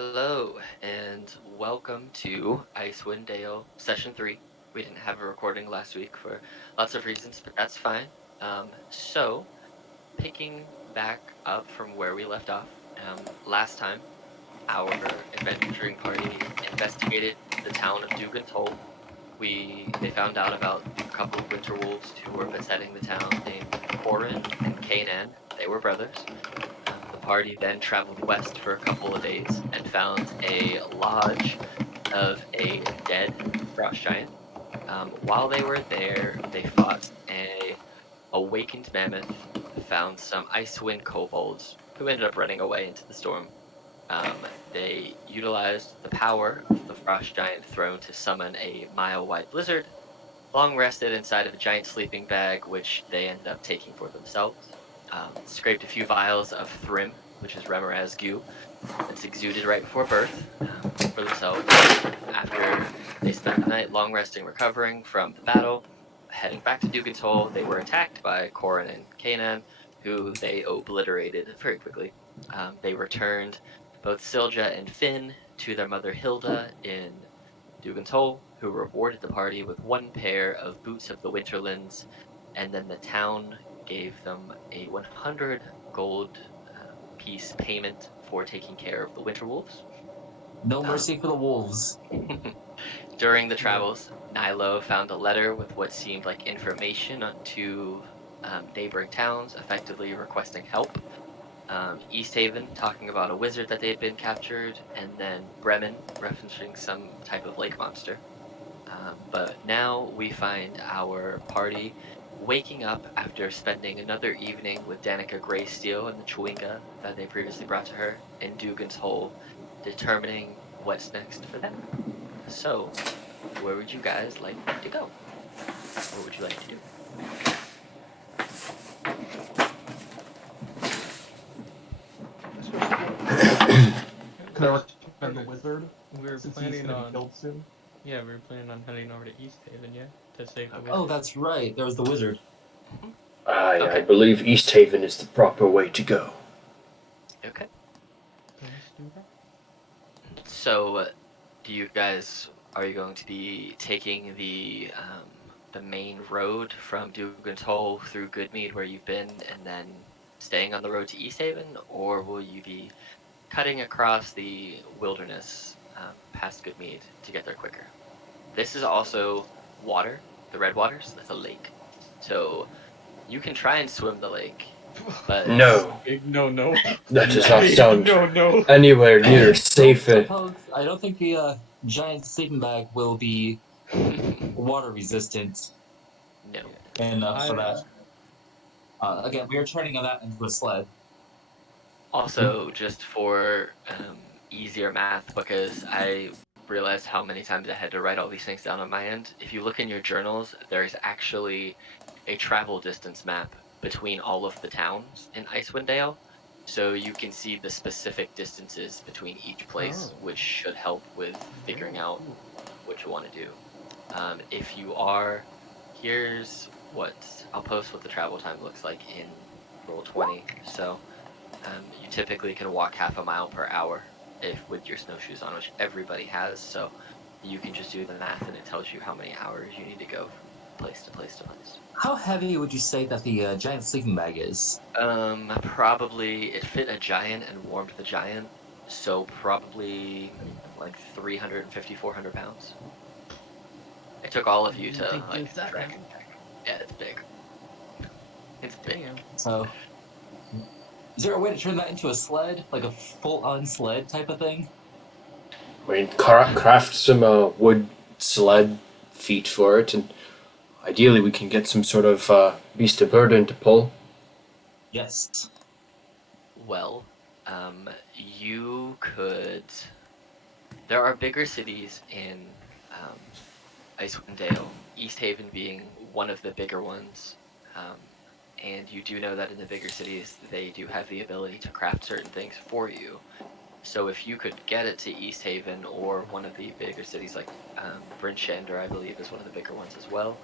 Hello, and welcome to Icewind Dale Session 3. We didn't have a recording last week for lots of reasons, but that's fine. So, picking back up from where we left off, last time, our adventuring party investigated the town of Dugantoll. They found out about a couple of winter wolves who were besetting the town named Corin and Kanan. They were brothers. The party then traveled west for a couple of days and found a lodge of a dead frost giant. While they were there, they fought a awakened mammoth, found some Icewind kobolds who ended up running away into the storm. They utilized the power of the frost giant throne to summon a mile-wide blizzard, long rested inside of a giant sleeping bag, which they ended up taking for themselves. Scraped a few vials of Thrym, which is Remoraz goo, that's exuded right before birth, for themselves. After they spent the night long resting, recovering from the battle, heading back to Dugantoll, they were attacked by Corin and Kanan, who they obliterated very quickly. They returned both Silja and Finn to their mother Hilda in Dugantoll, who rewarded the party with one pair of boots of the Winterlands, and then the town gave them a 100 gold piece payment for taking care of the winter wolves. No Um, mercy for the wolves. During the travels, Nilo found a letter with what seemed like information to neighboring towns, effectively requesting help. East Haven talking about a wizard that they had been captured, and then Bremen referencing some type of lake monster. But now we find our party waking up after spending another evening with Danica Greysteel and the Chewinga that they previously brought to her in Dugan's Hole, determining what's next for them. So, where would you guys like to go? What would you like to do? Let's go see what can I recommend the wizard We were since he's planning gonna be on, killed soon? yeah, we were planning on heading over to East Haven, yeah, to save the Okay. Oh, wizard. that's right. There was the wizard. Mhm. I Okay. believe East Haven is the proper way to go. Okay. Let's do that. So, do you guys are you going to be taking the main road from Dugan's Hole through Goodmead where you've been, and then staying on the road to East Haven, or will you be cutting across the wilderness past Goodmead to get there quicker? This is also water, the Red Waters. That's a lake, so you can try and swim the lake, but No, Big no. that does not Big sound no. anywhere near safe. I don't think the giant sleeping bag will be water resistant no. enough for I that. Again, we are turning that into a sled. Also, just for easier math, because I realized how many times I had to write all these things down on my end. If you look in your journals, there's actually a travel distance map between all of the towns in Icewind Dale. So you can see the specific distances between each place, Oh. which should help with figuring Very out cool. what you want to do. If you are, here's what I'll post what the travel time looks like in Roll20. So you typically can walk half a mile per hour if with your snowshoes on, which everybody has. So you can just do the math, and it tells you how many hours you need to go from place to place to place. How heavy would you say that the giant sleeping bag is? Probably it fit a giant and warmed the giant, so probably like 350, 400 pounds. It took all of you Didn't to think it was like that drag heavy. it back. Yeah, it's big. It's big. Damn. So, is there a way to turn that into a sled, like a full-on sled type of thing? I mean, craft some wood sled feet for it, and ideally we can get some sort of beast of burden to pull. Yes. Well, you could. There are bigger cities in Icewind Dale, East Haven being one of the bigger ones. Um, and you do know that in the bigger cities, they do have the ability to craft certain things for you. So if you could get it to East Haven or one of the bigger cities like Bryn Shander, I believe, is one of the bigger ones as well,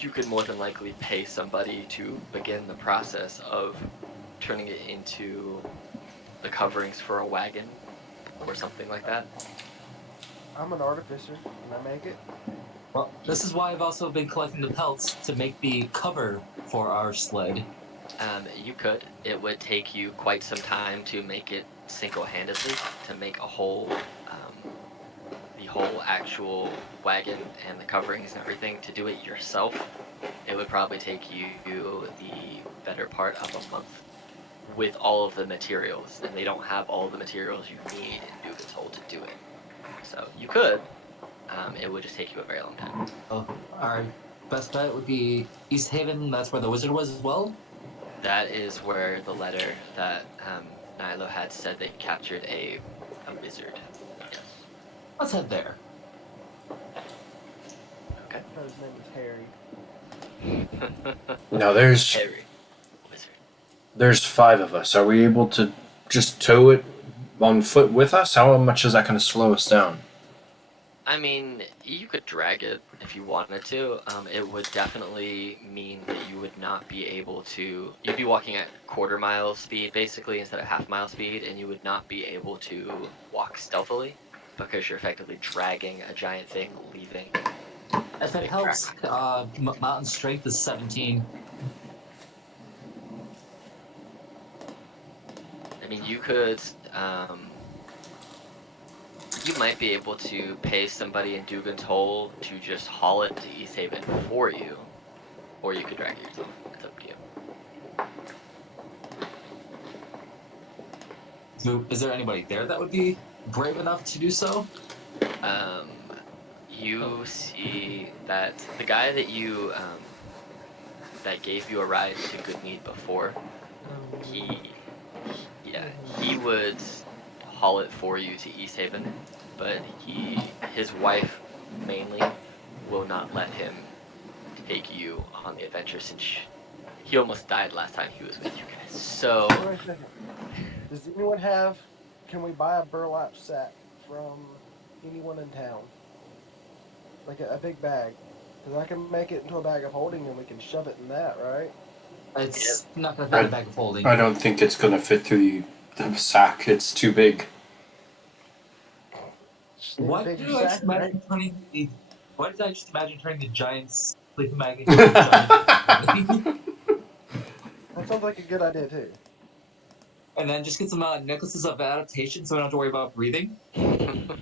you could more than likely pay somebody to begin the process of turning it into the coverings for a wagon or something like that. I'm an artificer. Can I make it? Well, this is why I've also been collecting the pelts to make the cover for our sled. You could. It would take you quite some time to make it single-handedly, to make the whole actual wagon and the coverings and everything. To do it yourself, it would probably take you the better part of a month with all of the materials, and they don't have all the materials you need in Dugan's Hole to do it. So you could. It would just take you a very long time. Oh, our best bet would be East Haven. That's where the wizard was as well. That is where the letter that Nilo had said they captured a wizard. Yes. Let's head there. Okay. His name is Harry. Now there's Harry, wizard. 5 of us. Are we able to just tow it on foot with us? How much is that going to slow us down? I mean, you could drag it if you wanted to. It would definitely mean that you would not be able to. You'd be walking at quarter-mile speed, basically, instead of half-mile speed, and you would not be able to walk stealthily because you're effectively dragging a giant thing, leaving. If it helps, mountain strength is 17. I mean, you could. You might be able to pay somebody in Dugan's Hole to just haul it to East Haven for you, or you could drag it yourself. It's up to you. So, is there anybody there that would be brave enough to do so? You see that the guy that that gave you a ride to Goodmead before, he would haul it for you to East Haven, but his wife mainly will not let him take you on the adventure since he almost died last time he was with you guys. So Wait a second. Does anyone have? Can we buy a burlap sack from anyone in town? Like a big bag. Because I can make it into a bag of holding and we can shove it in that, right? It's not going to fit a bag of holding. I don't think it's going to fit through the sack. It's too big. Why Big did I just sack, imagine right? turning the? Why did I just imagine turning the giant sleeping bag into a giant? That sounds like a good idea too. And then just get some necklaces of adaptation, so we don't have to worry about breathing. yeah,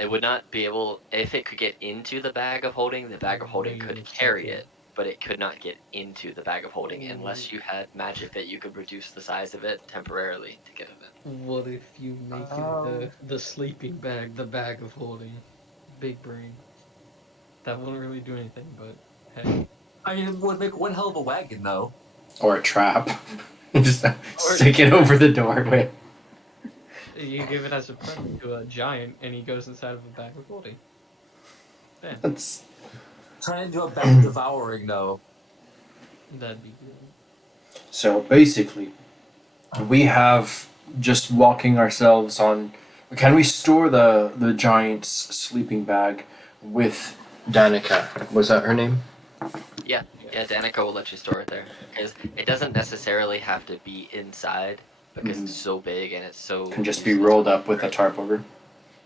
it would not be able if it could get into the bag of holding. The bag of holding could carry it, but it could not get into the bag of holding unless you had magic that you could reduce the size of it temporarily to get it in. What if you make the sleeping bag the bag of holding? Big brain. That wouldn't really do anything, but hey. I mean, it would make one hell of a wagon, though. Or a trap. Just stick it over the doorway. You give it as a present to a giant, and he goes inside of a bag of holding. Yeah, That's Turn it into a bag of devouring, though. that'd be good. so basically, we have just walking ourselves on. Can we store the giant's sleeping bag with Danica? Was that her name? Yeah, Danica will let you store it there because it doesn't necessarily have to be inside because it's so big and it's so. Can just be useless. rolled up with a tarp over.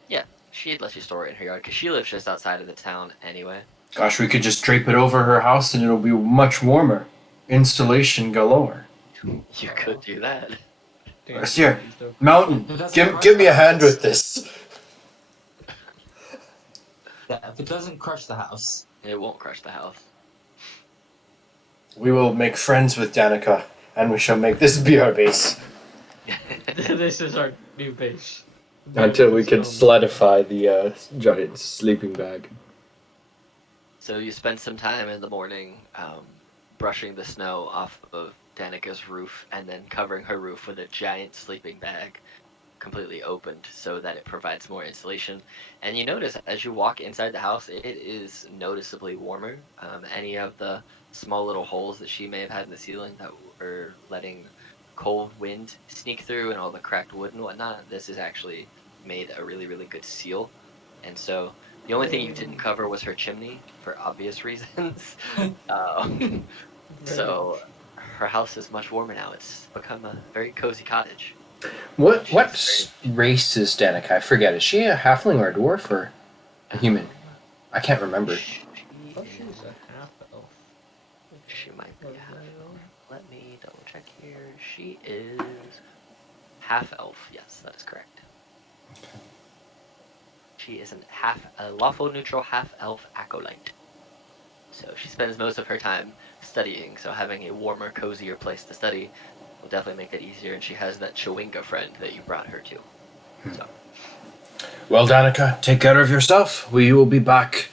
Yeah, she'd let you store it in her yard because she lives just outside of the town anyway. Gosh, we could just drape it over her house and it'll be much warmer. Insulation galore. You could do that. Damn, Here, so- Mountain, give me a hand with this. Yeah, if it doesn't crush the house. It won't crush the house. We will make friends with Danica, and we shall make this be our base. This is our new base. Until we can So, solidify the giant sleeping bag. So you spend some time in the morning brushing the snow off of Danica's roof and then covering her roof with a giant sleeping bag completely opened so that it provides more insulation. And you notice as you walk inside the house, it is noticeably warmer. Any of the small little holes that she may have had in the ceiling that were letting cold wind sneak through and all the cracked wood and whatnot, this is actually made a really, really good seal. And so the only thing you didn't cover was her chimney for obvious reasons. So her house is much warmer now. It's become a very cozy cottage. What race is Danica? I forget. Is she a halfling or a dwarf or a human? I can't remember. She I thought she was is. a half elf. She might be a Was half I elf. wrong? Let me double check here. She is half elf. Yes, that is correct. She is a lawful neutral half elf acolyte. So she spends most of her time studying. So having a warmer, cozier place to study will definitely make that easier. And she has that Chewinga friend that you brought her to. So Well, Danica, take care of yourself. We will be back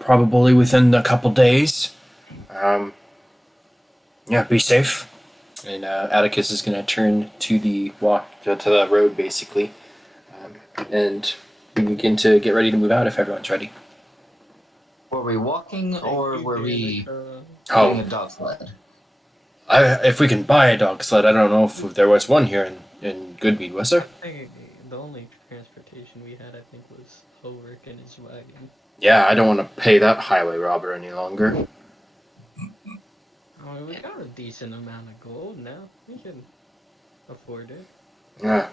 probably within a couple days. Um, yeah, be safe. And Atticus is going to turn to the road, basically, and we begin to get ready to move out if everyone's ready. Were we walking or Thank you, were we Danica. getting Oh, a dog sled? if we can buy a dog sled, I don't know if there was one here in Goodmead, was there? I think the only transportation we had, I think, was Ulrich and his wagon. Yeah, I don't want to pay that highway robber any longer. I mean, we got a decent amount of gold now. We can afford it. Yeah.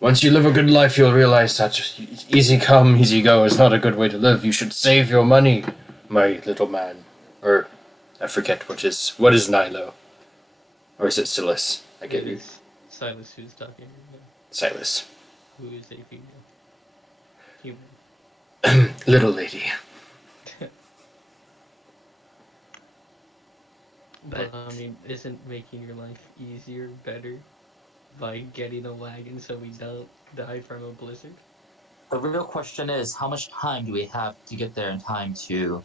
Once you live a good life, you'll realize that easy come, easy go is not a good way to live. You should save your money, my little man. Or, I forget what is Nilo? Or is it Silas? I get It you. is Silas who's talking right now, Silas. who is a female human. Little lady. But But I mean, isn't making your life easier better by getting a wagon so we don't die from a blizzard? The real question is, how much time do we have to get there in time to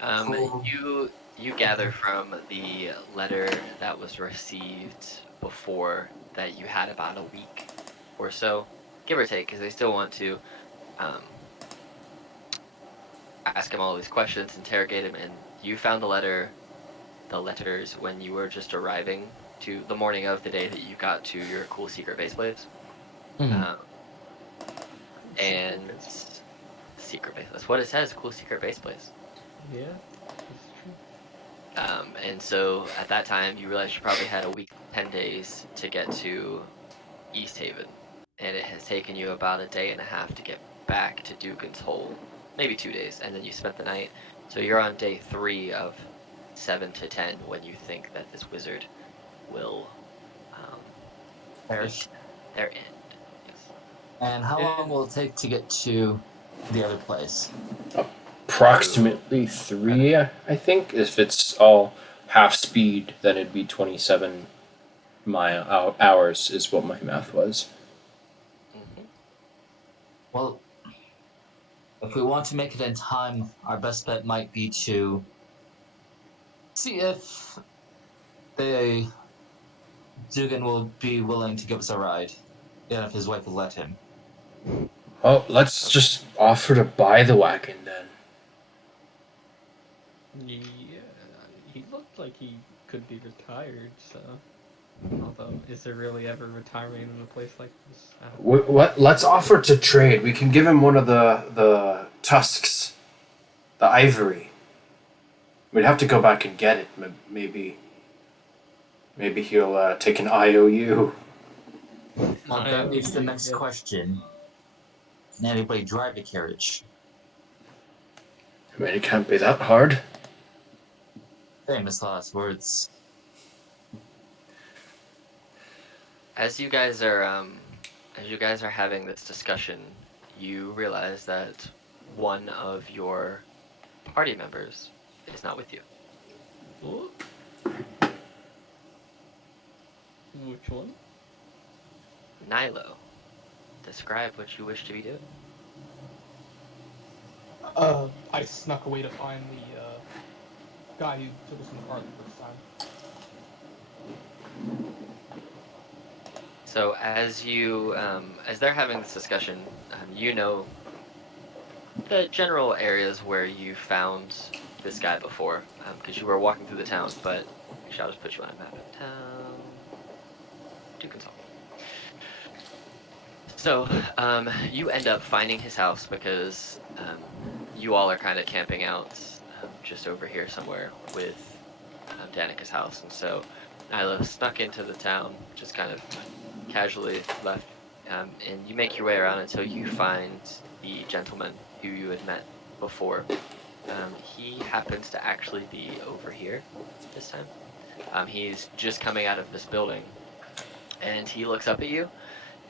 um, pull? you gather from the letter that was received before that you had about a week or so, give or take, because they still want to um, ask him all these questions, interrogate him, and you found the letters when you were just arriving to the morning of the day that you got to your cool secret base place. Hmm. Um, Secret and base. secret base. That's what it says. Cool secret base place. Yeah, that's true. And so at that time, you realized you probably had a week, 10 days to get to East Haven, and it has taken you about a day and a half to get back to Dugan's Hole, maybe 2 days, and then you spent the night. So you're on day 3 of 7 to 10 when you think that this wizard will meet Perish. their end. Yes. And how long will it take to get to the other place? Approximately 3, I think. If it's all half speed, then it'd be 27 hours, is what my math was. Hmm. Well, if we want to make it in time, our best bet might be to see if they Dugan will be willing to give us a ride, and if his wife will let him. Well, let's just offer to buy the wagon then. Yeah, he looked like he could be retired, so. Although, is there really ever retirement in a place like this? I don't know. What? Let's offer to trade. We can give him one of the tusks, the ivory. We'd have to go back and get it. Maybe he'll take an IOU. Now that leads to the Yeah. next question. Can anybody drive a carriage? I mean, it can't be that hard. Famous last words. As you guys are having this discussion, you realize that one of your party members is not with you. What? Which one? Nilo, describe what you wish to be doing. I snuck away to find the guy who took us in the car the first time. So as they're having this discussion, you know the general areas where you found this guy before, because you were walking through the town. But actually, I'll just put you on a map of town to consult. So you end up finding his house because you all are kind of camping out just over here somewhere with Danica's house, and so Nyla snuck into the town, just kind of casually left, and you make your way around until you find the gentleman who you had met before. He happens to actually be over here this time. He's just coming out of this building, and he looks up at you,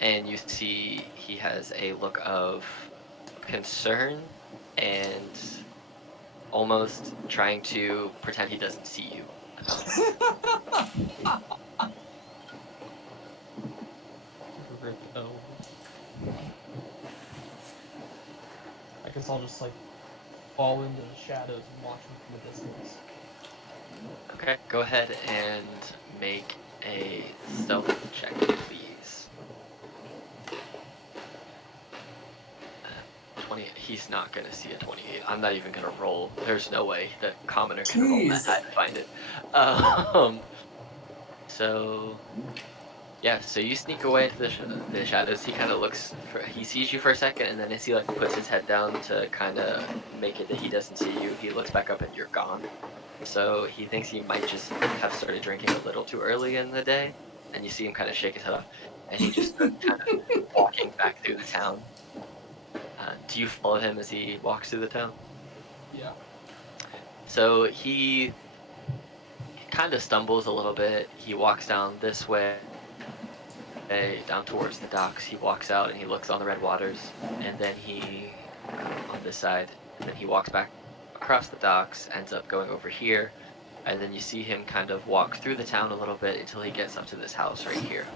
and you see he has a look of concern and almost trying to pretend he doesn't see you. Rip elves. I guess I'll just like fall into the shadows and watch him from a distance. Okay, go ahead and make a stealth check, please. 20. He's not gonna see a 28. I'm not even gonna roll. There's no way the commoner can roll that Jeez. high to find it. Um, so yeah, so you sneak away to the shadows. He kind of looks he sees you for a second, and then as he like puts his head down to kind of make it that he doesn't see you, he looks back up and you're gone. So he thinks he might just have started drinking a little too early in the day, and you see him kind of shake his head off, and he just starts kind of walking back through the town. Do you follow him as he walks through the town? Yeah. So he kind of stumbles a little bit. He walks down this way, down towards the docks. He walks out and he looks on the red waters, and then he on this side, and then he walks back across the docks, ends up going over here, and then you see him kind of walk through the town a little bit until he gets up to this house right here,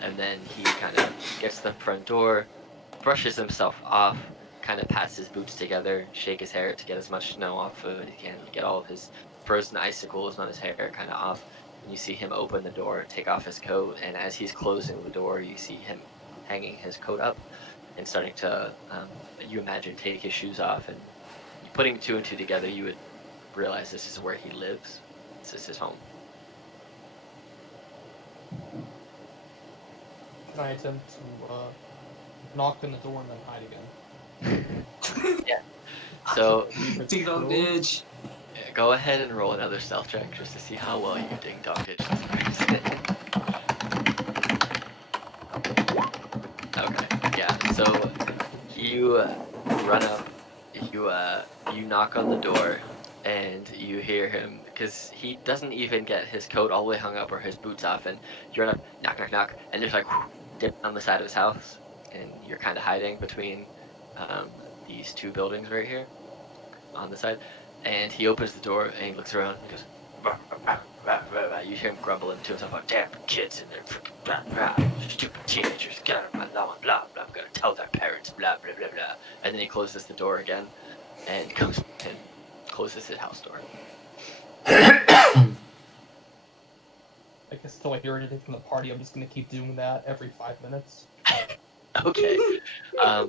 and then he kind of gets to the front door, brushes himself off, kind of pats his boots together, shake his hair to get as much snow off of it as he can, get all of his frozen icicles on his hair kind of off. And you see him open the door, take off his coat, and as he's closing the door, you see him hanging his coat up and starting to, you imagine, take his shoes off. And putting two and two together, you would realize this is where he lives. This is his home. Can I attempt to knock on the door and then hide again? Yeah. So Ding dong ditch. go ahead and roll another stealth check just to see how well you ding dong ditch this person. Okay, yeah. So you run up, you knock on the door, and you hear him because he doesn't even get his coat all the way hung up or his boots off, and you run up, knock, knock, knock, and there's like dip on the side of his house, and you're kind of hiding between these two buildings right here on the side, and he opens the door and he looks around and he goes, "Rah, rah, rah, rah, rah." You hear him grumbling to himself, like, damn kids in there, freaking blah, blah, stupid teenagers, get out of my lawn, blah, blah, I'm gonna tell their parents, blah, blah, blah, blah. And then he closes the door again and comes and closes his house door. I guess until I hear anything from the party, I'm just gonna keep doing that every 5 minutes. Okay.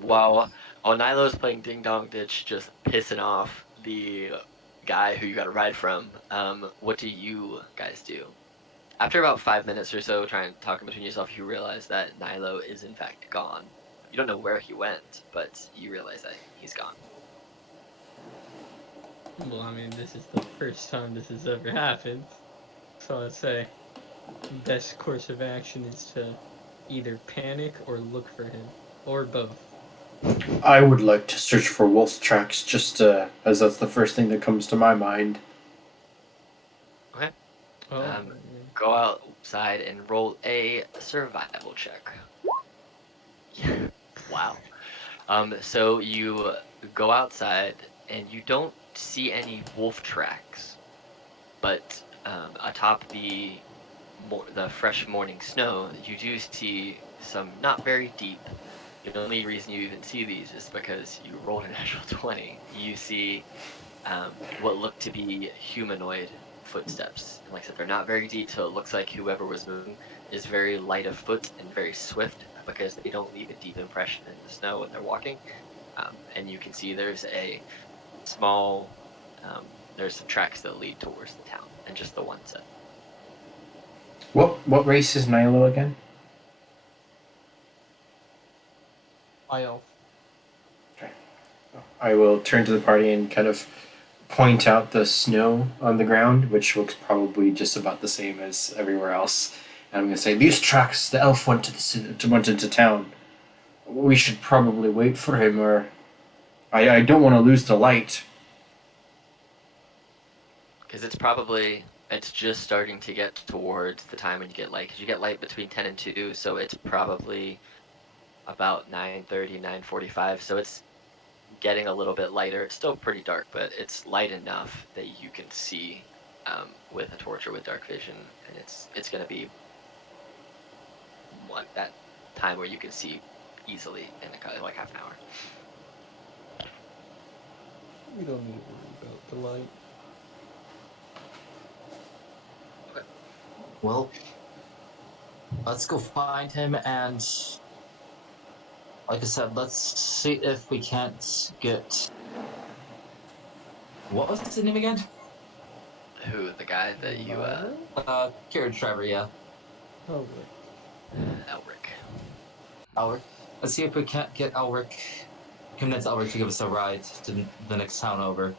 While Nilo's playing Ding Dong Ditch, just pissing off the guy who you got a ride from, what do you guys do? After about 5 minutes or so trying talking between yourself, you realize that Nilo is in fact gone. You don't know where he went, but you realize that he's gone. Well, I mean, this is the first time this has ever happened. So I'd say best course of action is to either panic or look for him, or both. I would like to search for wolf tracks, just as that's the first thing that comes to my mind. Okay. Oh, Go outside and roll a survival check. Yeah. Wow. So you go outside and you don't see any wolf tracks, but atop the fresh morning snow, you do see some not very deep. The only reason you even see these is because you rolled a natural 20. You see what look to be humanoid footsteps. And like I said, they're not very deep, so it looks like whoever was moving is very light of foot and very swift because they don't leave a deep impression in the snow when they're walking. And you can see there's a small, there's some tracks that lead towards the town, and just the one set. What race is Nilo again? I elf. I will turn to the party and kind of point out the snow on the ground, which looks probably just about the same as everywhere else. And I'm gonna say, these tracks, the elf went to went into town. We should probably wait for him, or I don't want to lose the light. Because it's just starting to get towards the time when you get light. Because you get light between 10 and 2, so it's probably about 9:30, 9:45. So it's getting a little bit lighter. It's still pretty dark, but it's light enough that you can see with a torch or with dark vision, and it's going to be that time where you can see easily in like half an hour. We don't need to worry about the light. Well, let's go find him, and like I said, let's see if we can't get. What was his name again? Who, the guy that you Carriage driver, yeah. Oh, Elric. Elric. Let's see if we can't get Elric. Convince Elric to give us a ride to the next town over.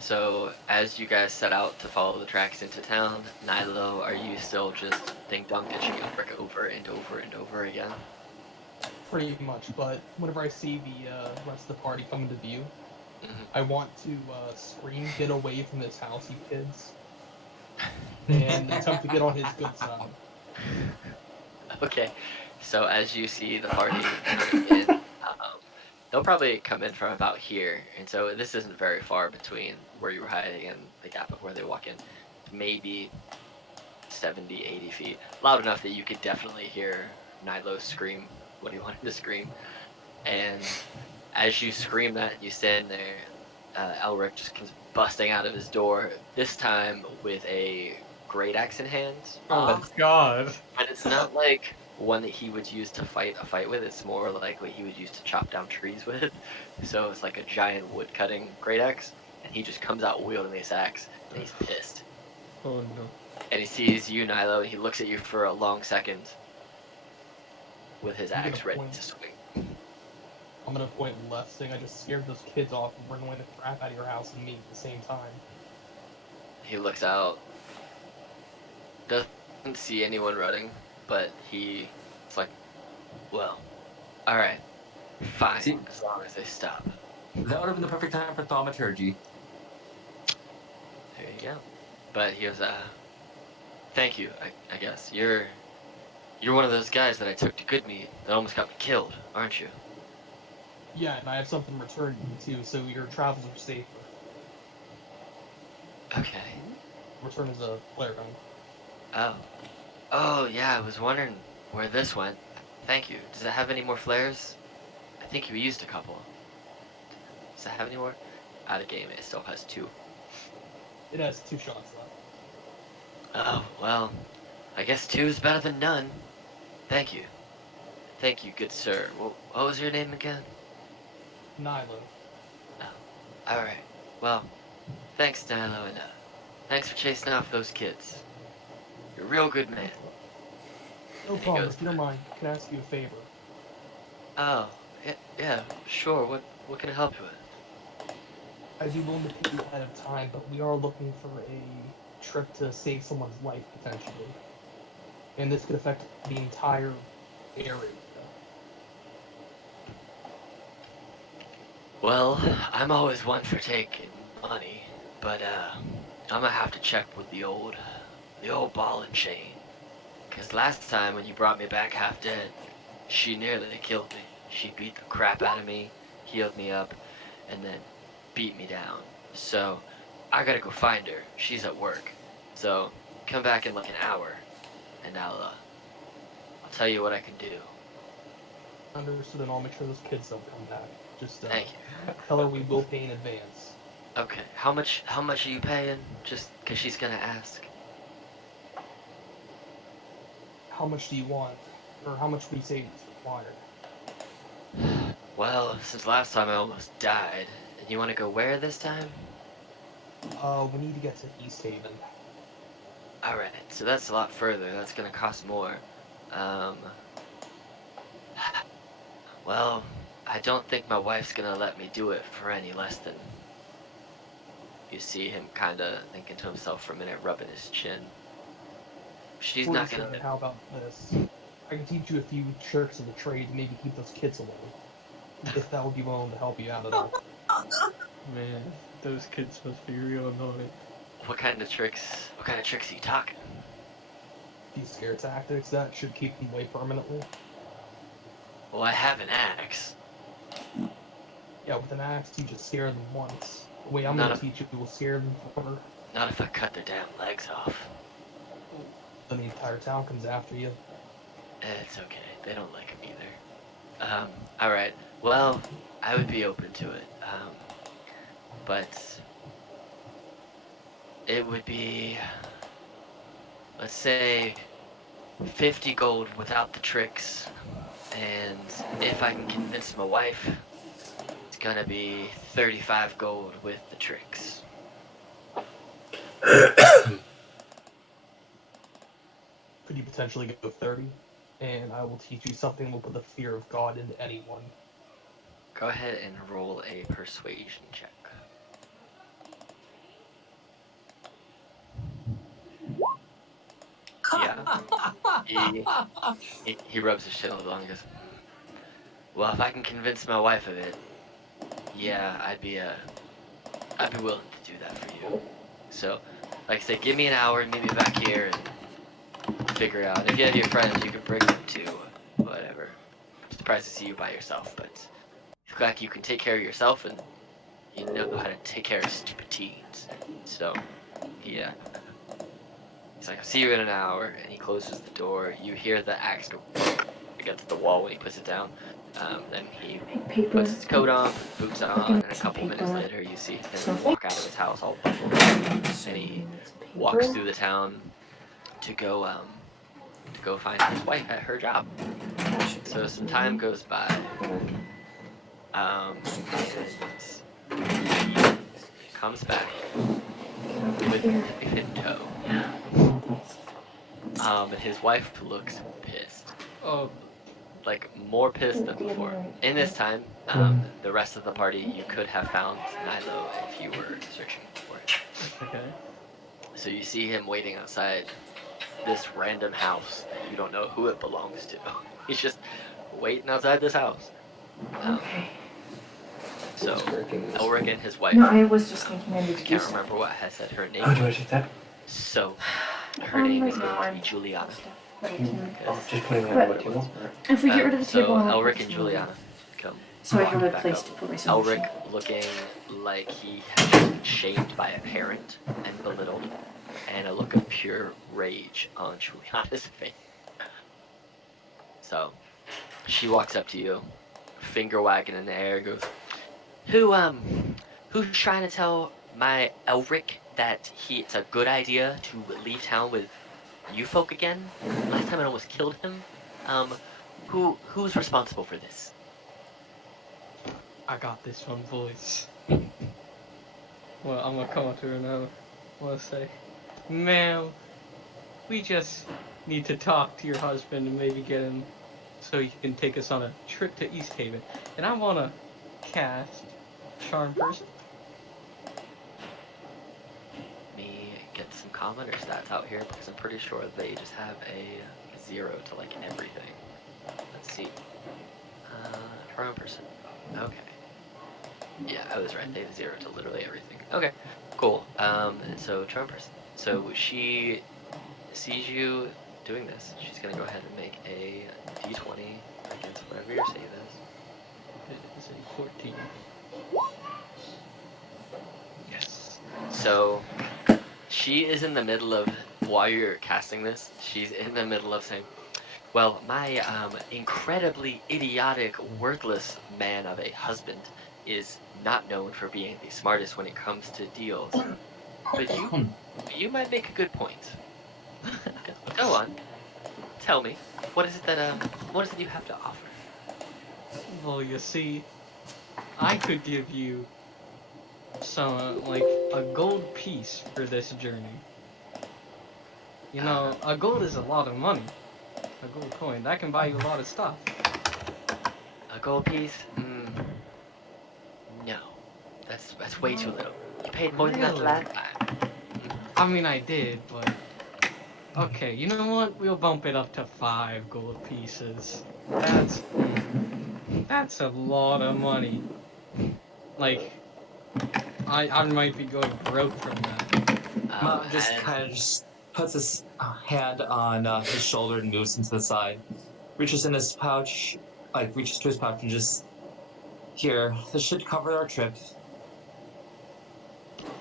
So as you guys set out to follow the tracks into town, Nilo, are you still just ding-dong ditching Elric over and over and over again? pretty much. But whenever I see the rest of the party come into view, Mhm. I want to scream, "Get away from this house, you kids!" and attempt to get on his good side. Okay, so as you see the party coming in, they'll probably come in from about here, and so this isn't very far between where you were hiding and the gap of where they walk in. Maybe 70, 80 feet. Loud enough that you could definitely hear Nilo scream what he wanted to scream. And as you scream that, you stand there, Elric just comes busting out of his door, this time with a great axe in hand. Oh God. But it's not like one that he would use to fight a fight with. It's more like what he would use to chop down trees with. So it's like a giant wood cutting great axe, and he just comes out wielding this axe, and he's pissed. Oh no. And he sees you, Nilo, and he looks at you for a long second with his I'm gonna axe ready point. to swing. I'm gonna point left, saying I just scared those kids off and run away the crap out of your house and me at the same time. He looks out, doesn't see anyone running, but he's like, well, alright, fine, See- as long as they stop. That would have been the perfect time for thaumaturgy. There you go. But he goes, thank you, I guess. You're one of those guys that I took to Goodmead that almost got me killed, aren't you? Yeah, and I have something returned you too, so your travels are safer. Okay. Return is a flare gun. Oh. Oh, yeah, I was wondering where this went. Thank you. Does it have any more flares? I think you used a couple. Does it have any more? Out of game, it still has 2. It has 2 shots left. Oh, well, I guess 2 is better than none. Thank you. Thank you, good sir. What was your name again? Nilo. Alright. Well, thanks, Nilo, and thanks for chasing off those kids. You're a real good man. No And he problem. goes, If you don't mind, can I ask you a favor? oh, yeah, sure. What can I help you with? I'd be willing to pay you ahead of time, but we are looking for a trip to save someone's life, potentially. And this could affect the entire area. Well, I'm always one for taking money, but I'm gonna have to check with the old ball and chain. 'Cause last time when you brought me back half dead, she nearly killed me. She beat the crap out of me, healed me up, and then beat me down. So I gotta go find her. She's at work. So come back in like an hour, and I'll tell you what I can do. Understood, and I'll make sure those kids don't come back. Just Thank you. tell her we will pay in advance. Okay. How much are you paying? Just 'cause she's gonna ask. How much do you want? Or how much would you say is required? Well, since last time I almost died, and you want to go where this time? We need to get to East Haven. Alright, so that's a lot further. That's gonna cost more. Um, well, I I don't think my wife's gonna let me do it for any less than. You see him kind of thinking to himself for a minute, rubbing his chin. She's not gonna. Listen, how about this? I can teach you a few tricks of the trade to maybe keep those kids away. If that would be willing to help you out at all. Man, those kids must be real annoying. What kind of tricks? What kind of tricks are you talking? These scare tactics that should keep them away permanently. Well, I have an axe. Yeah, with an axe, you just scare them once. The way I'm Not gonna a- teach you, you will scare them forever. Not if I cut their damn legs off. Then the entire town comes after you. It's okay. They don't like him either. Alright. Well, I would be open to it. But it would be, let's say, 50 gold without the tricks. And if I can convince my wife, it's gonna be 35 gold with the tricks. Could you potentially go 30? And I will teach you something that will put the fear of God into anyone. Go ahead and roll a persuasion check. Yeah. He rubs his chin a little and goes, well, if I can convince my wife of it, yeah, I'd be willing to do that for you. So, like I said, give me an hour and meet me back here and figure it out. If you have your friends, you can bring them too. Whatever. I'm surprised to see you by yourself, but you look like you can take care of yourself and you know how to take care of stupid teens. So, yeah. He's like, I'll see you in an hour, and he closes the door. You hear the axe go against the wall when he puts it down. Then he Paper. puts his coat on, boots on, and a couple minutes later you see him walk out of his house all bumbled. And he walks through the town to go find his wife at her job. So some time goes by. And he comes back with a knife in tow. And his wife looks pissed. Oh, Like, more pissed than before. In this time, the rest of the party, you could have found Nilo if you were searching for it. okay. So you see him waiting outside this random house. You don't know who it belongs to. He's just waiting outside this house. Okay. So Elric and his wife, No, I was just thinking I need I to do can't something. remember what I said her name How do I was. take that? So her name Right is now going to I'm be Juliana. Oh, just putting it on the table? If we get rid of the So table, I'll Elric put and some- Juliana come. So I have a back place up. to put my solution. Elric looking like he has been shamed by a parent and belittled, and a look of pure rage on Juliana's face. So she walks up to you, finger wagging in the air, and goes, who's trying to tell my Elric that it's a good idea to leave town with you folk again? Last time I almost killed him. Who's responsible for this? I got this one, boys. Well, I'm gonna come up to her now. I wanna say, ma'am, we just need to talk to your husband and maybe get him so he can take us on a trip to East Haven. And I wanna cast Charm Person. Let me get some common or stats out here because I'm pretty sure they just have a 0 to like everything. Let's see. Charm person. Okay. Yeah, I was right. They have 0 to literally everything. Okay, cool. So charm person. So she sees you doing this. She's gonna go ahead and make a d20 against whatever your save is. It is a 14. Yes. So she is in the middle of, while you're casting this, she's in the middle of saying, well, my incredibly idiotic, worthless man of a husband is not known for being the smartest when it comes to deals. But you might make a good point. Go on. Tell me, what is it you have to offer? Well, you see, I could give you some, like, a gold piece for this journey. You know, a gold is a lot of money. A gold coin, that can buy you a lot of stuff. A gold piece? No, that's way too little. You paid more than that the Really? last time. I mean, I did, but okay. You know what? We'll bump it up to 5 gold pieces. That's a lot of money. Like, I might be going broke from that. Mountain just And kind of just puts his hand on his shoulder and moves him to the side. Reaches in his pouch, reaches to his pouch and just, here, this should cover our trip.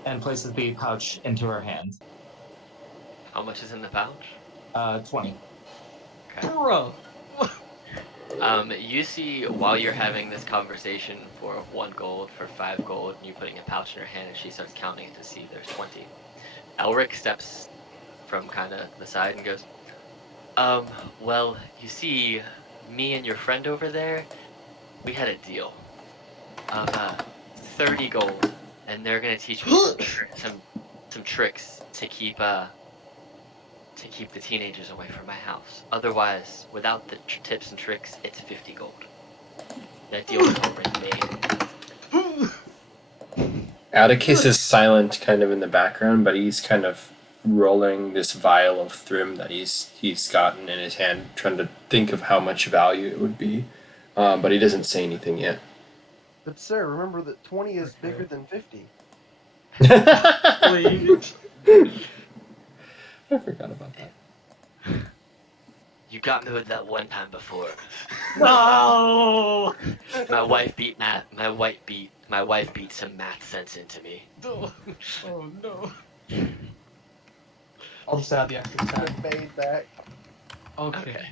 And places the pouch into her hand. how much is in the pouch? 20. Okay. Bro. You see while you're having this conversation for 1 gold, for 5 gold, and you're putting a pouch in her hand, and she starts counting it to see if there's 20. Elric steps from kind of the side and goes, well, you see, me and your friend over there, we had a deal of 30 gold, and they're gonna teach me some tricks to keep the teenagers away from my house. Otherwise, without the tips and tricks, it's 50 gold. That deal is already made. Atticus is silent, kind of in the background, but he's kind of rolling this vial of Thrym that he's gotten in his hand, trying to think of how much value it would be. But he doesn't say anything yet. But sir, remember that 20 is bigger than 50. Please. I forgot about that. You got me with that one time before. No. My wife beat some math sense into me. No. Oh no. I'll just add the extra 10. Made back. Okay.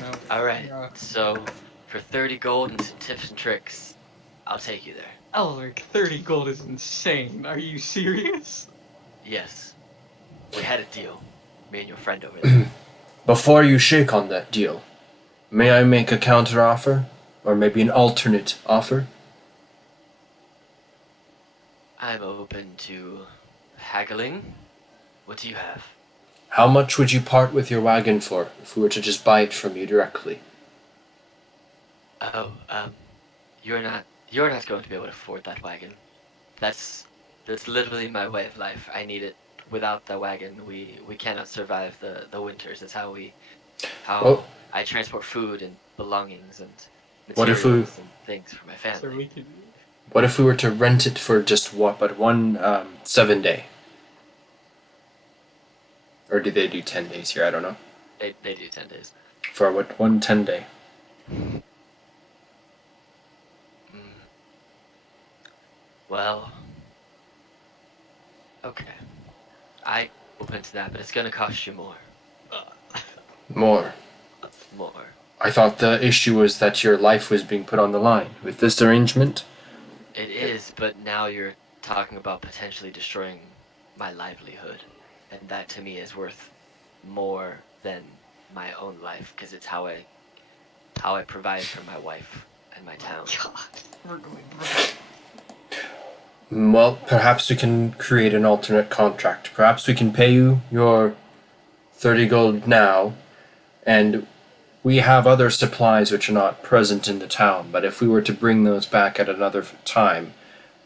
No. All right. Yeah. So for 30 gold and some tips and tricks, I'll take you there. Elric, 30 gold is insane. Are you serious? Yes. We had a deal. Me and your friend over there. Before you shake on that deal, may I make a counter offer? Or maybe an alternate offer? I'm open to haggling. What do you have? How much would you part with your wagon for if we were to just buy it from you directly? Oh, you're not going to be able to afford that wagon. That's literally my way of life. I need it. Without the wagon, we cannot survive the winters. It's how Oh. I transport food and belongings and What if materials and things for my So family. we could. What if we were to rent it for just one 7 day? Or do they do 10 days here? I don't know. They do 10 days. For what, 1 10 day? Well, okay. I open to that, but it's gonna cost you more. More. More. I thought the issue was that your life was being put on the line. With this arrangement, It is, but now you're talking about potentially destroying my livelihood, and that to me is worth more than my own life, because it's how I provide for my wife and my town. God, we're going broke. well, perhaps we can create an alternate contract. Perhaps we can pay you your 30 gold now, and we have other supplies which are not present in the town, but if we were to bring those back at another time,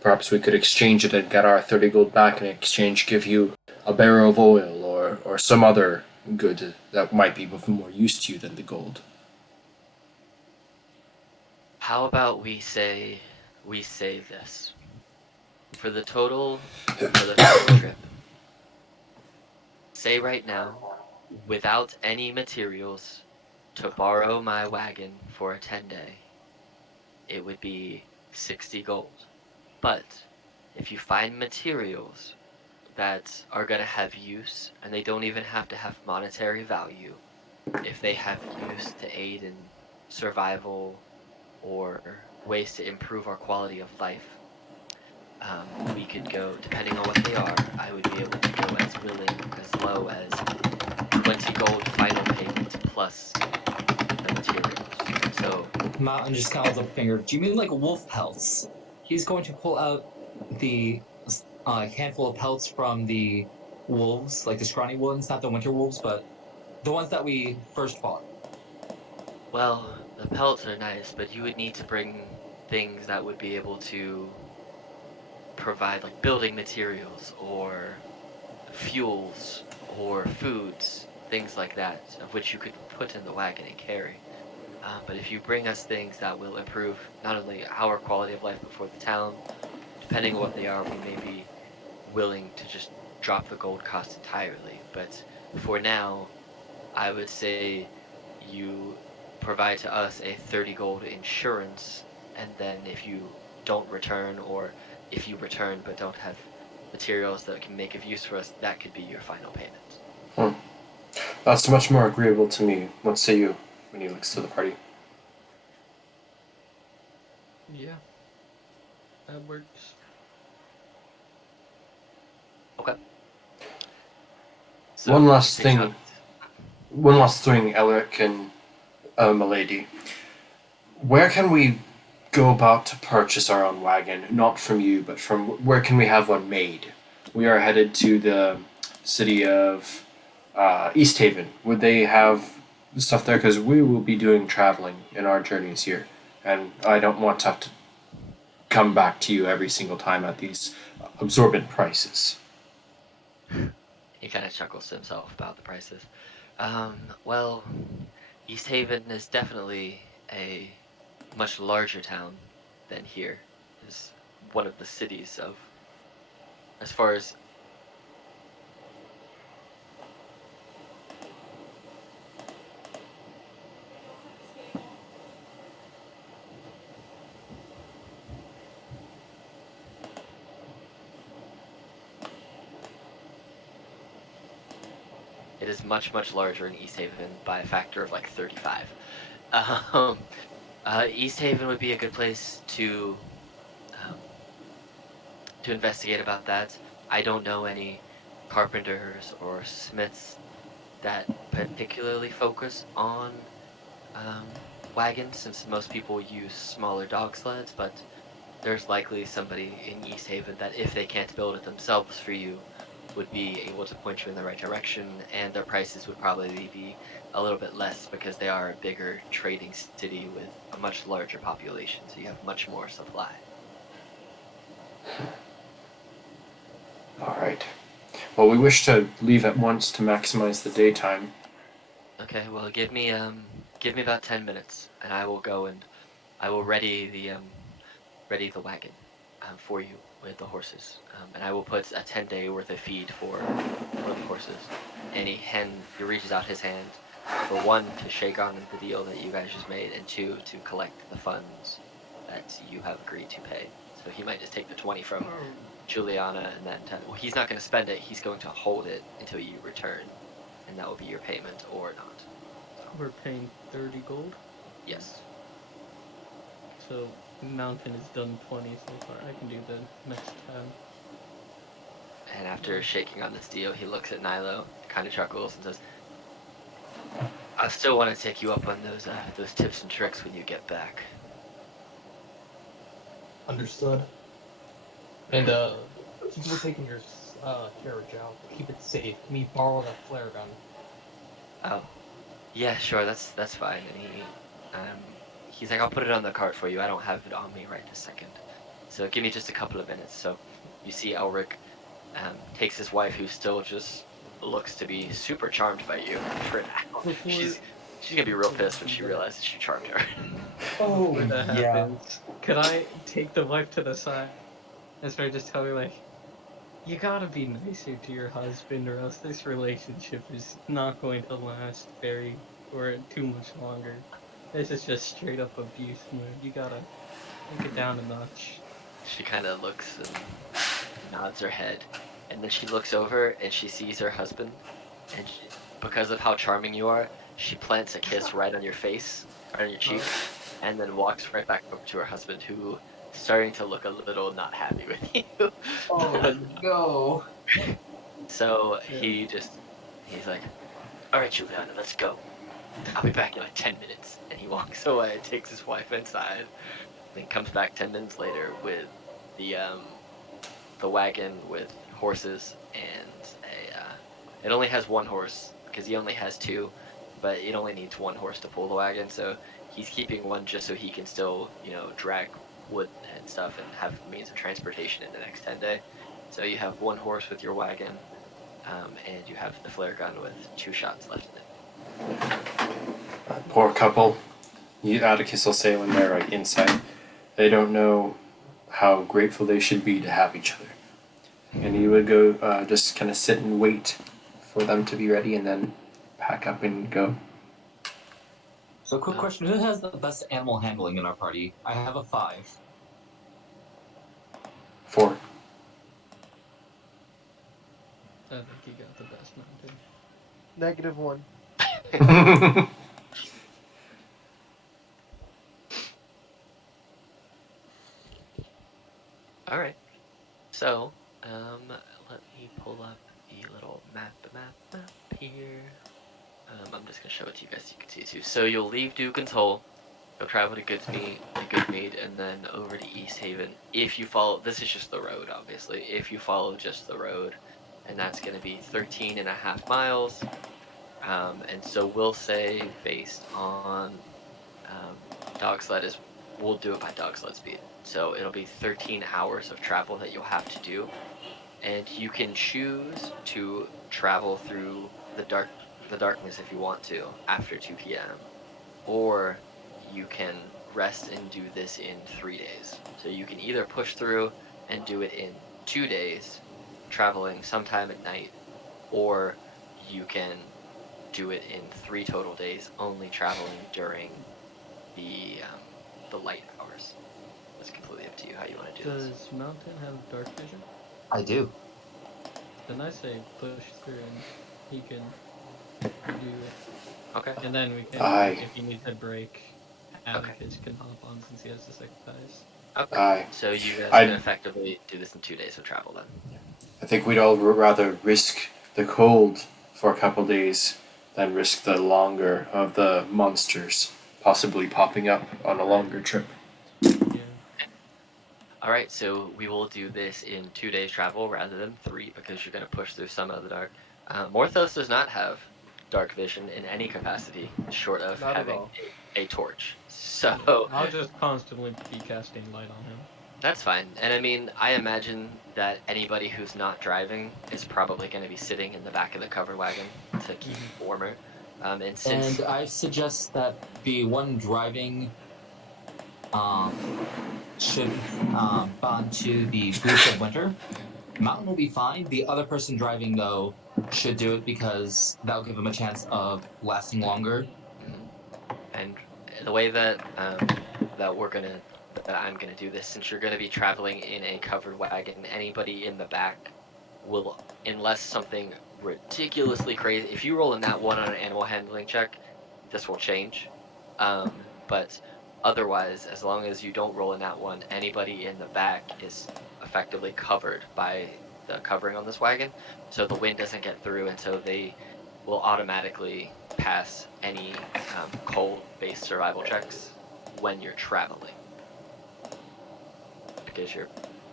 perhaps we could exchange it and get our 30 gold back, and in exchange give you a barrel of oil or some other good that might be of more use to you than the gold. How about we say this? For the total trip, say right now, without any materials, to borrow my wagon for a 10-day, it would be 60 gold. But if you find materials that are going to have use, and they don't even have to have monetary value, if they have use to aid in survival or ways to improve our quality of life, we could go, depending on what they are, I would be able to go as low as 20 gold final payment plus the materials. So, Mountain just kind of holds up a finger. Do you mean like wolf pelts? He's going to pull out the handful of pelts from the wolves, like the scrawny ones, not the winter wolves, but the ones that we first fought. well, the pelts are nice, but you would need to bring things that would be able to provide like building materials or fuels or foods, things like that, of which you could put in the wagon and carry. But if you bring us things that will improve not only our quality of life but for the town, depending on what they are, we may be willing to just drop the gold cost entirely. But for now, I would say you provide to us a 30 gold insurance, and then if you don't return, or if you return but don't have materials that can make of use for us, that could be your final payment. Hmm. That's much more agreeable to me. What say you? When he looks to the party. Yeah, that works. Okay. So One last takes thing. One last thing, Elric and Milady. Where can we go about to purchase our own wagon? Not from you, but from where can we have one made? We are headed to the city of East Haven. Would they have stuff there? Because we will be doing traveling in our journeys here, and I don't want to have to come back to you every single time at these absorbent prices. He kind of chuckles to himself about the prices. Well, East Haven is definitely a much larger town than here. Is one of the cities of, as far as it is much larger in East Haven by a factor of like 35. Um, East Haven would be a good place um, to investigate about that. I don't know any carpenters or smiths that particularly focus on um, wagons, since most people use smaller dog sleds, but there's likely somebody in East Haven that, if they can't build it themselves for you, would be able to point you in the right direction, and their prices would probably be a little bit less because they are a bigger trading city with a much larger population, so you have much more supply. All right. Well, we wish to leave at once to maximize the daytime. Okay, well, give me about 10 minutes, and I will go and I will ready the wagon for you with the horses, and I will put a 10-day worth of feed for the horses. And he reaches out his hand for one to shake on the deal that you guys just made, and two to collect the funds that you have agreed to pay. So he might just take the 20 from Juliana, and then well, he's not going to spend it. He's going to hold it until you return, and that will be your payment or not. We're paying 30 gold, Yes. so Mountain has done 20 so far. I can do the next 10. And after shaking on this deal, he looks at Nilo, kind of chuckles, and says, "I still want to take you up on those tips and tricks when you get back." Understood. And since we're taking your carriage out, keep it safe. Can we borrow that flare gun? Oh, yeah, sure, that's fine. And he's like, "I'll put it on the cart for you. I don't have it on me right this second, so give me just a couple of minutes." So you see Elric takes his wife, who still just looks to be super charmed by you for now. Before, She's gonna be real pissed when she realizes you charmed her. Oh, before that yeah. happens, could I take the wife to the side and start just telling her, like, you gotta be nicer to your husband, or else this relationship is not going to last or too much longer. This is just straight up abuse mode. You gotta take it down a notch. She kind of looks and nods her head, and then she looks over and she sees her husband, and because of how charming you are, she plants a kiss right on your face, right on your cheek, and then walks right back over to her husband, who is starting to look a little not happy with you. Oh no. So Yeah. he's like, "All right, Juliana, let's go. I'll be back in like 10 minutes." And he walks away, takes his wife inside, then comes back 10 minutes later with the wagon with horses and it only has one horse because he only has two, but it only needs one horse to pull the wagon, so he's keeping one just so he can still, drag wood and stuff and have means of transportation in the next 10 day. So you have 1 horse with your wagon, and you have the flare gun with 2 shots left in it. Poor couple. Atticus will say when they're like inside, they don't know how grateful they should be to have each other. And he would go just kind of sit and wait for them to be ready and then pack up and go. So, quick question: who has the best animal handling in our party? I have a 5. 4. I think you got the best mountain. -1. All right. So, let me pull up the little map here. I'm just gonna show it to you guys so you can see it too. So you'll leave Dugan's Hole, you'll travel to Goodsmead, and then over to East Haven. If you follow, this is just the road, obviously. If you follow just the road, and that's gonna be 13.5 miles. And so we'll say based on dog sled is, we'll do it by dog sled speed. So it'll be 13 hours of travel that you'll have to do, and you can choose to travel through the darkness if you want to after 2 p.m. or you can rest and do this in 3 days. So you can either push through and do it in 2 days, traveling sometime at night, or you can do it in 3 total days, only traveling during the light hours. It's completely up to you how you want to do this. Does Mountain have dark vision? I do. Then I say push through and he can do it. Okay. And then we can, Aye. if he needs a break, Atticus can hop on since he has the sympathize. Okay. Aye. So you guys I'd- can effectively do this in 2 days of travel then. I think we'd all rather risk the cold for a couple days than risk the longer of the monsters possibly popping up on a longer trip. Yeah. All right, so we will do this in 2 days travel rather than 3 because you're going to push through some of the dark. Morthos does not have dark vision in any capacity short of Not at having all. a torch. So I'll just constantly be casting light on him. that's fine. And I mean, I imagine that anybody who's not driving is probably going to be sitting in the back of the covered wagon to keep warmer. And since And I suggest that the one driving should bond to the boots of winter. Mountain will be fine. The other person driving, though, should do it because that'll give him a chance of lasting longer. And the way that I'm gonna do this, since you're gonna be traveling in a covered wagon, anybody in the back will, unless something ridiculously crazy. If you roll in that one on an animal handling check, this will change. But otherwise, as long as you don't roll in that one, anybody in the back is effectively covered by the covering on this wagon, so the wind doesn't get through, and so they will automatically pass any cold-based survival checks when you're traveling, because you're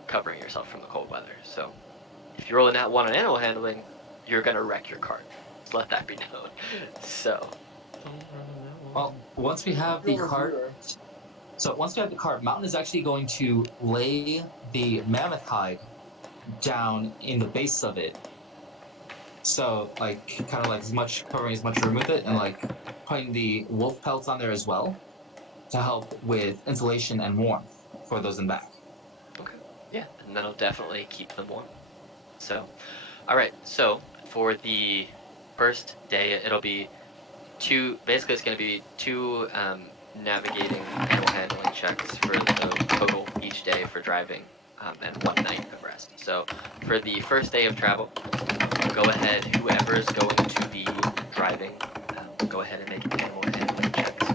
covering yourself from the cold weather. So if you're rolling that one on animal handling, you're gonna wreck your cart. Just let that be known. So Don't run on that one. Well, once we have the cart, Mountain is actually going to lay the mammoth hide down in the base of it. So, like, kind of like covering as much room with it, and like putting the wolf pelts on there as well to help with insulation and warmth for those in back. yeah, and that'll definitely keep them warm. So, all right. So for the first day, it'll be two. Basically, it's going to be 2 navigating animal handling checks for the total each day for driving, and 1 night of rest. So for the first day of travel, go ahead. Whoever's going to be driving, go ahead and make animal handling checks.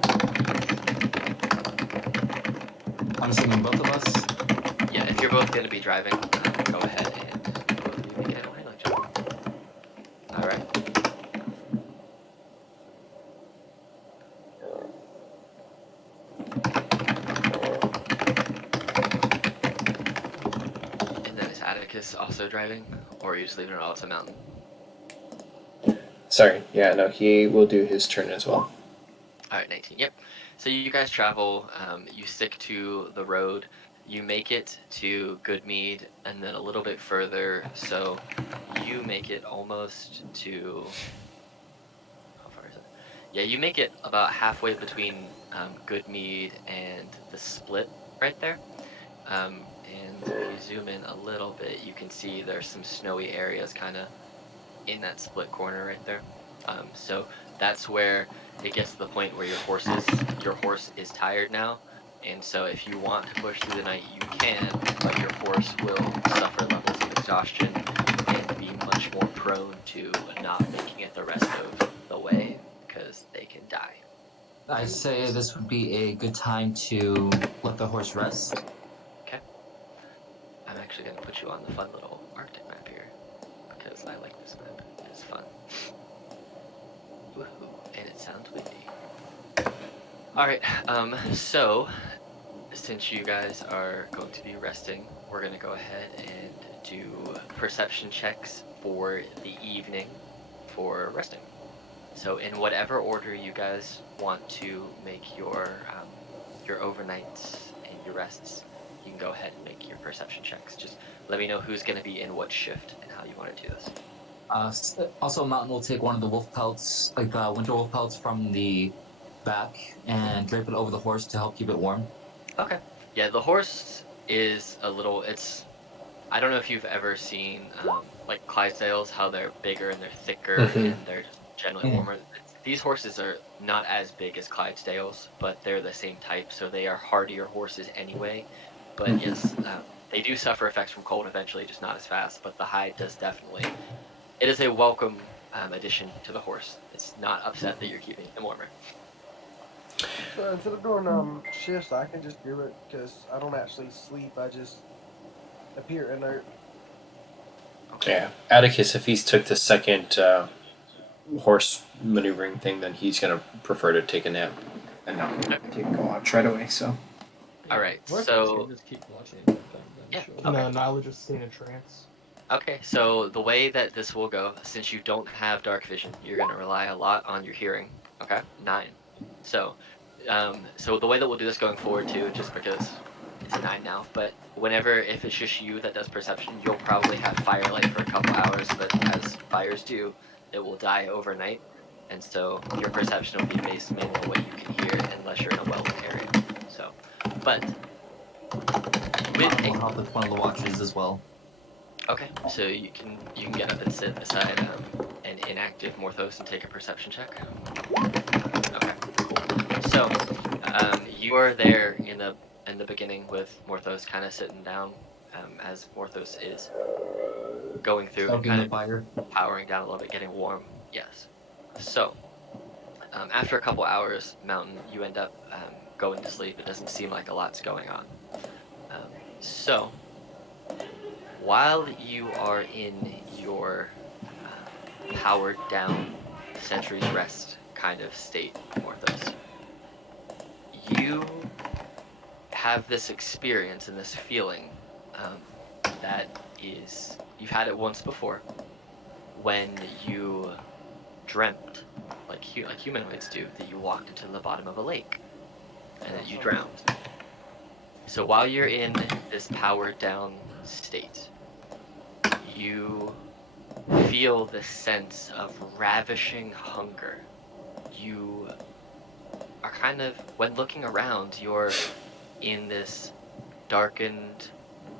I'm assuming both of us. Yeah, if you're both going to be driving, go ahead and both of you make an animal handling check. All right. And then is Atticus also driving, or are you just leaving it all to Mountain? Sorry, yeah, no, he will do his turn as well. All right, 19. Yep. So you guys travel. You stick to the road, you make it to Goodmead, and then a little bit further, so you make it almost to. How far is it? Yeah, you make it about halfway between Goodmead and the split right there. And if you zoom in a little bit, you can see there's some snowy areas kind of in that split corner right there. So that's where it gets to the point where your horse is tired now, and so if you want to push through the night, you can, but your horse will suffer levels of exhaustion and be much more prone to not making it the rest of the way because they can die. I say this would be a good time to let the horse rest. Okay, I'm actually gonna put you on the fun little Arctic map here because I like this map. It's fun. Woohoo! And it sounds windy. All right. So since you guys are going to be resting, we're gonna go ahead and do perception checks for the evening for resting. So in whatever order you guys want to make your overnights and your rests, you can go ahead and make your perception checks. Just let me know who's gonna be in what shift and how you want to do this. Also, Mountain will take one of the wolf pelts, like the winter wolf pelts from the back, and drape it over the horse to help keep it warm. Okay. Yeah, the horse is a little. I don't know if you've ever seen like Clydesdales, how they're bigger and they're thicker Mhm. and they're just generally warmer. These horses are not as big as Clydesdales, but they're the same type, so they are hardier horses anyway. But yes, they do suffer effects from cold eventually, just not as fast. But the hide does definitely. It is a welcome addition to the horse. It's not upset that you're keeping him warmer. So instead of doing shifts, I can just do it because I don't actually sleep. I just appear inert. Yeah, Atticus, if he's took the second horse maneuvering thing, then he's gonna prefer to take a nap and not go out right away. So All right, What? so Just keep watching it. yeah, Sure. okay. No, I would just stay in a trance. Okay, so the way that this will go, since you don't have dark vision, you're going to rely a lot on your hearing. Okay, 9. So, so the way that we'll do this going forward too, just because it's a 9 now, but whenever, if it's just you that does perception, you'll probably have firelight for a couple hours, but as fires do, it will die overnight, and so your perception will be based mainly on what you can hear, unless you're in a well-lit area. So, but with Mountain a will help with one of the watches as well. Okay, so you can get up and sit beside an inactive Morthos and take a perception check. Okay, cool. So you are there in the beginning with Morthos kind of sitting down as Morthos is going through and Stoking kind the of fire. powering down a little bit, getting warm. Yes. So after a couple hours, Mountain, you end up going to sleep. It doesn't seem like a lot's going on. So while you are in your powered down Sentry's Rest kind of state, Morthos, you have this experience and this feeling um, that is, you've had it once before when you dreamt, like humanoids do, that you walked into the bottom of a lake and that you drowned. So while you're in this powered down state, you feel the sense of ravishing hunger. You are kind of, when looking around, you're in this darkened,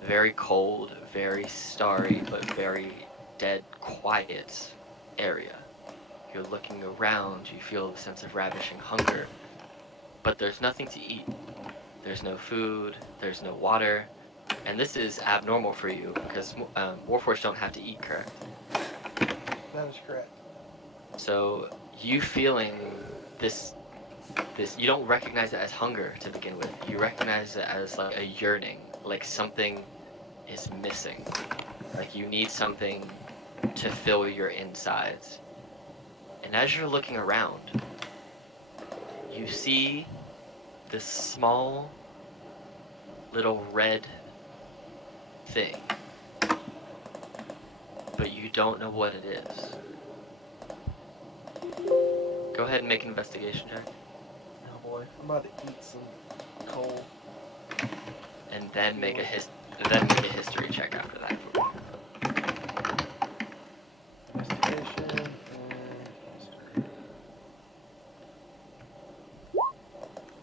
very cold, very starry, but very dead quiet area. You're looking around, you feel the sense of ravishing hunger, but there's nothing to eat. There's no food, there's no water, and this is abnormal for you because Warforged don't have to eat, correct? That is correct. So you feeling this you don't recognize it as hunger to begin with. You recognize it as like a yearning, like something is missing. Like you need something to fill your insides. And as you're looking around, you see this small little red thing. But you don't know what it is. Go ahead and make an investigation check. Oh boy, I'm about to eat some coal. and then make a history check after that. Investigation and history.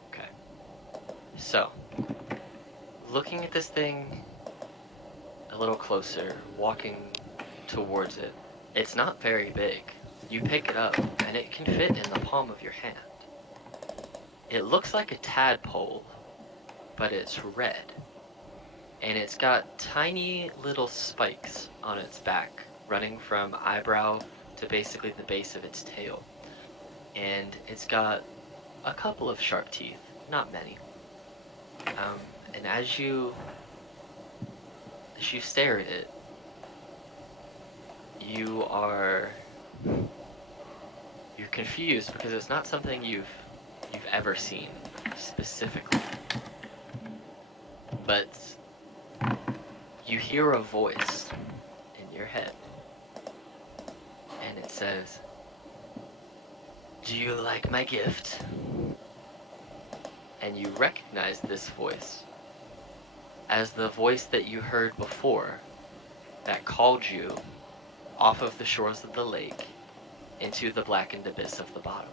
Okay. So, looking at this thing a little closer, walking towards it, it's not very big. You pick it up, and it can fit in the palm of your hand. It looks like a tadpole, but it's red. And it's got tiny little spikes on its back, running from eyebrow to basically the base of its tail. And it's got a couple of sharp teeth, not many. And as you stare at it, you're confused because it's not something you've ever seen specifically. But you hear a voice in your head, and it says, "Do you like my gift?" And you recognize this voice as the voice that you heard before that called you off of the shores of the lake into the blackened abyss of the bottom.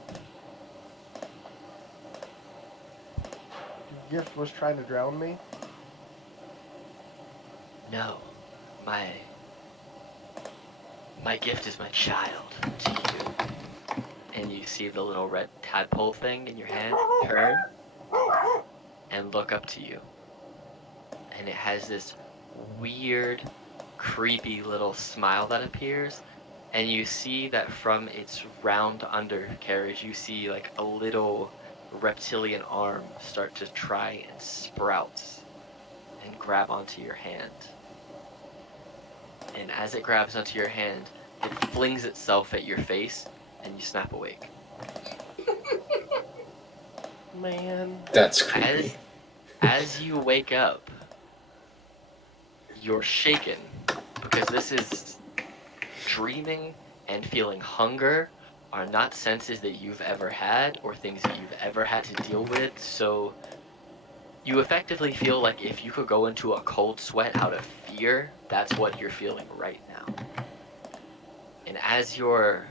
Gift was trying to drown me. No, my gift is my child to you. And you see the little red tadpole thing in your hand turn and look up to you. And it has this weird, creepy little smile that appears. And you see that from its round undercarriage, you see like a little reptilian arm start to try and sprout and grab onto your hand. And as it grabs onto your hand, it flings itself at your face, and you snap awake. Man. That's creepy. As you wake up, you're shaken because this is dreaming and feeling hunger are not senses that you've ever had or things that you've ever had to deal with. So you effectively feel like if you could go into a cold sweat out of fear, that's what you're feeling right now. And as you're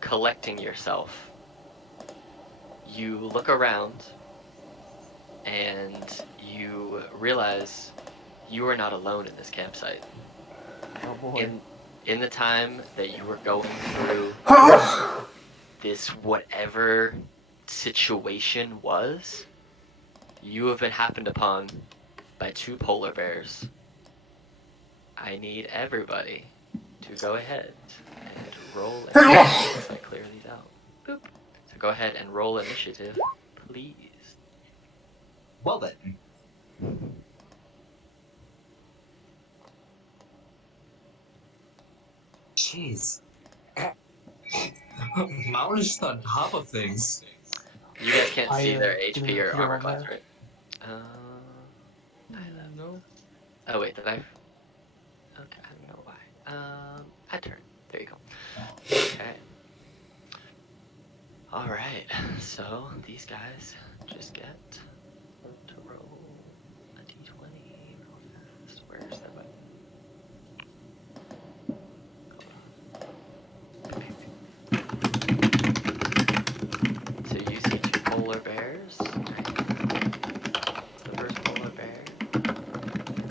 collecting yourself, you look around and you realize you are not alone in this campsite. Oh boy. In the time that you were going through this whatever situation was, you have been happened upon by 2 polar bears. I need everybody to go ahead and roll initiative if I clear these out. Boop. So go ahead and roll initiative, please. Well then. Jeez. Mount is just on top of things. You guys can't see their didn't HP or appear armor on class, there. right? No. Oh wait, did I? Okay, I don't know why. I turn. There you go. Okay. All right. So these guys just get to roll a d20 real fast. Where's that button? So you see 2 polar bears. Right? It's the first polar bear.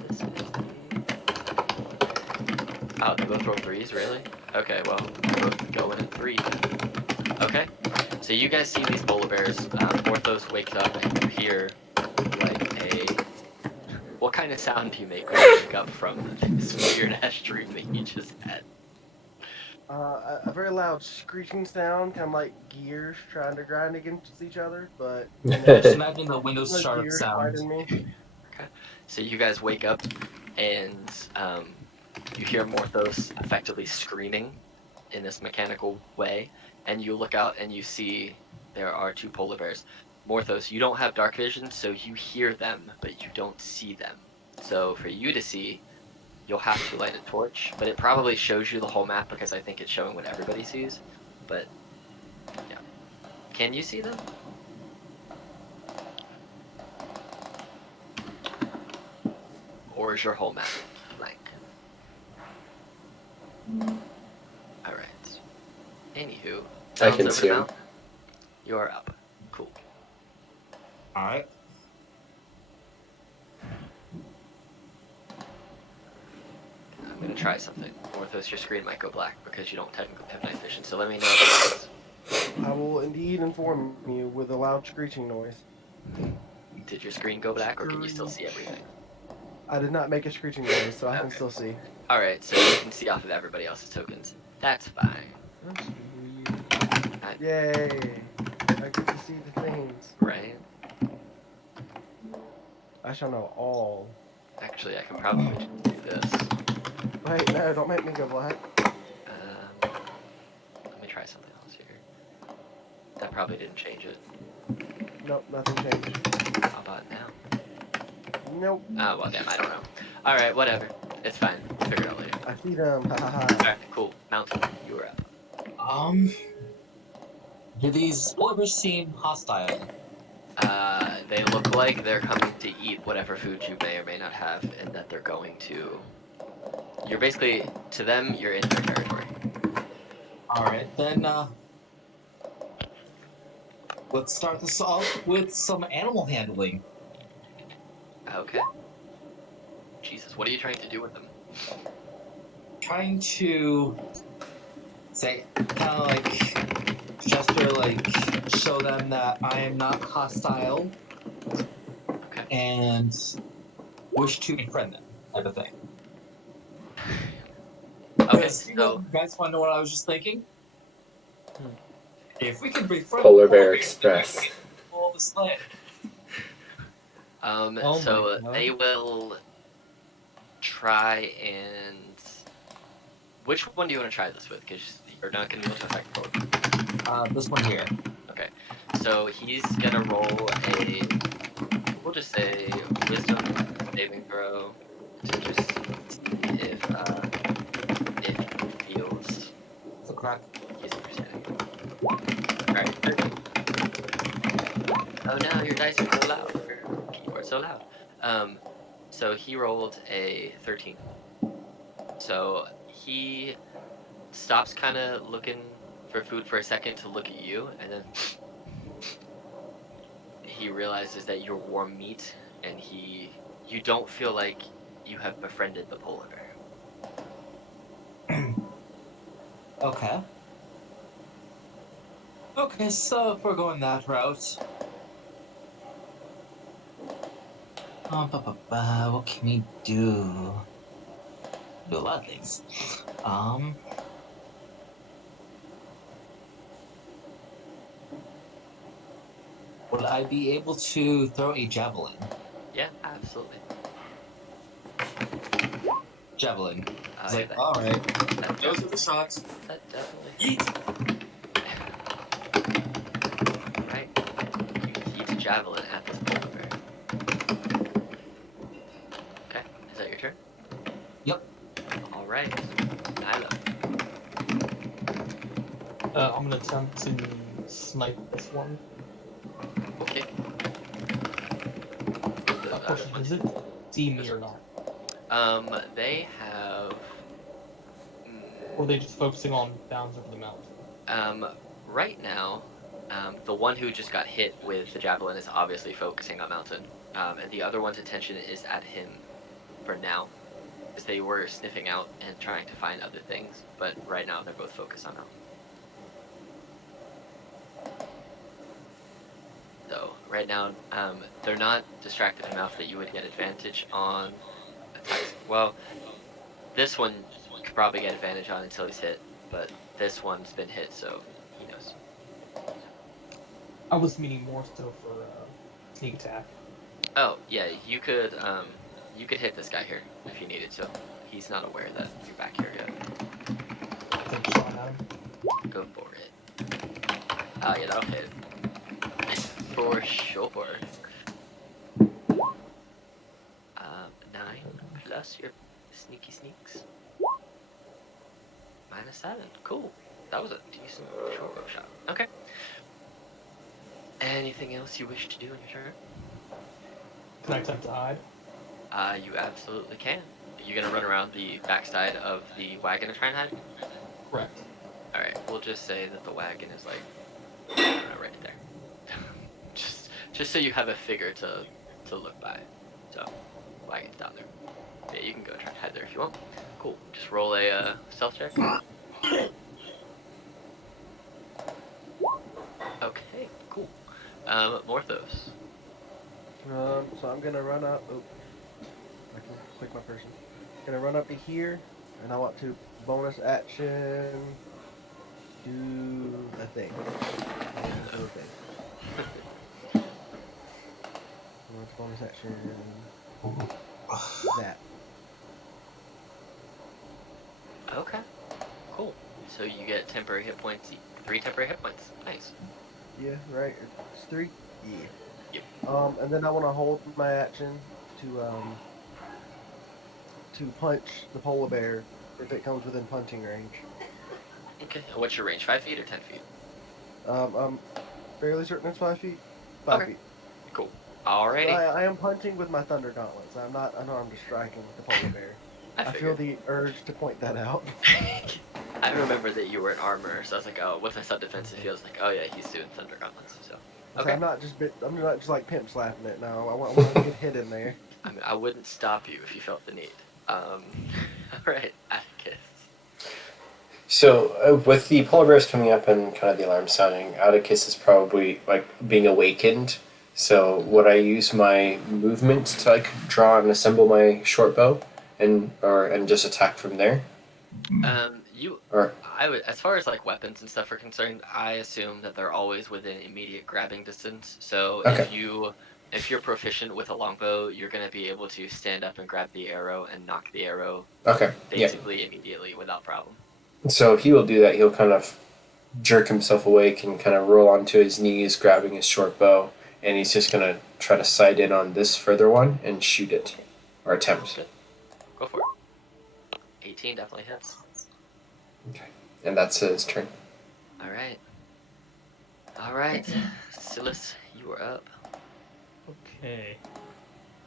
This is the polar bear. Oh, they both roll 3s, really? Okay, well, they're both going at 3. Okay. So you guys see these polar bears. Morthos wakes up and you hear like a... What kind of sound do you make when you wake up from this weird ass dream that you just had? A very loud screeching sound, kind of like gears trying to grind against each other, but Just imagine the Windows no startup gears sound. fighting me. Okay. So you guys wake up and you hear Morthos effectively screaming in this mechanical way, and you look out and you see there are 2 polar bears. Morthos, you don't have dark vision, so you hear them, but you don't see them. So for you to see, you'll have to light a torch, but it probably shows you the whole map because I think it's showing what everybody sees. But yeah, can you see them? Or is your whole map blank? Alright. Anywho, I Talon's can over see the him. mountain. You're up. Cool. Alright. I'm gonna try something. Orthos, your screen might go black because you don't technically have night vision, so let me know if I will indeed inform you with a loud screeching noise. did your screen go black or can you still see everything? I did not make a screeching noise, so I can Okay. still see. Alright, so you can see off of everybody else's tokens. That's fine. That's weird. Yay! I get to see the things. Right? I shall know all. Actually, I can probably just do this. Wait, no, don't make me go black. Let me try something else here. That probably didn't change it. Nope, nothing changed. How about now? Nope. Oh, well, damn, I don't know. Alright, whatever. It's fine. We'll figure it out later. I see them. Ha ha ha. Alright, cool. Mountain, you were up. Do these spoilers seem hostile? They look like they're coming to eat whatever food you may or may not have, and that they're going to... You're basically, to them, you're in their territory. Alright, then, let's start this off with some animal handling. Okay. Jesus, what are you trying to do with them? Trying to say, kind of like, gesture, like, show them that I am not hostile Okay. and wish to befriend them, type of thing. Okay, Because, you guys want to know what I was just thinking? If we can befriend Polar them, Bear Express. all this land. Oh so my God. they will try and... Which one do you want to try this with? Because you're not going to be able to affect both. This one here. Okay, so he's going to roll a... We'll just say wisdom saving throw to just see if he feels So crack. he's understanding. Alright, 13. Oh no, your dice are so loud. Your keyboard's so loud. So he rolled a 13. So he stops kind of looking for food for a second to look at you, and then he realizes that you're warm meat, and you don't feel like you have befriended the polar bear. Okay. Okay, so if we're going that route, what can we do? Do a lot of things. Would I be able to throw a javelin? Yeah, absolutely. Javelin. It's like, That, alright, that, those are the shots. that definitely. Yeet! Right. You heat a javelin at this polar bear. Okay, is that your turn? Yep. All right, Nyla. I'm gonna attempt to snipe this one. Okay. Question, does it see me or not? They have. Or are they just focusing on bounds over the mountain? Right now, the one who just got hit with the javelin is obviously focusing on Mountain, and the other one's attention is at him for now, because they were sniffing out and trying to find other things, but right now they're both focused on Mountain. So right now, they're not distracted enough that you would get advantage on attacks. Well, this one could probably get advantage on until he's hit, but this one's been hit, so he knows. I was meaning more so for sneak attack. Oh yeah, you could hit this guy here if you needed to. He's not aware that you're back here yet. Take a shot at him. Go for it. Oh yeah, that'll hit. For sure. 9 plus your sneaky sneaks. -7. Cool. That was a decent short bow shot. Okay. Anything else you wish to do on your turn? Can I attempt to hide? You absolutely can. You're gonna run around the backside of the wagon to try and hide? Correct. Alright, we'll just say that the wagon is like, I don't know, right there. just so you have a figure to look by. So, wagon's down there. Yeah, you can go try and hide there if you want. Cool. Just roll a stealth check. Okay, cool. Morthos. So I'm gonna run up. Oh, I can click my person. Gonna run up to here, and I want to bonus action do a thing. Do a thing. I want to bonus action that. Okay, cool. So you get temporary hit points, 3 temporary hit points. Nice. Yeah, right. It's 3. Yeah. Yep. And then I want to hold my action to punch the polar bear if it comes within punching range. Okay, and what's your range? 5 feet or 10 feet? I'm fairly certain it's 5 feet. 5 Okay. feet. Cool. Alrighty. I am punching with my thunder gauntlets. I'm not unarmed or striking the polar bear. I feel figured. the urge to point that out. I remember that you were in armor, so I was like, oh, with my sub defense, it feels like, oh yeah, he's doing thunder gauntlets. So, So okay. I'm not just like pimp slapping it. No, I want a good hit in there. I mean, I wouldn't stop you if you felt the need. All right, Atticus. So, with the polar bears coming up and kind of the alarm sounding, Atticus is probably like being awakened. So, would I use my movement to like draw and assemble my short bow, and just attack from there? Or I would, as far as like weapons and stuff are concerned, I assume that they're always within immediate grabbing distance. So Okay. if you're proficient with a longbow, you're gonna be able to stand up and grab the arrow and knock the arrow okay, yeah. basically immediately without problem. So he will do that. He'll kind of jerk himself awake and kind of roll onto his knees, grabbing his short bow, and he's just gonna try to sight in on this further one and shoot it, or attempt. Good. Go for it. 18 definitely hits. Okay, and that's his turn. All right, Silas, you are up. Okay.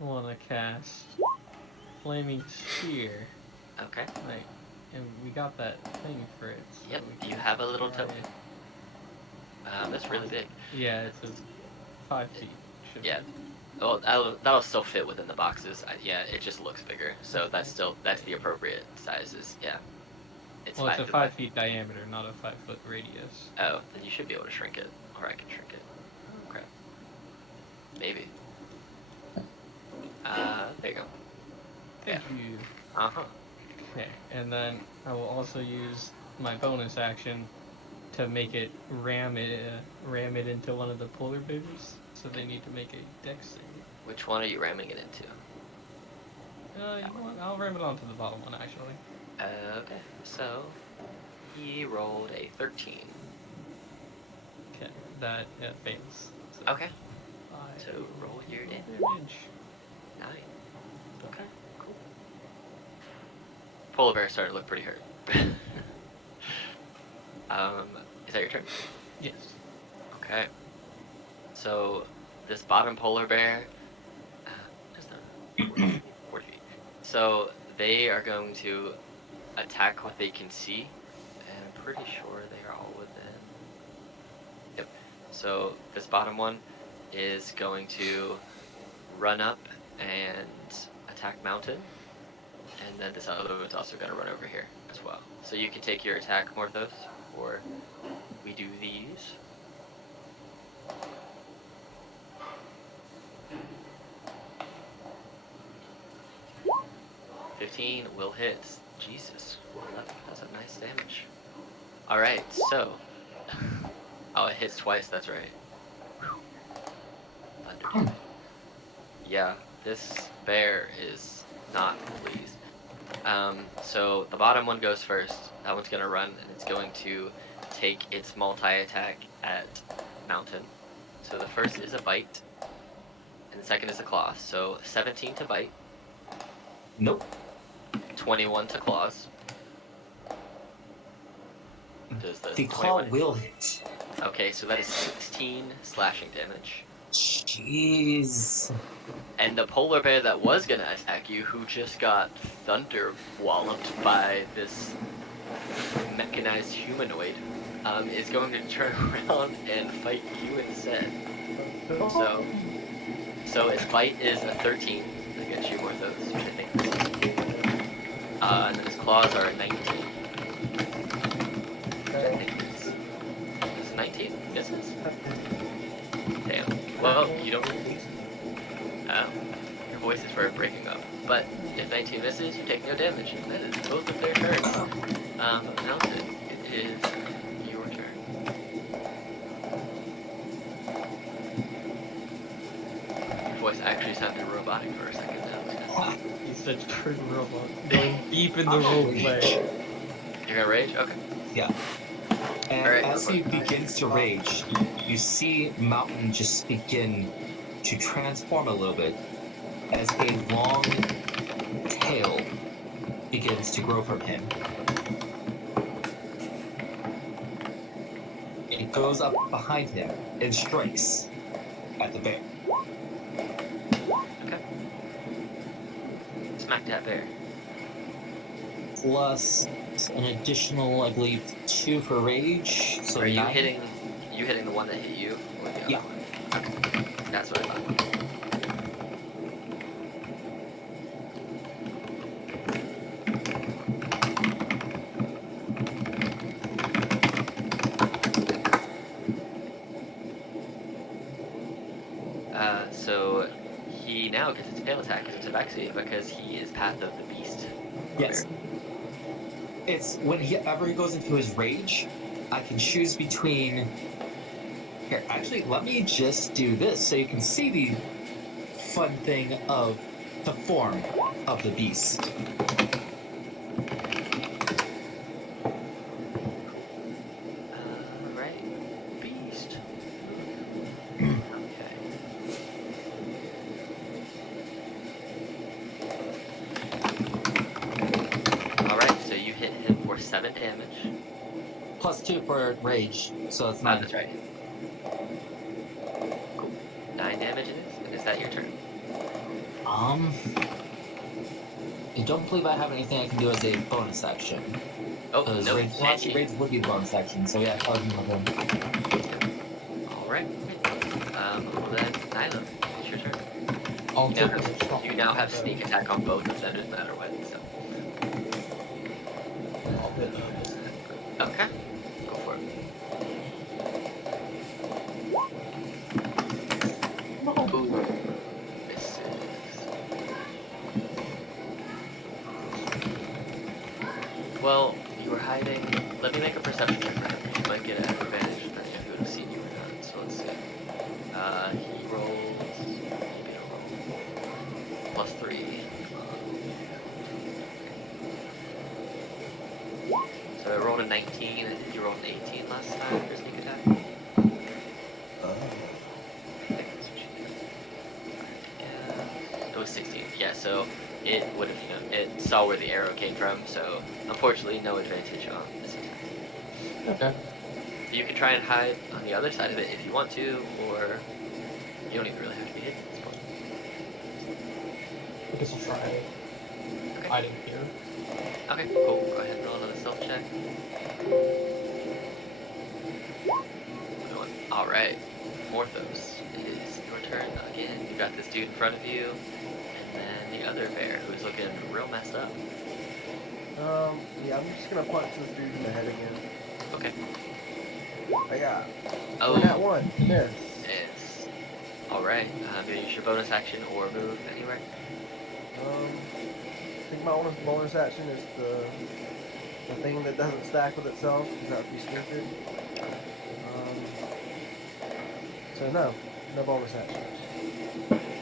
I want to cast Flaming Spear. Okay. Right. And we got that thing for it. So Yep, we you can have a little try token. it. That's really big. Yeah, it's a 5 feet. Should Yeah. be. Well, that'll still fit within the boxes. Yeah, it just looks bigger. So that's the appropriate sizes. Yeah. Well, it's a 5 feet diameter, not a 5 foot radius. Oh, then you should be able to shrink it, or I can shrink it. Oh, crap. Maybe. There you go. Thank you. Okay, and then I will also use my bonus action to make it ram it into one of the polar bears. So they need to make a dex save. Which one are you ramming it into? You know what? I'll ram it onto the bottom one actually. Okay, so he rolled a 13. Okay, that fails. So Okay. So roll your damage. 9. Okay, cool. Polar bear started to look pretty hurt. Is that your turn? Yes. Okay. So this bottom polar bear, just 40 feet. So they are going to attack what they can see, and I'm pretty sure they are all within. Yep. So this bottom one is going to run up and attack Mountain, and then this other one's also going to run over here as well. So you can take your attack, Morthos, or we do these. $15 will hit. Jesus, that's a nice damage. All right, so oh, it hits twice. That's right. Thunder. Yeah, this bear is not pleased. So the bottom one goes first. That one's gonna run, and it's going to take its multi-attack at Mountain. So the first is a bite, and the second is a claw. So 17 to bite. Nope. 21 to claws. Does the The claw 21 will hit. Okay, so that is 16 slashing damage. Jeez. And the polar bear that was gonna attack you, who just got thunder walloped by this mechanized humanoid, is going to turn around and fight you instead. So its bite is a 13 against you, Morthos, which I think is. And then its claws are a 19. Which I think is 19. Misses. Damn. Well, you don't. Your voice is very breaking up. But if 19 misses, you take no damage. That is both of their turns. Nelson, it is your turn. Your voice actually sounded robotic for a second now. He's such a true robot. Going deep in the roleplay. You're gonna rage? Okay. Yeah. And Alright, as go he for it. begins to rage, you see Mountain just begin to transform a little bit as a long tail begins to grow from him. It goes up behind him and strikes at the bear. Okay. Smack that bear. Plus an additional, I believe, 2 for rage. So Are you 9. hitting the one that hit you? Or the other Yeah. one? Okay. That's what I thought. So he now gets a tail attack because it's a vaccine because he is path of the beast. Yes. It's whenever he goes into his rage, I can choose between. Here, actually, let me just do this so you can see the fun thing of the form of the beast. Right. Beast. Okay. Alright, so you hit him for 7 damage. Plus 2 for rage, so it's 9. That's right. Cool. 9 damage it is. And is that your turn? I don't believe I have anything I can do as a bonus action. Oh, Because no. rage, well, actually, rage would be the bonus action, so yeah, I'll do my Alright. Well then, Nyla, it's your turn. I'll You now take have, the shot. you now have sneak attack on both of them, no matter what, so. I'll hit this. Okay. Go for it. Ooh. Misses. Well, you were hiding. Let me make a perception check for him. You might get an advantage depending if he would have seen you or not. So let's see. He rolls. Maybe a roll. +3. So I rolled a 19. I think you rolled an 18 last time for sneak attack. I think that's what you did. Yeah. It was 16. Yeah, so it would have, it saw where the arrow came from, so unfortunately no advantage on this attack. Okay. You can try and hide on the other side of it if you want to, or you don't even really have to be hidden at this point. I guess I'll try Okay. hiding here. Okay, cool. Go ahead and roll another stealth check. Alright, Morthos, it is your turn again. You got this dude in front of you, and then the other bear who's looking real messed up. Yeah, I'm just gonna punch this dude in the head again. Okay. I got. Oh, That one. Miss. it's alright. Use your bonus action or move anywhere. I think my only bonus action is the thing that doesn't stack with itself, because that would be stupid. So no bonus action.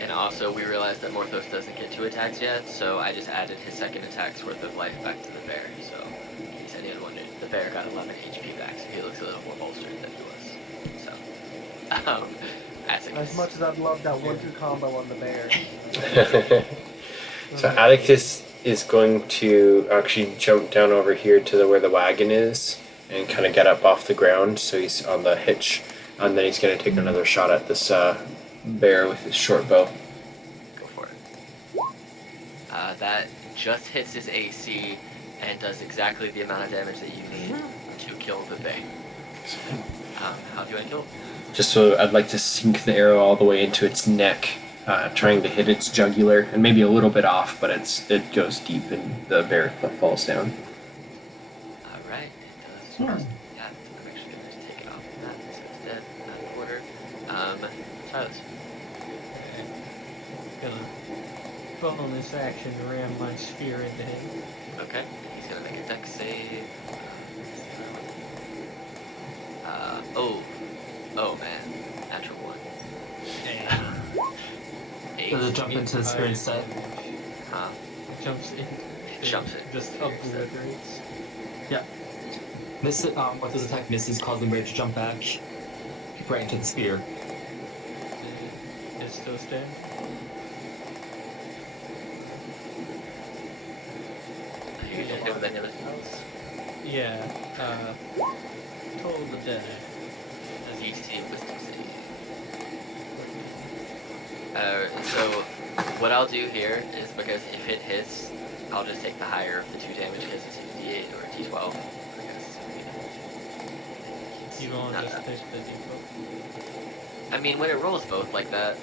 And also, we realized that Morthos doesn't get 2 attacks yet, so I just added his second attack's worth of life back to the bear. So, in case anyone wondered, the bear got 11 HP back, so he looks a little more bolstered than he was. So, As much as I'd love that 1-2 combo on the bear. So Atticus is going to actually jump down over here to where the wagon is and kind of get up off the ground, so he's on the hitch, and then he's going to take another shot at this bear with his short bow. Go for it. That just hits his AC and does exactly the amount of damage that you need to kill the bear. How do you want to kill it? Just so I'd like to sink the arrow all the way into its neck, trying to hit its jugular, and maybe a little bit off, but it goes deep and the bear falls down. Alright, it does. Yeah, I'm actually going to take it off from that, so it's dead. Not quarter. Silas. Gonna bonus action ram my spear into him. Okay, he's gonna make a dex save. Oh man, natural one. Does it Eight. jump into the spear instead? Huh? Jumps in. It jumps in. Just obliterates. Yeah. Miss it. With his attack misses, causing the bear to jump back right into the spear. It's still standing. Are you gonna hit with any other spells? Yeah. Toll the Dead. DC and wisdom save. So what I'll do here is, because if it hits, I'll just take the higher of the 2 damage because it's a D8 or a D12. I guess. You want to Not just that. take the D12? I mean, when it rolls both like that,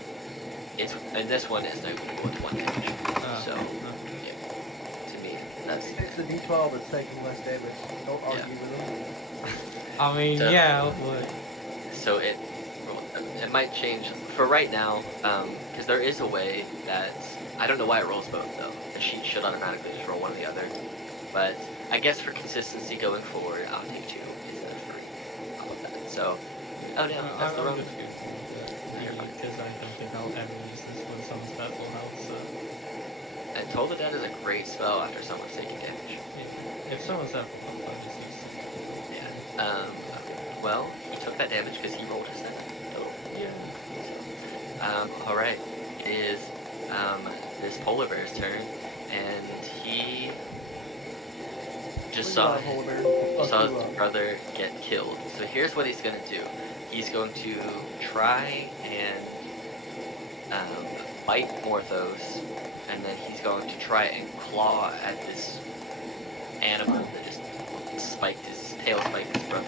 it's, and this one is negligible to 1 damage. So, yeah, to me, that's. It's the D12 that's taking less damage. Don't argue with them. I mean, So- yeah, but So it might change for right now, because there is a way that, I don't know why it rolls both though. The sheet should automatically just roll one or the other. But I guess for consistency going forward, I'll take 2 instead of 3. All of that. So, oh no, that's the I'm wrong. just good because I don't think I'll ever use this when someone's at full health. So And Toll the Dead is a great spell after someone's taking damage. if someone's at full health, I'll just use it. Yeah. Okay. Well, he took that damage because he rolled his 7. Alright. It is this polar bear's turn, and he just saw his brother get killed. So here's what he's gonna do. He's going to try and bite Morthos, and then he's going to try and claw at this animal that just spiked his tail, spiked his brother.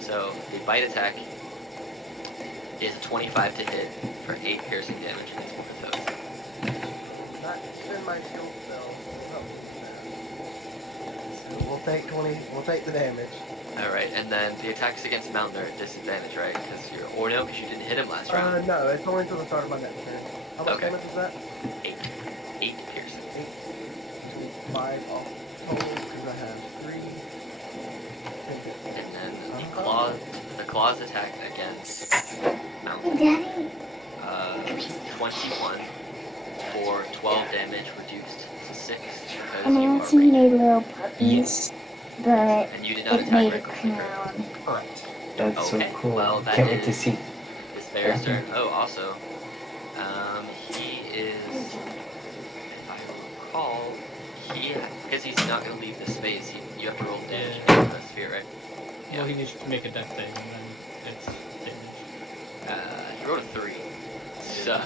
So the bite attack is a 25 to hit for 8 piercing damage against Morthos. Not spend my skill spell. So we'll take 20. We'll take the damage. All right, and then the attacks against Mountain are at disadvantage, right? Because you're, or no, because you didn't hit him last round. No, it's only until the start of my next turn. How much Okay. damage is that? 8 piercing. 5 off total because I have 3. And then the claws attack against Mountain. Daddy. 21 for 12 damage, reduced to 6 because And you I are also raging. made a little puppy, Yes. but And you did not it attack made a regularly. crown. Correct. That's Okay, so cool. well, that Can't wait to is- see. This bear's turn. Oh, also, he is, if I recall, because he's not going to leave the space, you have to roll damage against the sphere, right? Yeah. Well, he needs to make a death save, and then it's damage. He rolled a 3. So,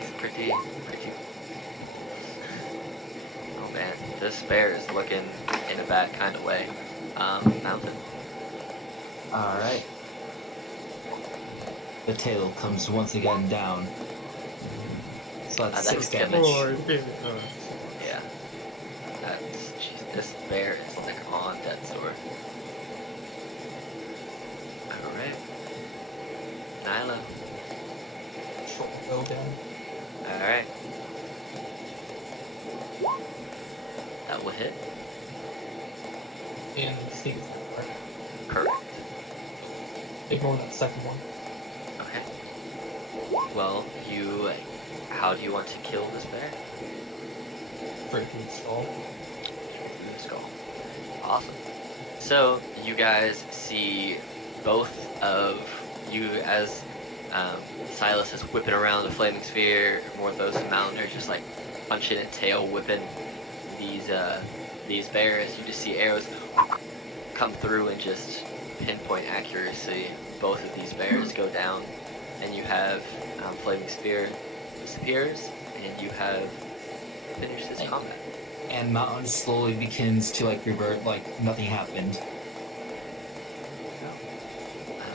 it's pretty. Oh man, this bear is looking in a bad kind of way. Mountain. Alright. The tail comes once again down. So that's That 6 could kill damage. Yeah. Jeez, this bear is like on death's door. Alright. Nyla. Short bow down. Alright. That will hit. And sneak attack, right? Correct. Ignoring that second one. Okay. Well, how do you want to kill this bear? Straight through the skull. Through the skull. Awesome. So, you guys see both of you as Silas is whipping around the flaming sphere, Morthos and Mountain are just like punching and tail whipping these bears. You just see arrows come through and just pinpoint accuracy. Both of these bears go down. and you have Flaming Spear disappears, and you have finished this Hey. combat. And Mountain slowly begins to like revert, like nothing happened.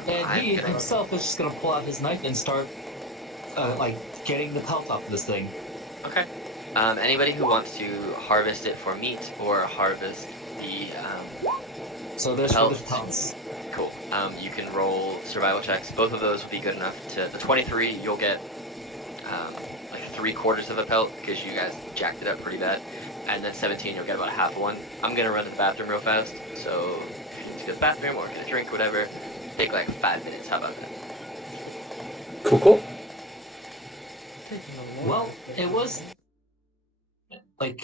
And I'm he gonna. himself is just gonna pull out his knife and start, like getting the pelt off this thing. Okay. Anybody who wants to harvest it for meat or harvest the So there's for the pelts, pelts. cool. You can roll survival checks. Both of those will be good enough to. The 23, you'll get like 3/4 of a pelt because you guys jacked it up pretty bad. And then 17, you'll get about half one. I'm gonna run to the bathroom real fast. So if you need to go to the bathroom or get a drink, whatever, take like 5 minutes. How about that? Cool. Well, it was like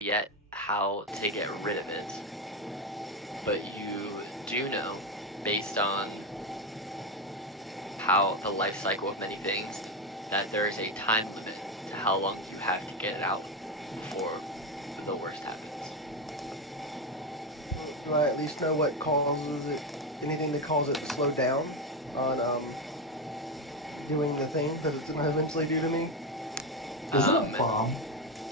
yet how to get rid of it, but you do know, based on how the life cycle of many things, that there is a time limit to how long you have to get it out before the worst happens. Do I at least know what causes it? Anything that causes it to slow down on doing the thing that it's gonna eventually do to me? Is it a Um, bomb?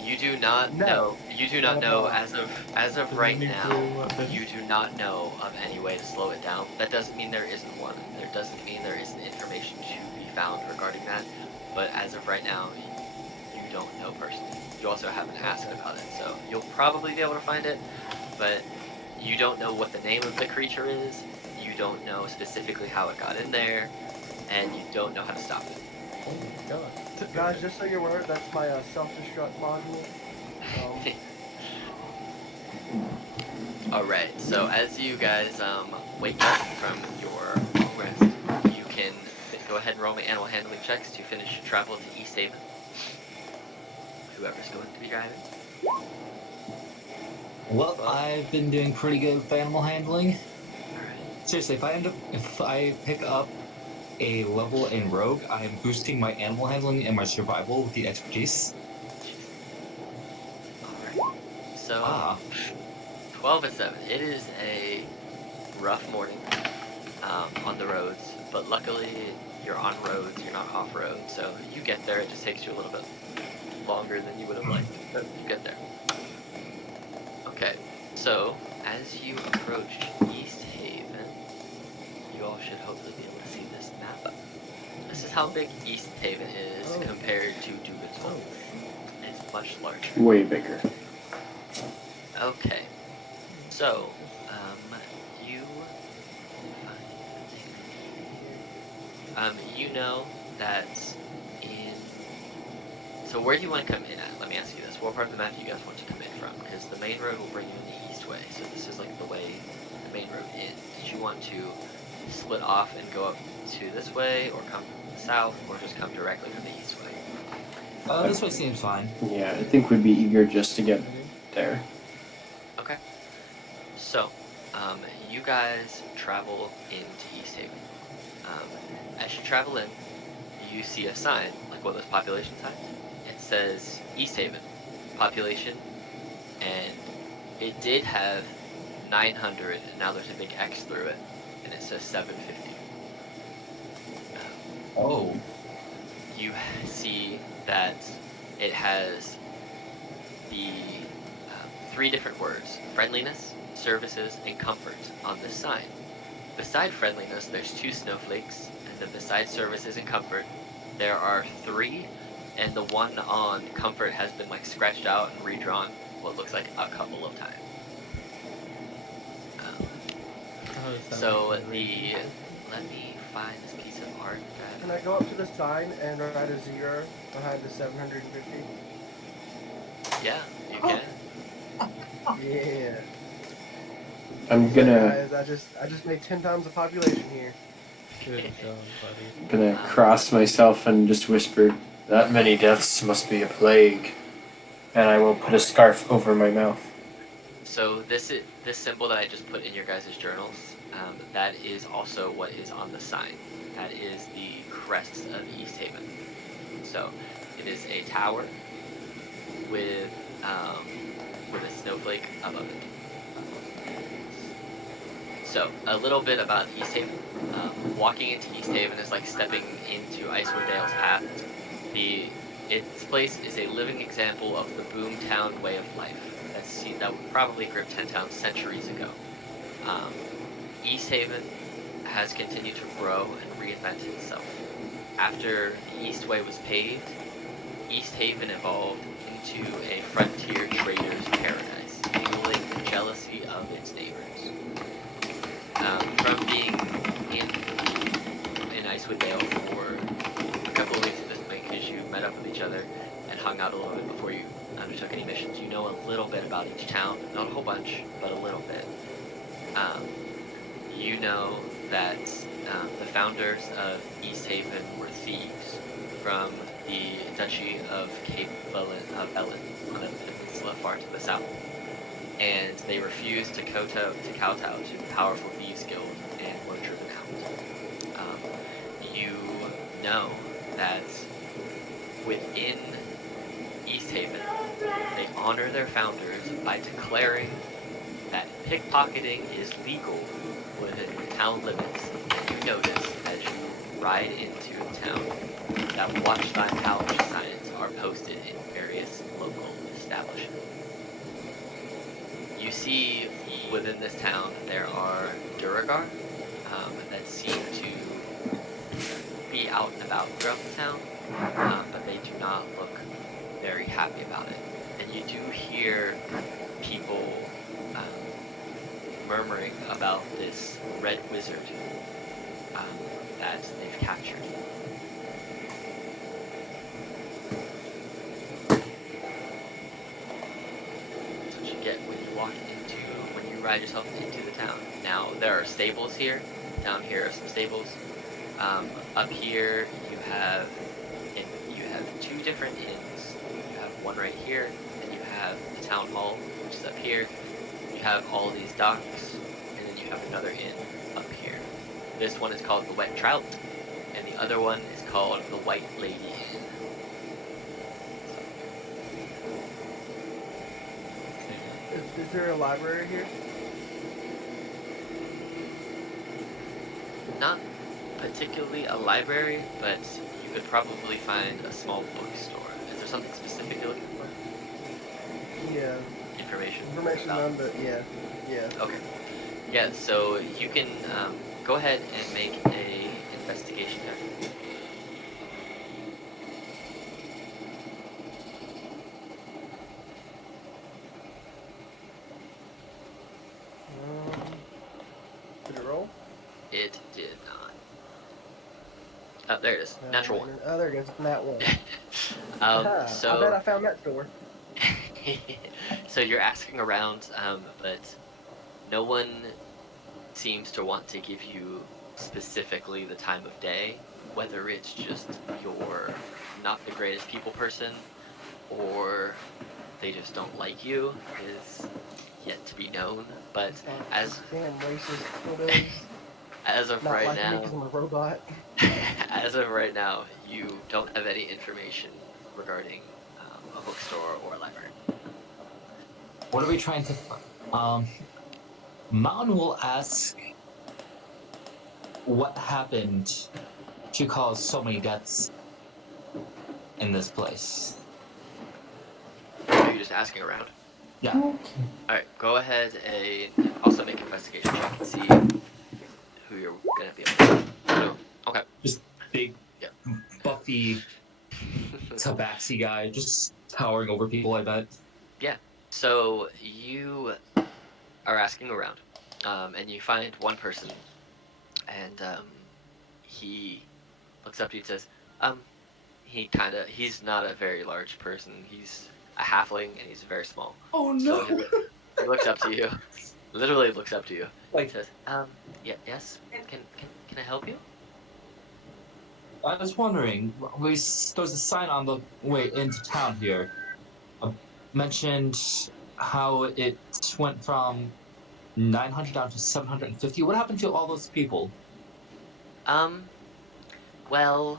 you do not No, know. You do not not a know bomb. as of The right nuclear now. weapon. You do not know of any way to slow it down. That doesn't mean there isn't one. There doesn't mean there isn't information to be found regarding that. But as of right now, you don't know personally. You also haven't asked about it, so you'll probably be able to find it. But you don't know what the name of the creature is. You don't know specifically how it got in there, and you don't know how to stop it. Oh my god. Guys, just so you're aware, that's my self-destruct module. All right. So as you guys wake up from your long rest, you can go ahead and roll me animal handling checks to finish your travel to East Haven. Whoever's going to be driving. Well, I've been doing pretty good with animal handling. All right. Seriously, if I pick up a level in Rogue, I am boosting my animal handling and my survival with the expertise. All right. So Ah, 12 and 7. It is a rough morning on the roads, but luckily you're on roads, you're not off road, so you get there. It just takes you a little bit longer than you would have liked, but you get there. Okay, so as you approach East Haven, you all should hopefully be able to see this map. This is how big East Haven is compared to Dugan's Hole. It's much larger. Way bigger. Okay, so you you know that in. So where do you want to come in at? Let me ask you this: what part of the map do you guys want to come in from? Because the main road will bring you in the east way. So this is like the way the main road ends. Did you want to split off and go up to this way, or come from the south, or just come directly from the east way? this way seems fine. Yeah, I think we'd be eager just to get there. Okay. So, you guys travel into East Haven. As you travel in, you see a sign, like one of those population signs. It says East Haven, population, and it did have 900, and now there's a big X through it, and it says 750. Oh, You see that it has the three different words: friendliness, services, and comfort on this sign. Beside friendliness, there's two snowflakes, and then beside services and comfort, there are three, and the one on comfort has been like scratched out and redrawn what looks like a couple of times. How does that So make me the let me find this piece of art Can that I go up to the sign and write a 0 behind the 750? yeah, you can. Yeah. I'm So gonna guys, I just made 10 times the population here. Good job, buddy. cross myself and just whisper, "That many deaths must be a plague," and I will put a scarf over my mouth. So this symbol that I just put in your guys' journals. That is also what is on the sign. That is the crest of East Haven. So it is a tower with a snowflake above it. So a little bit about East Haven. Walking into East Haven is like stepping into Icewind Dale's path. Its place is a living example of the boomtown way of life that would probably grip 10 towns centuries ago. Um, East Haven has continued to grow and reinvent itself. After the East Way was paved, East Haven evolved into a frontier trader's paradise, fueling the jealousy of its neighbors. From being in Icewind Dale for a couple of weeks at this point, because you met up with each other and hung out a little bit before you undertook any missions, you know a little bit about each town. Not a whole bunch, but a little bit. You know that the founders of East Haven were thieves from the Duchy of Cape Bellin on a slave peninsula far to the south, and they refuse to kowtow to the powerful thieves guild and were driven out. You know that within East Haven, they honor their founders by declaring that pickpocketing is legal within the town limits. And you notice as you ride into the town that watch thy pouch signs are posted in various local establishments. You see within this town there are Duragar that seem to be out and about throughout the town, but they do not look very happy about it. And you do hear people murmuring about this red wizard that they've captured. That's what you get when you ride yourself into the town. Now, there are stables here. Down here are some stables. Up here you have two different inns. You have one right here, and you have the town hall, which is up here. You have all these docks, and then you have another inn up here. This one is called the Wet Trout, and the other one is called the White Lady Inn. Is there a library here? Not particularly a library, but you could probably find a small bookstore. Is there something specific you're looking for? Yeah. Information Information about? on the yeah. Okay. Yeah, so you can go ahead and make a investigation check. Did it roll? It did not. Oh, there it is. Natural one. Oh, there it goes. Nat one. Um, I bet so I found that door. so you're asking around, but no one seems to want to give you specifically the time of day, whether it's just you're not the greatest people person or they just don't like you is yet to be known. But as Damn racist photos. as of Not right like me now, because I'm a robot. as of right now, you don't have any information regarding a bookstore or a library. What are we trying to? Mountain will ask what happened to cause so many deaths in this place. Are you just asking around? Yeah. All right, go ahead and also make an investigation check and see who you're gonna be able to. No. Okay. Just big, Yeah. buffy, tabaxi guy, just towering over people. I bet. So you are asking around, and you find one person, and he looks up to you and says, he's not a very large person. He's a halfling, and he's very small. Oh So he looks up to you, literally looks up to you. Like, Says, yeah, yes, can I help you? I was wondering, there's a sign on the way into town here. Mentioned how it went from 900 down to 750. What happened to all those people? Well,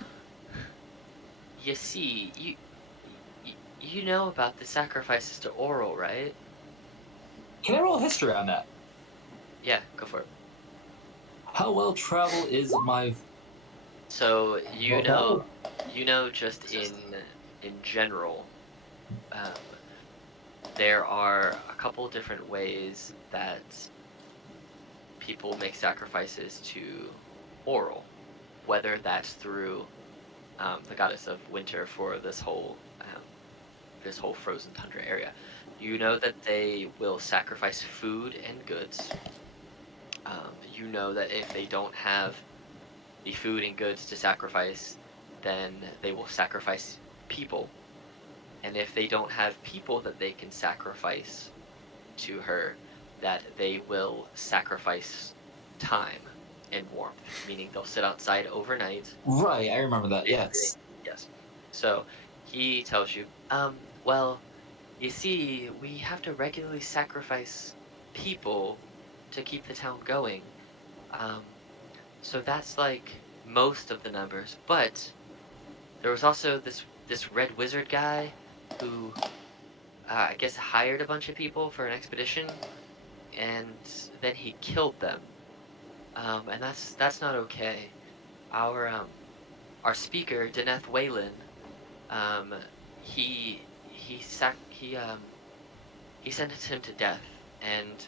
you see, you know about the sacrifices to Oral, right? Can I roll history on that? Yeah, go for it. How well traveled is my? So Well, you know, just in general, um, there are a couple different ways that people make sacrifices to Oral, whether that's through the goddess of winter for this whole frozen tundra area. You know that they will sacrifice food and goods. You know that if they don't have the food and goods to sacrifice, then they will sacrifice people. And if they don't have people that they can sacrifice to her, that they will sacrifice time and warmth, meaning they'll sit outside overnight. right, I remember that. Yes. Yes. So he tells you, well, You see, we have to regularly sacrifice people to keep the town going. Um, so that's like most of the numbers. But there was also this red wizard guy who I guess hired a bunch of people for an expedition, and then he killed them. And that's not okay. Our speaker, Deneth Whalen, um, he sentenced him to death, and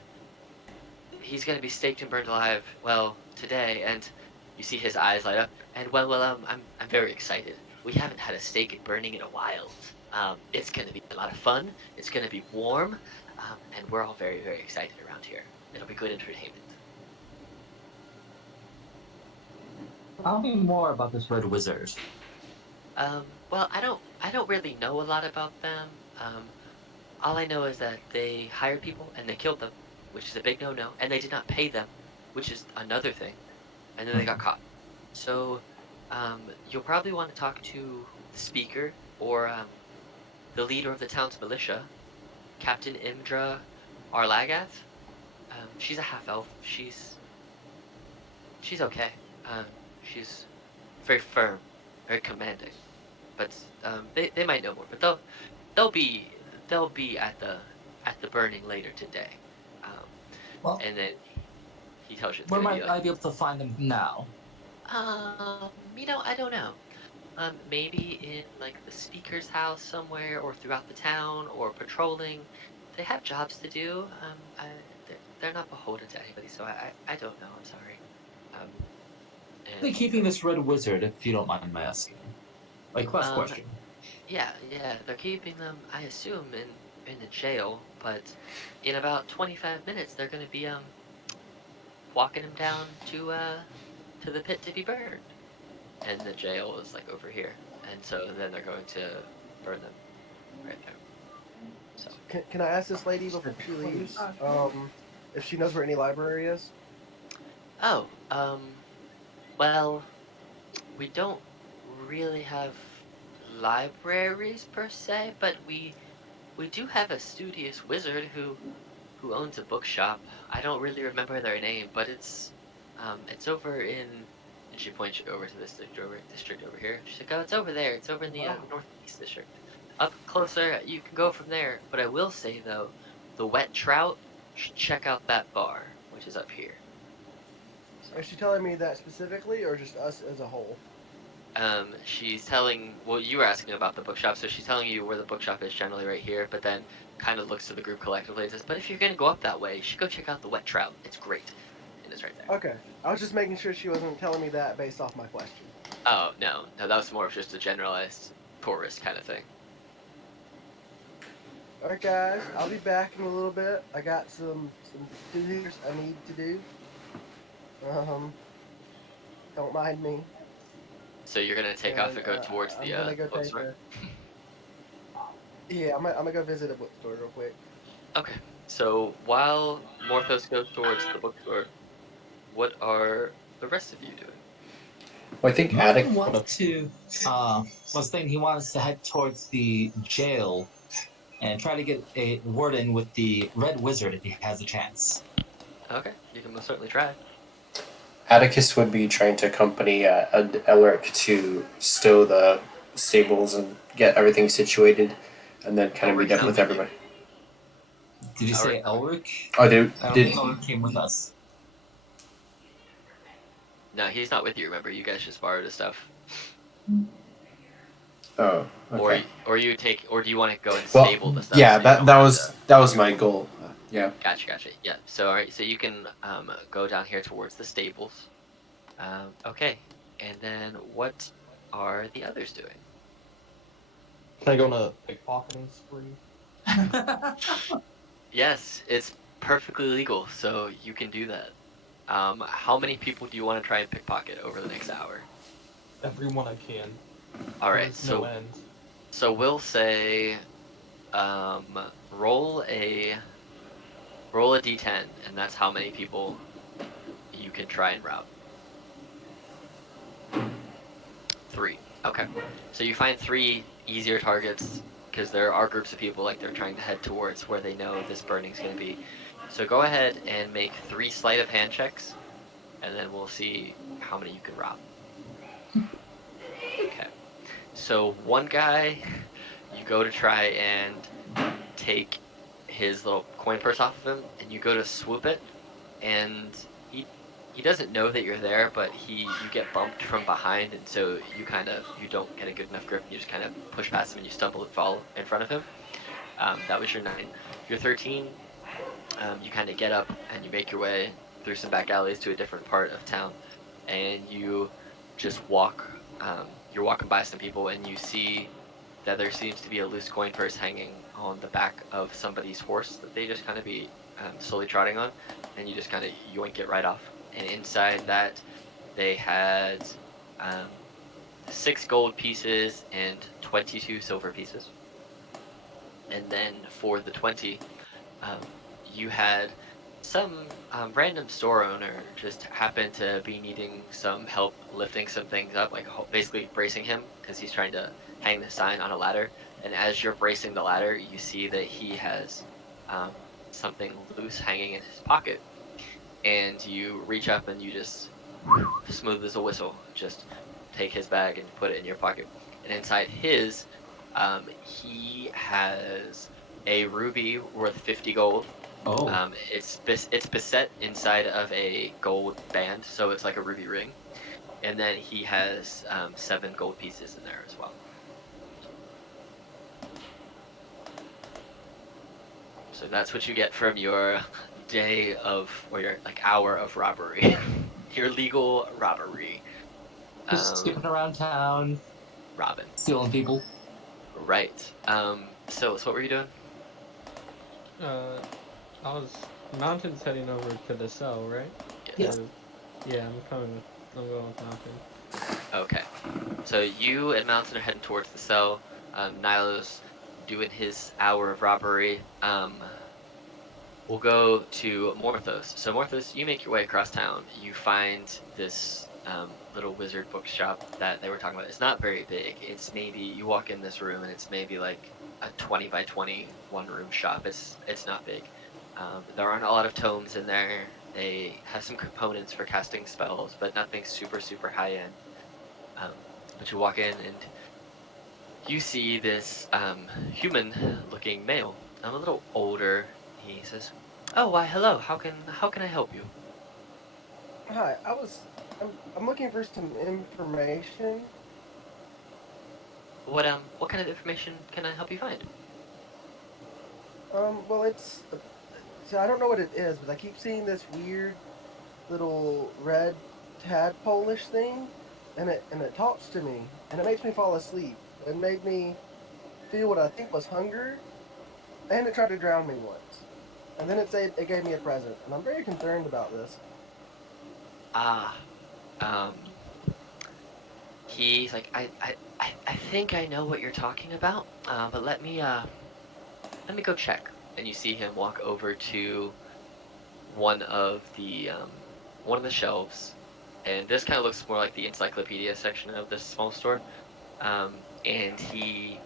he's gonna be staked and burned alive. Well, today, and you see his eyes light up. And I'm very excited. We haven't had a steak and burning in a while. It's gonna be a lot of fun. It's gonna be warm, and we're all very very excited around here. It'll be good entertainment. Tell me more about this red wizard. Well, I don't really know a lot about them. All I know is that they hired people and they killed them, which is a big no-no, and they did not pay them, which is another thing. And then they got caught. So, you'll probably want to talk to the speaker or the leader of the town's militia, Captain Imdra Arlagath. She's a half elf. She's okay. Um, she's very firm, very commanding. But they might know more. But they'll be they'll be at the burning later today. Um, Well, and then he tells you it's where gonna be might like, I be able to find them now? I don't know. Maybe in like the speaker's house somewhere, or throughout the town, or patrolling. They have jobs to do. They're not beholden to anybody, so I don't know. I'm sorry. Um, Are they and keeping this red wizard, if you don't mind my asking? Like, last um, question. yeah, they're keeping them, I assume, in the jail. But in about 25 minutes, they're gonna be walking him down to the pit to be burned. And the jail is like over here, and so then they're going to burn them right there. So. Can I ask this lady before she leaves? Okay. If she knows where any library is? Oh, well, we don't really have libraries per se, but we do have a studious wizard who owns a bookshop. I don't really remember their name, but it's over in. And she points you over to this district over here. She's like, oh, it's over there. It's over in the Wow. northeast district. Up closer, you can go from there. But I will say though, the wet trout should check out that bar, which is up here. So. Is she telling me that specifically, or just us as a whole? She's telling, well, you were asking about the bookshop, so she's telling you where the bookshop is, generally right here, but then kind of looks to the group collectively and says, but if you're gonna go up that way, you should go check out the wet trout. It's great. And it's right there. Okay. I was just making sure she wasn't telling me that based off my question. Oh, no, that was more of just a generalized tourist kind of thing. Alright guys, I'll be back in a little bit. I got some duties I need to do. Don't mind me. So you're gonna take off and go towards I'm the gonna go take bookstore? Yeah, I'm gonna go visit a bookstore real quick. Okay, so while Morthos goes towards the bookstore, what are the rest of you doing? Well, I think Martin Attic. wants to, was thinking he wants to head towards the jail and try to get a word in with the red wizard if he has a chance. Okay, you can most certainly try. Atticus would be trying to accompany Elric to stow the stables and get everything situated, and then kind of meet Elric's up not with with you. everybody. Did you say Elric. Elric? Oh, dude, I don't did think Elric came with us. No, he's not with you. Remember, you guys just borrowed his stuff. oh okay. Or you take, or do you want to go and Well, stable the stuff? yeah, so you that don't that have was to- that was my goal. Yeah. Gotcha. Yeah. So all right, so you can go down here towards the stables. Okay, and then what are the others doing? Can I go on a pickpocketing spree? Yes, it's perfectly legal, so you can do that. How many people do you want to try and pickpocket over the next hour? Everyone I can. All right, There's no end. so we'll say, roll a d10, and that's how many people you can try and route. 3. Okay, so you find 3 easier targets. because there are groups of people like they're trying to head towards where they know this burning's going to be. So go ahead and make 3 sleight of hand checks, and then we'll see how many you can rob. Okay. So one guy, you go to try and take his little coin purse off of him, and you go to swoop it, and he doesn't know that you're there, but you get bumped from behind, and so you don't get a good enough grip. You just kind of push past him, and you stumble and fall in front of him. That was your 9. Your 13, you kind of get up and you make your way through some back alleys to a different part of town, and you just walk. You're walking by some people, and you see that there seems to be a loose coin purse hanging on the back of somebody's horse that they just kind of be slowly trotting on, and you just kind of yoink it right off. And inside that, they had 6 gold pieces and 22 silver pieces. And then for the 20, um, you had some random store owner just happened to be needing some help lifting some things up, like basically bracing him because he's trying to hang the sign on a ladder. And as you're bracing the ladder, you see that he has um, something loose hanging in his pocket. And you reach up and you just, smooth as a whistle, just take his bag and put it in your pocket. And inside his, he has a ruby worth 50 gold. Oh. It's beset inside of a gold band, so it's like a ruby ring. And then he has 7 gold pieces in there as well. So that's what you get from your day of, or your hour of robbery. Your legal robbery. Just skipping around town, Robin. stealing people. Right. So what were you doing? I was Mountain's heading over to the cell, right? Yes. So, yeah, I'm going with Mountain. Okay. So you and Mountain are heading towards the cell. Nilo's doing his hour of robbery. We'll go to Morthos. So Morthos, you make your way across town. You find this little wizard bookshop that they were talking about. It's not very big. It's maybe, you walk in this room and it's maybe like a 20 by 20 one-room shop. It's not big. There aren't a lot of tomes in there. They have some components for casting spells, but nothing super, super high-end. But you walk in and you see this human-looking male. I'm a little older. He says, "Oh, why, hello. How can I help you?" Hi, I'm looking for some information. What kind of information can I help you find? Well, so I don't know what it is, but I keep seeing this weird little red tadpole-ish thing, and it talks to me, and it makes me fall asleep. It made me feel what I think was hunger, and it tried to drown me once. And then it gave me a present, and I'm very concerned about this. Ah, um, he's like, I think I know what you're talking about. But let me go check. And you see him walk over to one of the shelves, and this kind of looks more like the encyclopedia section of this small store. And he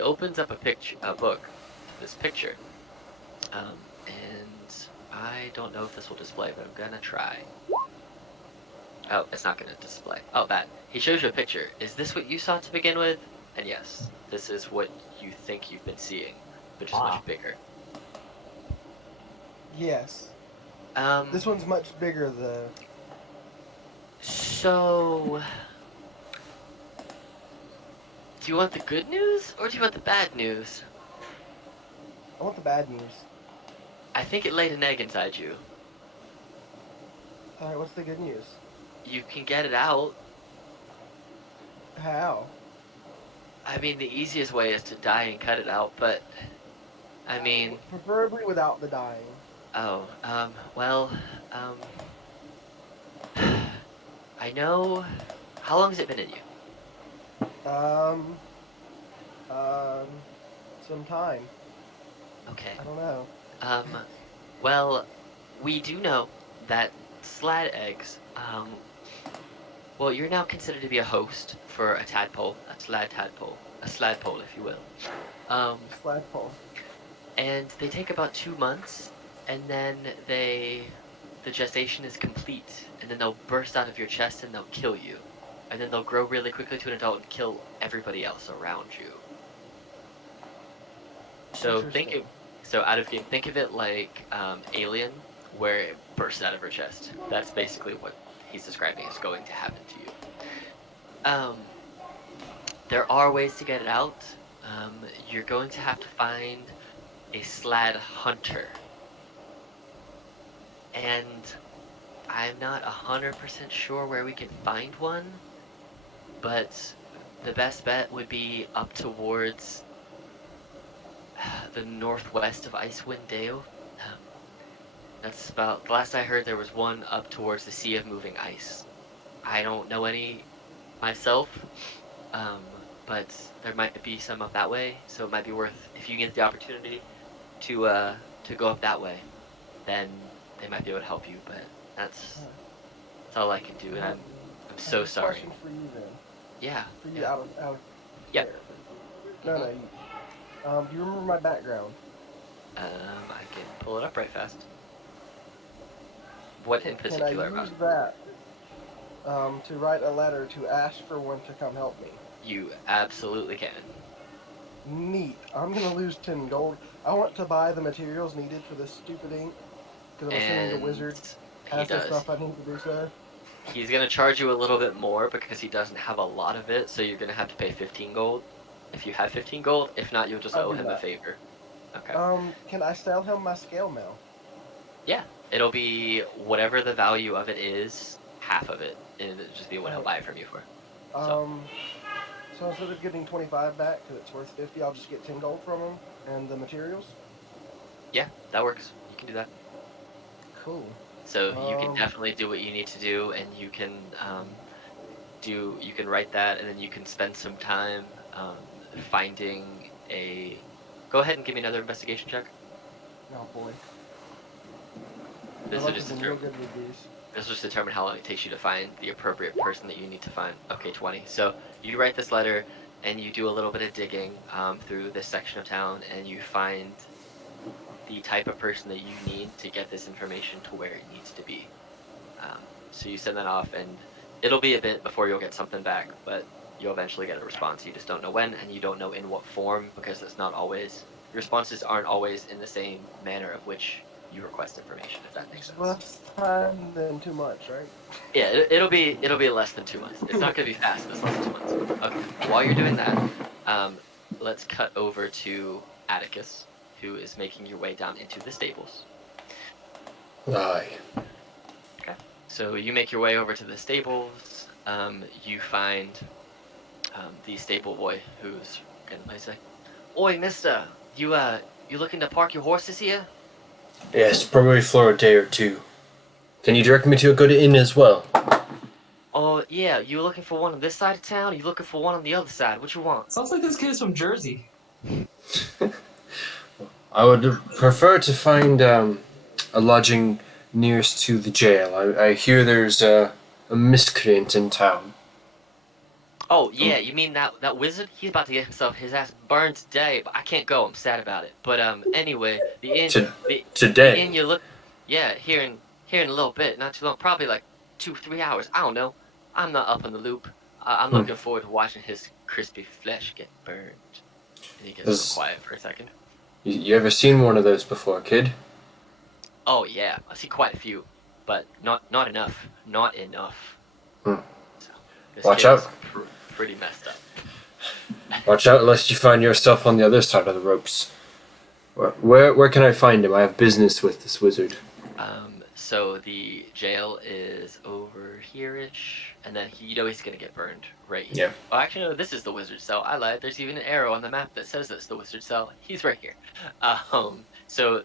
opens up a book to this picture. And I don't know if this will display, but I'm gonna try. Oh, it's not gonna display. Oh, that. He shows you a picture. Is this what you saw to begin with? And yes, this is what you think you've been seeing, but just much bigger. Yes. Um, This one's much bigger, though. so, do you want the good news, or do you want the bad news? I want the bad news. I think it laid an egg inside you. Alright, what's the good news? You can get it out. How? I mean, the easiest way is to die and cut it out, but, I mean, Preferably without the dying. oh, well, I know. How long has it been in you? Um, um, some time. Okay. I don't know. Um, well, we do know that slad eggs, well, you're now considered to be a host for a tadpole, a slad tadpole. a slide pole, if you will. Um, Flagpole. and they take about 2 months, and then the gestation is complete, and then they'll burst out of your chest and they'll kill you, and then they'll grow really quickly to an adult and kill everybody else around you. So think Interesting. of so out of game, think of it like Alien, where it bursts out of her chest. That's basically what he's describing is going to happen to you. Um, there are ways to get it out. You're going to have to find a slad hunter, and I'm not 100% sure where we can find one, but the best bet would be up towards the northwest of Icewind Dale. Um, that's about the last I heard. There was one up towards the Sea of Moving Ice. I don't know any myself, but there might be some up that way. So it might be worth if you get the opportunity to go up that way, then they might be able to help you. But that's all I can do, and I I'm have so a sorry. question for you then. Yeah. For you Yeah. out of Yep. there. No, no. Do you remember my background? I can pull it up right fast. What in Can I particular about use it? that to write a letter to ask for one to come help me? You absolutely can. Neat. I'm gonna lose 10 gold. I want to buy the materials needed for this stupid ink because I'm assuming the And wizard he has the does. stuff I need to do so. He's gonna charge you a little bit more because he doesn't have a lot of it, so you're gonna have to pay 15 gold. If you have 15 gold, if not, you'll just I'll owe do him a that. favor. Okay. Can I sell him my scale mail? Yeah, it'll be whatever the value of it is, half of it. It'll just be what he'll Alright. buy it from you for. So, So instead of getting 25 back because it's worth 50, I'll just get 10 gold from him and the materials. yeah, that works. You can do that. Cool. So you can Um, definitely do what you need to do, and you can write that, and then you can spend some time finding a. Go ahead and give me another investigation check. oh boy. My This will luck just has been real determine. good with these. This will just determine how long it takes you to find the appropriate person that you need to find. Okay, 20. So you write this letter, and you do a little bit of digging through this section of town, and you find the type of person that you need to get this information to where it needs to be. So you send that off, and it'll be a bit before you'll get something back, but you'll eventually get a response. You just don't know when, and you don't know in what form because it's not always your responses aren't always in the same manner of which you request information. If that makes It's sense. less time than 2 months, right? Yeah, it'll be less than 2 months. It's not going to be fast, but it's less than 2 months. Okay. While you're doing that, um, let's cut over to Atticus, who is making your way down into the stables. Aye. Okay. So you make your way over to the stables. You find the stable boy who's gonna say, "Oi, Mister, you looking to park your horses here?" Yes, probably for a day or two. Can you direct me to a good inn as well? Oh yeah, you looking for one on this side of town? Or you looking for one on the other side? What you want? Sounds like this kid's from Jersey. I would prefer to find a lodging nearest to the jail. I hear there's a miscreant in town. Oh yeah, you mean that wizard? He's about to get his ass burned today, but I can't go. I'm sad about it. But anyway, To the inn today. you look, yeah, here in a little bit, not too long, probably like 2 3 hours. I don't know. I'm not up on the loop. I'm Hmm. looking forward to watching his crispy flesh get burned. And he gets real Has quiet for a second. you ever seen one of those before, kid? Oh yeah, I see quite a few, but not enough. Not enough. Hmm. So this Watch kid out. is pretty messed up. Watch out lest you find yourself on the other side of the ropes. Where can I find him? I have business with this wizard. So the jail is over here-ish, and then he's gonna get burned right here. Yeah. Oh, actually, no, this is the wizard cell. I lied. There's even an arrow on the map that says that's the wizard cell. He's right here. So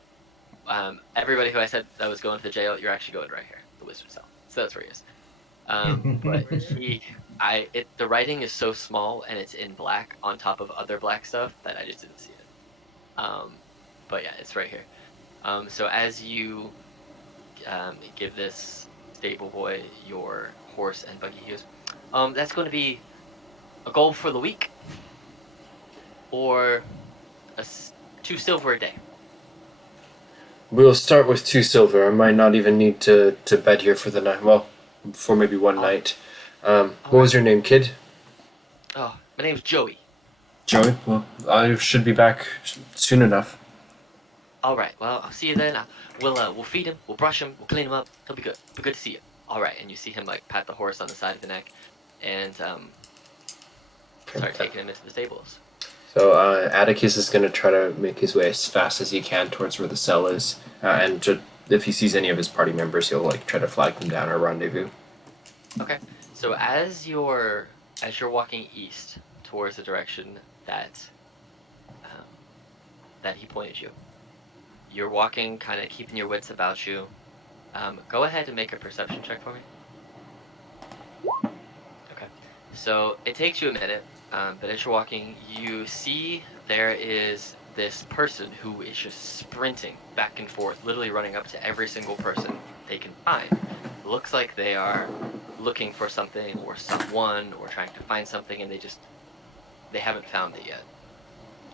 everybody who I said that was going to the jail, you're actually going right here, the wizard cell. So that's where he is. But the writing is so small and it's in black on top of other black stuff that I just didn't see it. But yeah, it's right here. So as you give this stable boy your horse and buggy, he goes, that's going to be a goal for the week. or 2 silver a day. We'll start with 2 silver. I might not even need to bed here for the night. Well, for maybe one All- night. all What was right. your name, kid? Oh, my name's Joey. Joey. Well, I should be back soon enough. All right. Well, I'll see you then. We'll feed him. We'll brush him. We'll clean him up. He'll be good. Be good to see you. All right. And you see him like pat the horse on the side of the neck, and start taking him into the stables. So Atticus is going to try to make his way as fast as he can towards where the cell is, and if he sees any of his party members, he'll like try to flag them down or rendezvous. Okay. So as you're walking east towards the direction that that he pointed you, you're walking, kind of keeping your wits about you. Go ahead and make a perception check for me. Okay. So it takes you a minute, but as you're walking, you see there is this person who is just sprinting back and forth, literally running up to every single person they can find. Looks like they are looking for something or someone or trying to find something, and they haven't found it yet.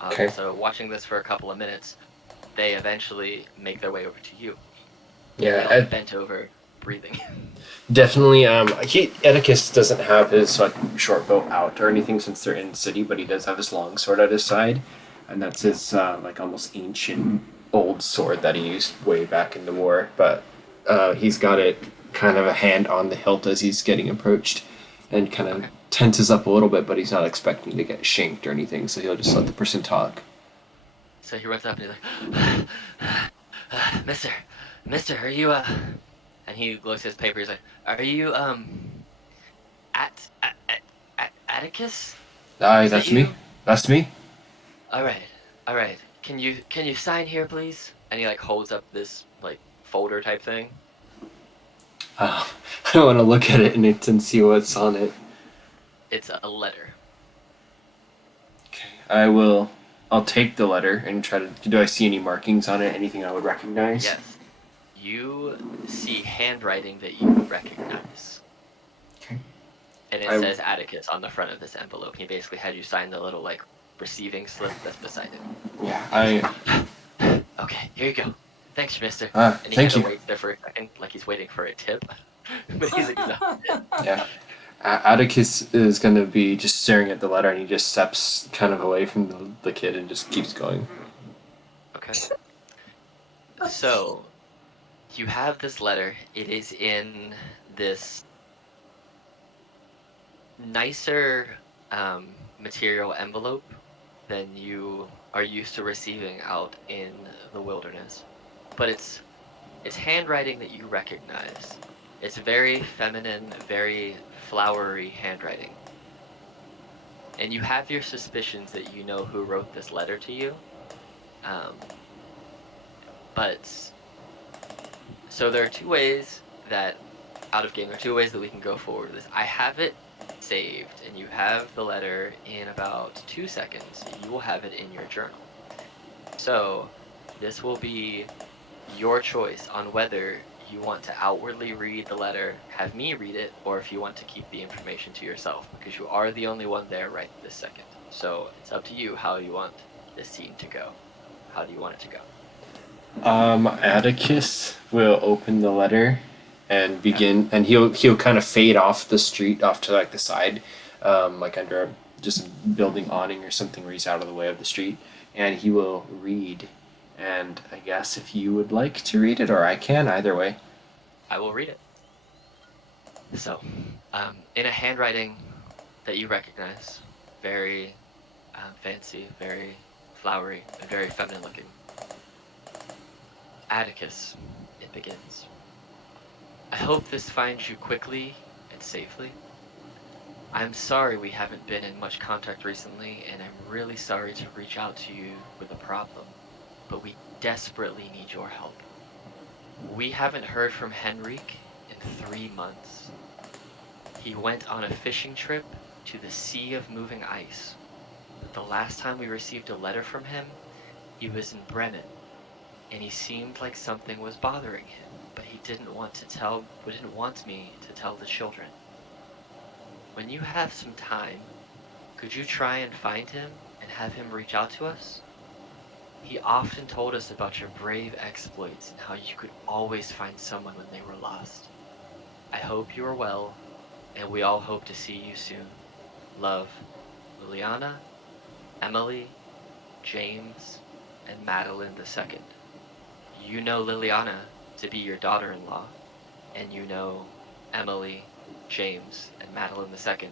Okay. So watching this for a couple of minutes, they eventually make their way over to you. Yeah, They're all bent over, breathing. definitely. Atticus doesn't have his like short bow out or anything since they're in the city, but he does have his long sword at his side, and that's his like almost ancient old sword that he used way back in the war. But he's got it kind of a hand on the hilt as he's getting approached, and kind of Okay. tenses up a little bit, but he's not expecting to get shanked or anything, so he'll just let the person talk. So he runs up and he's like, Mister, are you, and he looks at his paper, he's like, are you, Atticus? Aye, Is that that's me. you? That's me. Alright. Can you sign here, please? And he, like, holds up this, like, folder type thing. I want to look at it and see what's on it. It's a letter. Okay. I'll take the letter and try to. Do I see any markings on it? Anything I would recognize? Yes. You see handwriting that you recognize. Okay. And it says Atticus on the front of this envelope. He basically had you sign the little, like, receiving slip that's beside it. Yeah. Okay, here you go. Thanks, mister. Ah, And he thank kind you. of waits there for a second, like he's waiting for a tip. But he's exhausted. Yeah. Atticus is going to be just staring at the letter, and he just steps kind of away from the kid and just keeps going. Okay. So, you have this letter. It is in this nicer material envelope than you are used to receiving out in the wilderness. But it's handwriting that you recognize. It's very feminine, very flowery handwriting. And you have your suspicions that you know who wrote this letter to you. But so there are 2 ways that out of game, there are 2 ways that we can go forward with this. I have it saved, and you have the letter in about 2 seconds. You will have it in your journal. So this will be your choice on whether you want to outwardly read the letter, have me read it, or if you want to keep the information to yourself, because you are the only one there right this second. So it's up to you how you want this scene to go. How do you want it to go? Atticus will open the letter and begin, and he'll kind of fade off the street, off to like the side, like under just a building awning or something where he's out of the way of the street, and he will read. And I guess if you would like to read it, or I can, either way. I will read it. So, in a handwriting that you recognize, very fancy, very flowery, and very feminine looking. Atticus, it begins. I hope this finds you quickly and safely. I'm sorry we haven't been in much contact recently, and I'm really sorry to reach out to you with a problem, but we desperately need your help. We haven't heard from Henrik in 3 months. He went on a fishing trip to the Sea of Moving Ice. But the last time we received a letter from him, he was in Bremen, and he seemed like something was bothering him, but he didn't want me to tell the children. When you have some time, could you try and find him and have him reach out to us. He often told us about your brave exploits and how you could always find someone when they were lost. I hope you are well, and we all hope to see you soon. Love, Liliana, Emily, James, and Madeline II. You know Liliana to be your daughter-in-law, and you know Emily, James, and Madeline II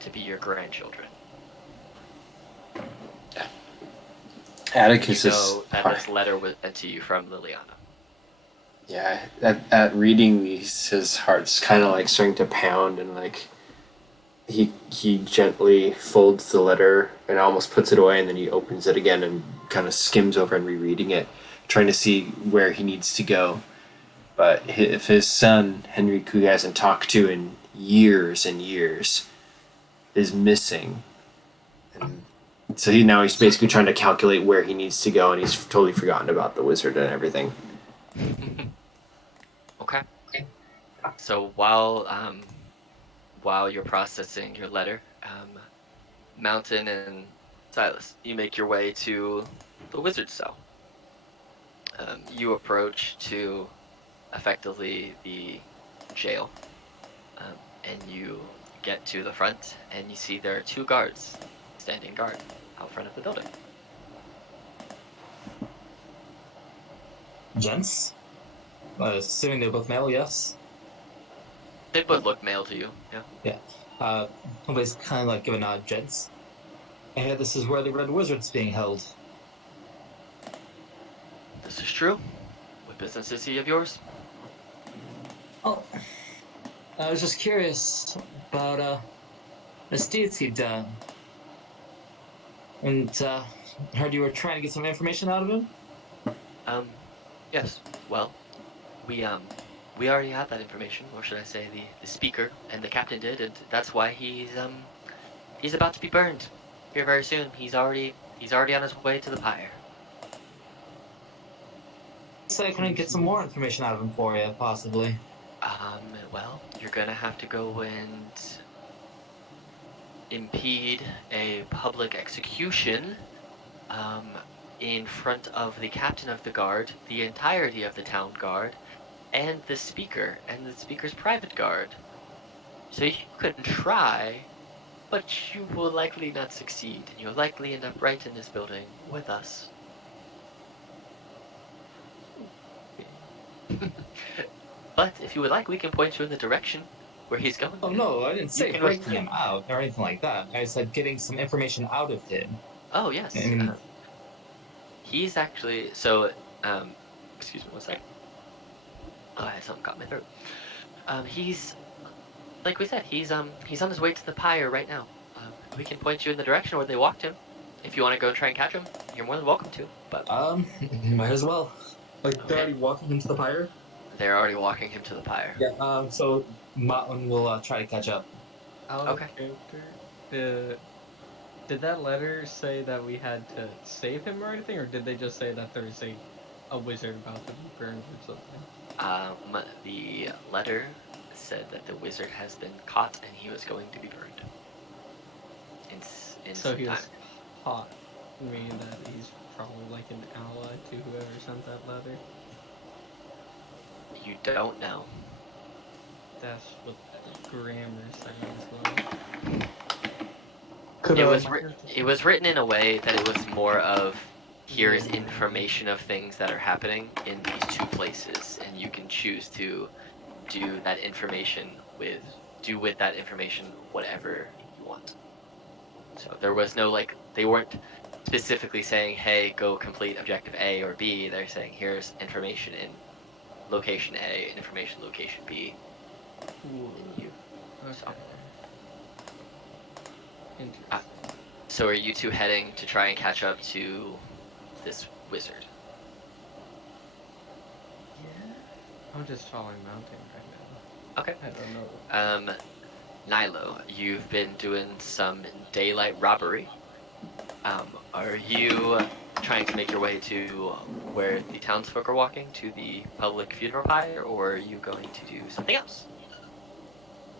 to be your grandchildren. Atticus You is know that this letter was sent to you from Liliana. yeah. At reading these, his heart's kind of like starting to pound, and like he gently folds the letter and almost puts it away, and then he opens it again and kind of skims over and rereading it, trying to see where he needs to go. But if his son Henry, who he hasn't talked to in years and years, is missing, and so he's basically trying to calculate where he needs to go, and he's totally forgotten about the wizard and everything. Okay. So while you're processing your letter, Mountain and Silas, you make your way to the wizard's cell. You approach to effectively the jail, and you get to the front, and you see there are two guards standing guard out front of the building. Gents? Assuming they're both male, yes? They both look male to you, yeah. Yeah. Nobody's kind of like giving nod, gents. I hear this is where the Red Wizard's being held. This is true. What business is he of yours? Oh, I was just curious about misdeeds he'd done. And heard you were trying to get some information out of him? Yes. Well, we already had that information, or should I say the speaker and the captain did, and that's why he's about to be burned here very soon. He's already on his way to the pyre. So I couldn't get some more information out of him for you, possibly. Well, you're gonna have to go and impede a public execution, um, in front of the captain of the guard, the entirety of the town guard, and the speaker, and the speaker's private guard. So you can try, but you will likely not succeed, and you'll likely end up right in this building with us. But if you would like, we can point you in the direction where he's going. Oh no, I didn't say can breaking him out or anything like that. I said getting some information out of him. Oh, yes. I mean, He's actually, so, excuse me one second. Oh, I had something caught in my throat. He's, like we said, he's on his way to the pyre right now. We can point you in the direction where they walked him. If you want to go try and catch him, you're more than welcome to. But might as well. Like, they're Okay. already walking into the pyre? they're already walking him to the pyre. Yeah, so Motlin will try to catch up. Out Okay. of character, did that letter say that we had to save him or anything, or did they just say that there's a wizard about to be burned or something? The letter said that the wizard has been caught and he was going to be burned. In So some he time. was caught, meaning that he's probably like an ally to whoever sent that letter. You don't know. That's what grammar saying as well. Could, It was written in a way that it was more of, here is information of things that are happening in these two places, and you can choose to do with that information whatever you want. So there was no, like, they weren't specifically saying, hey, go complete objective A or B. They're saying, here's information in location A, information location B. Ooh, And you. okay. Interesting. So are you two heading to try and catch up to this wizard? Yeah. I'm just following Mountain right now. Okay. I don't know. Nilo, you've been doing some daylight robbery. Are you trying to make your way to where the townsfolk are walking, to the public funeral pyre, or are you going to do something else?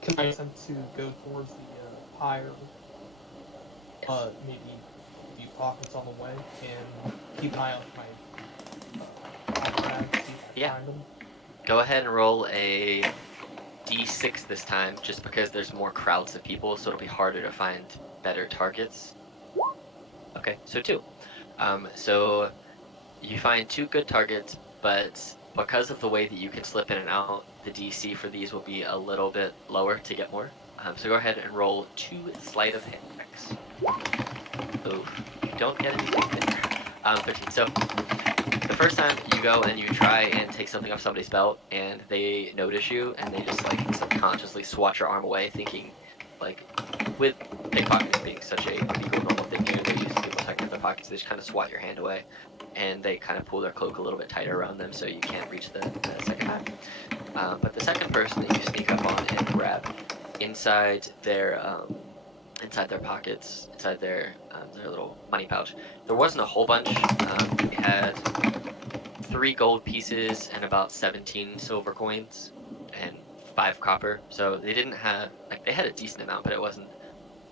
Can I attempt to go towards the pyre? Maybe pockets on the way and keep an eye out for my bag, see if I Yeah. find them. Go ahead and roll a d6 this time, just because there's more crowds of people, so it'll be harder to find better targets. Okay, so 2. So you find 2 good targets, but because of the way that you can slip in and out, the DC for these will be a little bit lower to get more. So go ahead and roll 2 sleight of hand checks. Oof, you don't get anything. 13. So the first time you go and you try and take something off somebody's belt and they notice you and they just like subconsciously swat your arm away, thinking like, with pickpocketing being such a legal normal thing here, they're used to people checking their pockets, they just kind of swat your hand away and they kind of pull their cloak a little bit tighter around them so you can't reach the second time. But the second person that you sneak up on and grab inside their pockets, inside their little money pouch, there wasn't a whole bunch. They had 3 gold pieces and about 17 silver coins and 5 copper. So they didn't have, like, they had a decent amount, but it wasn't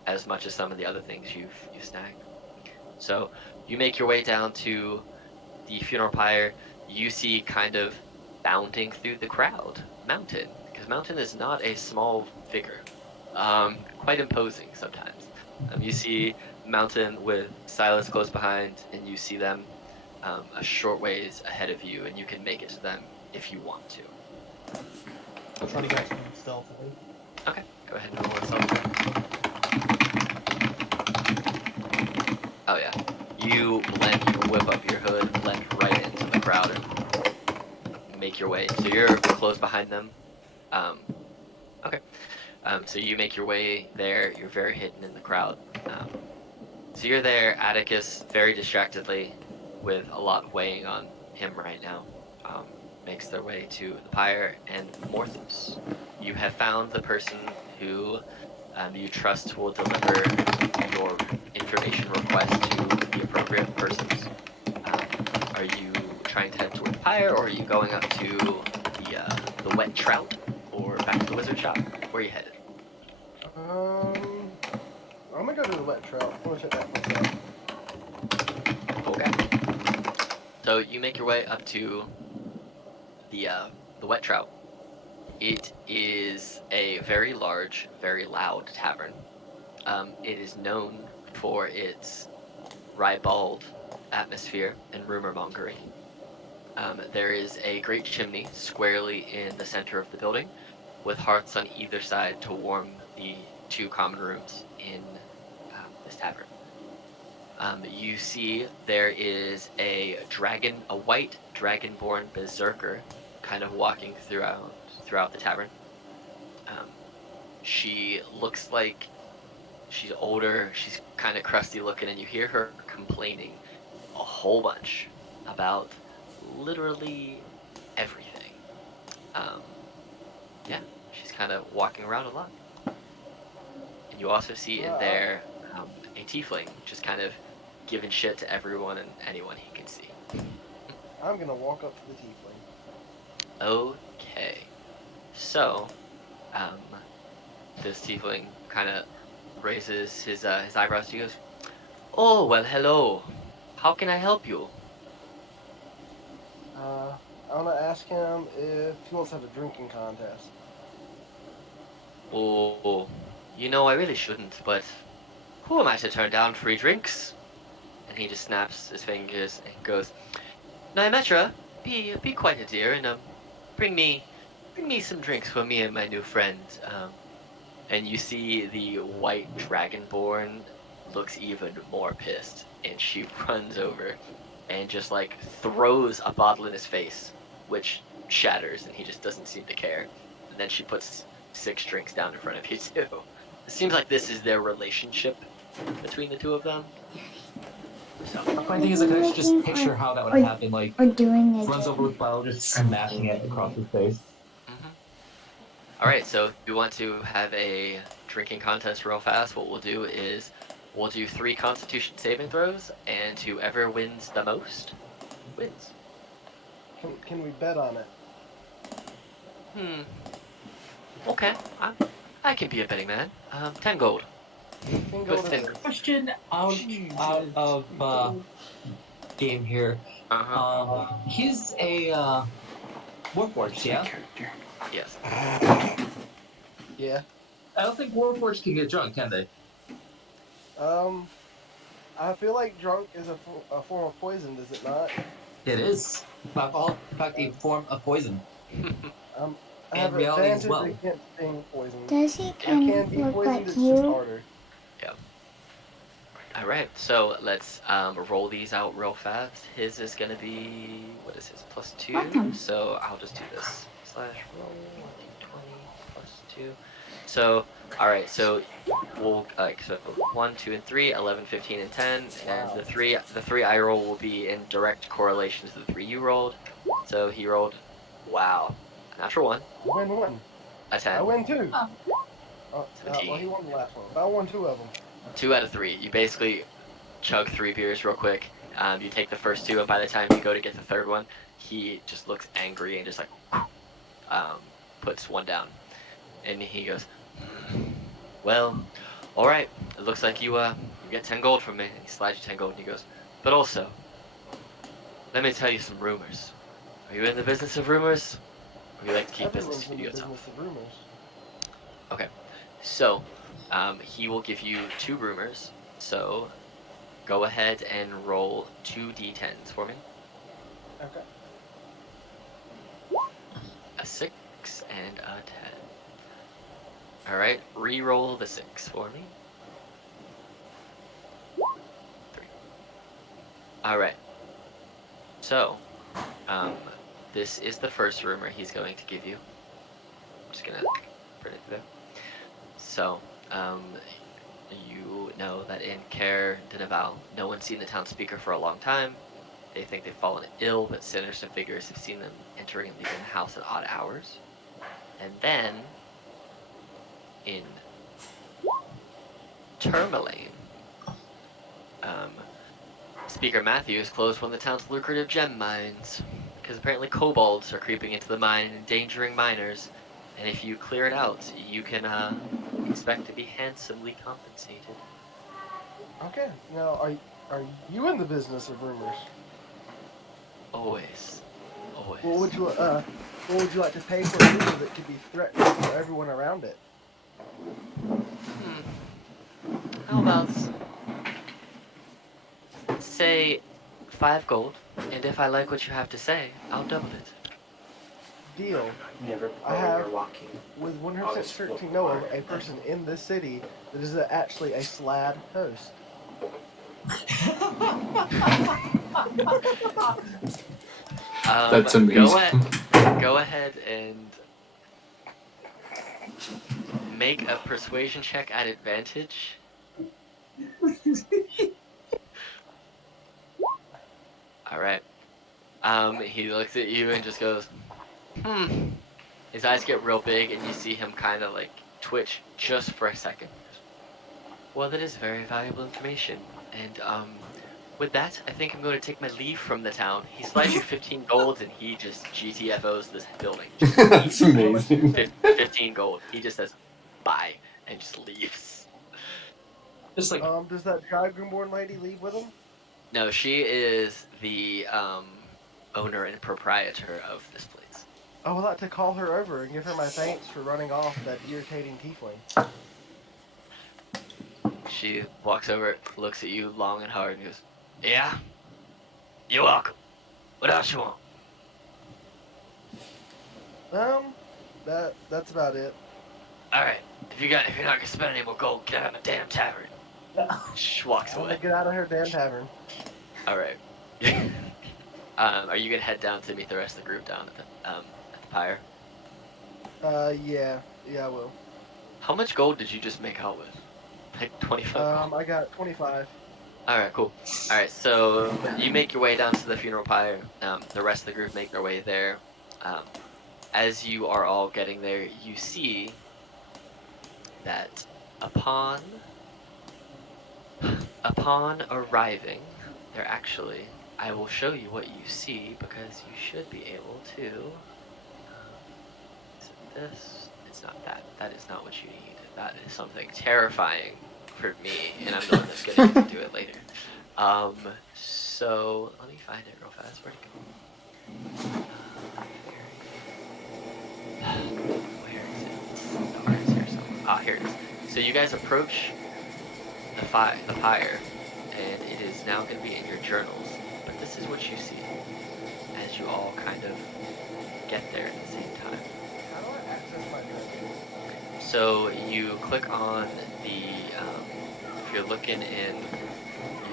as much as some of the other things you've snagged. So you make your way down to the funeral pyre. You see kind of bounding through the crowd Mountain, because Mountain is not a small figure, quite imposing sometimes. You see Mountain with Silas close behind, and you see them a short ways ahead of you, and you can make it to them if you want to. I'll try to get to them stealthily. Okay, go ahead and roll a stealth check. Oh yeah, you whip up your hood, blend right into the crowd, and make your way. So you're close behind them. Okay. So you make your way there. You're very hidden in the crowd. So you're there, Atticus, very distractedly, with a lot weighing on him right now. Makes their way to the pyre, and Morthos, you have found the person who you trust will deliver your information request to the appropriate persons. Are you trying to head toward the pyre, or are you going up to the wet trout, or back to the wizard shop? Where are you headed? I'm gonna go to the wet trout. I'm gonna check that myself. Okay. So you make your way up to the wet trout. It is a very large, very loud tavern. It is known for its ribald atmosphere and rumor mongering. There is a great chimney squarely in the center of the building, with hearths on either side to warm the 2 common rooms in this tavern. You see there is a white dragonborn berserker, kind of walking throughout the tavern. She looks like she's older. She's kind of crusty looking, and you hear her complaining a whole bunch about literally everything. Yeah, she's kind of walking around a lot. And you also see in there a tiefling just kind of giving shit to everyone and anyone he can see. I'm gonna walk up to the tiefling. Okay, so this tiefling kind of raises his eyebrows. He goes, "Oh well, hello. How can I help you?" I wanna ask him if he wants to have a drinking contest. Oh, I really shouldn't, but who am I to turn down free drinks? And he just snaps his fingers and goes, "Nymetra, be quite a dear and bring me some drinks for me and my new friend." And you see the white dragonborn looks even more pissed, and she runs over and just like throws a bottle in his face, which shatters, and he just doesn't seem to care. And then she puts 6 drinks down in front of you too. It seems like this is their relationship between the 2 of them. So, The funny thing is, I can actually just picture how that would happen. Like, Or doing it. runs over with Bile, just smashing it across his face. all right, so if you want to have a drinking contest real fast, what we'll do is we'll do 3 Constitution saving throws, and whoever wins the most wins. Can we bet on it? Okay, I can be a betting man. 10 gold. 10 gold Listen. it is. Question out of game here. Uh-huh. He's a Warforged, yeah? Character. Yes. Yeah. I don't think Warforged can get drunk, can they? I feel like drunk is a form of poison, is it not? It is. Alcohol, in fact, a form of poison. I And have reality as advantage well. against being poisoned. Does he I kind can of be look poisoned, like it's just you? harder. All right, so let's roll these out real fast. His is gonna be, what is his, +2? Welcome. So I'll just do this. /roll 1d20 +2. So, all right, so we'll so 1, 2, and 3, 11, 15, and 10, and Wow. the three I roll will be in direct correlation to the 3 you rolled. So he rolled, wow, a natural 1, I win one. a 10, I win two. Well, 17. he won the last one, but I won 2 of them. 2 out of 3. You basically chug 3 beers real quick. You take the first 2, and by the time you go to get the third one, he just looks angry and just like puts one down. And he goes, well, all right. It looks like you get 10 gold from me. And he slides you 10 gold, and he goes, but also, let me tell you some rumors. Are you in the business of rumors? Or you like to keep business Everyone's to in the yourself? business of rumors. Okay. So, he will give you 2 rumors. So, go ahead and roll 2 d10s for me. Okay. A 6 and a 10. All right, re-roll the 6 for me. 3. All right. So, this is the first rumor he's going to give you. I'm just gonna print it there. So, you know that in Care de Naval, no one's seen the town speaker for a long time. They think they've fallen ill, but sinister figures have seen them entering and leaving the house at odd hours. And then, in Tourmaline, Speaker Matthews closed one of the town's lucrative gem mines, because apparently kobolds are creeping into the mine and endangering miners, and if you clear it out, you can expect to be handsomely compensated. Okay. Now, are you in the business of rumors? Always. Always. What would you like to pay for a rumor that could be threatening for everyone around it? How about, say, 5 gold, and if I like what you have to say, I'll double it. Deal. Never I have, or walking. with 100% certainty, know of a person in this city that is actually a slad host. That's amazing. Go ahead and make a persuasion check at advantage. All right. He looks at you and just goes, His eyes get real big, and you see him kind of like twitch just for a second. Well, that is very valuable information. And with that, I think I'm going to take my leave from the town. He slides you 15 gold, and he just GTFOs this building. Just That's amazing. 15 gold. He just says, bye, and just leaves. Just like, Does that dragonborn lady leave with him? No, she is the owner and proprietor of this place. I would like to call her over and give her my thanks for running off that irritating tiefling. She walks over, looks at you long and hard, and goes, yeah? You're welcome. What else you want? That's about it. Alright, if you're not gonna spend any more gold, get out of my damn tavern. She walks I'm away. gonna get out of her damn tavern. Alright. Are you gonna head down to meet the rest of the group down at the pyre? Yeah, I will. How much gold did you just make out with? Like 25? I got 25. Alright, cool. Alright, so you make your way down to the funeral pyre. The rest of the group make their way there. As you are all getting there, you see that upon arriving, they're actually, I will show you what you see because you should be able to. Is it this? It's not that. That is not what you need. That is something terrifying. for me, and I'm the one that's gonna get to do it later. So let me find it real fast. Where'd it go? Where is it? Oh, it's here somewhere. Ah, here it is. So you guys approach the pyre, and it is now going to be in your journals. But this is what you see as you all kind of get there at the same time. How do I access my journal? So you click on the, if you're looking in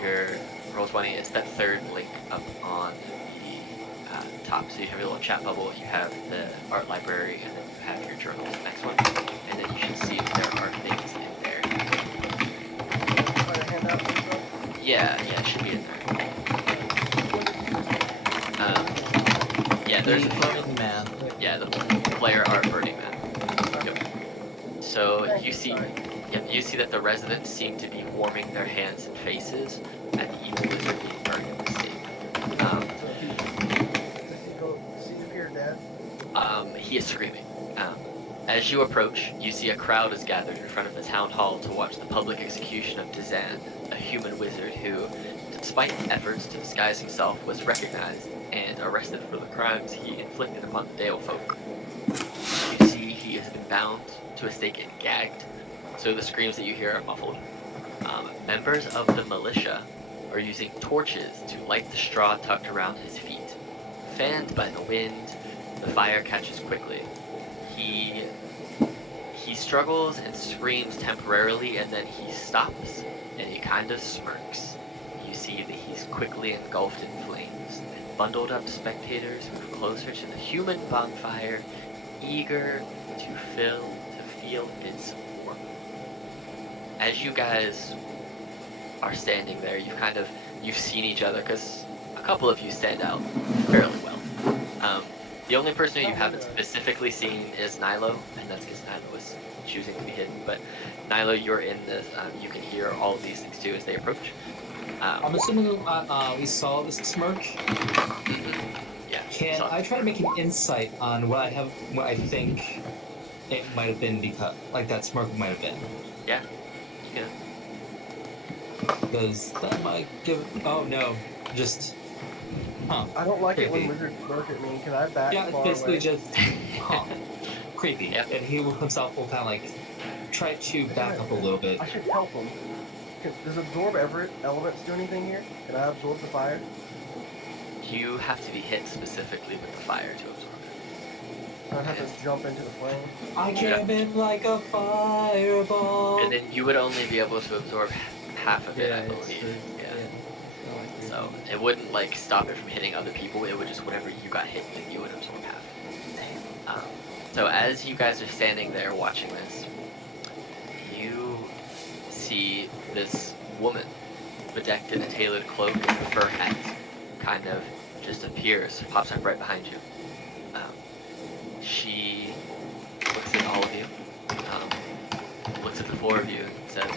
your Roll20, it's that third link up on the top. So you have your little chat bubble, you have the art library, and then you have your journals. Next one, and then you should see if there are things in there. Try to hand out some stuff? Yeah, it should be in there. Yeah, there's The Burning Man. yeah, the player art Burning Man. Yep. So Thank you see, sorry. yep, you see that the residents seem to be warming their hands and faces at the evil wizard being burned in the stake. Does he appear dead? He is screaming. As you approach, you see a crowd is gathered in front of the town hall to watch the public execution of Dazan, a human wizard who, despite efforts to disguise himself, was recognized and arrested for the crimes he inflicted upon the Dale folk. You see he has been bound to a stake and gagged, so the screams that you hear are muffled. Members of the militia are using torches to light the straw tucked around his feet. Fanned by the wind, the fire catches quickly. He struggles and screams temporarily, and then he stops and he kind of smirks. You see that he's quickly engulfed in flames, and bundled up spectators move closer to the human bonfire, eager to feel its warmth. As you guys are standing there, you've seen each other, because a couple of you stand out fairly well. The only person who you haven't specifically seen is Nilo, and that's because Nilo is choosing to be hidden. But Nilo, you're in this. You can hear all of these things too as they approach. I'm assuming we saw this smirk. Yeah. Can so- I try to make an insight on what I think it might have been, because like that smirk might have been? Yeah. You can. Because that might give. Oh no, just. Huh. I don't like it when Creepy. wizards smirk at me. Can I back Yeah, it's far basically away? just. Huh. Creepy. Yep. And he himself will kind of like try to back up a little bit. I should help him. Does absorb elements do anything here? Can I absorb the fire? You have to be hit specifically with the fire to absorb it. I have to jump into the flame. I came in like a fireball. And then you would only be able to absorb half of it, I it's believe. the- Yeah. it's not like So it wouldn't like stop it from hitting other people. It would just whenever you got hit, then you would absorb half. So as you guys are standing there watching this, you see this woman bedecked in a tailored cloak and a fur hat kind of just appears, pops up right behind you. She looks at all of you, looks at the four of you, and says,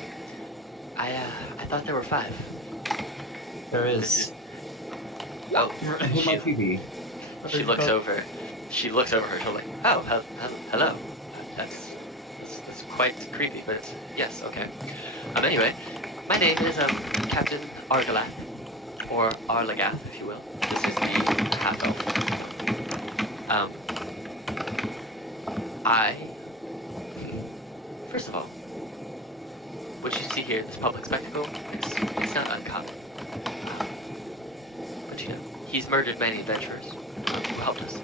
I thought there were 5. There This is. is... Oh, Who she, might he be? she looks over. She looks over her shoulder like, oh, hello. That's quite creepy, but yes, okay. Anyway, my name is Captain Argalath, or Arlagath, if you will. This is the half elf. First of all, what you see here, this public spectacle, it's not uncommon. But you know, he's murdered many adventurers who helped us.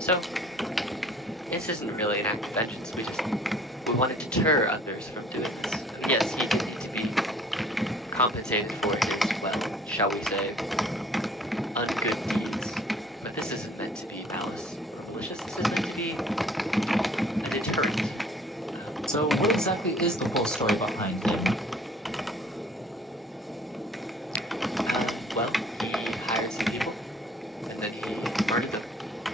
So, this isn't really an act of vengeance. We want to deter others from doing this. And yes, he did need to be compensated for his, well, shall we say, ungood deeds. But this isn't meant to be malice or malicious. This is meant to be a deterrent. So, what exactly is the full story behind him? Well, he hired some people, and then he murdered them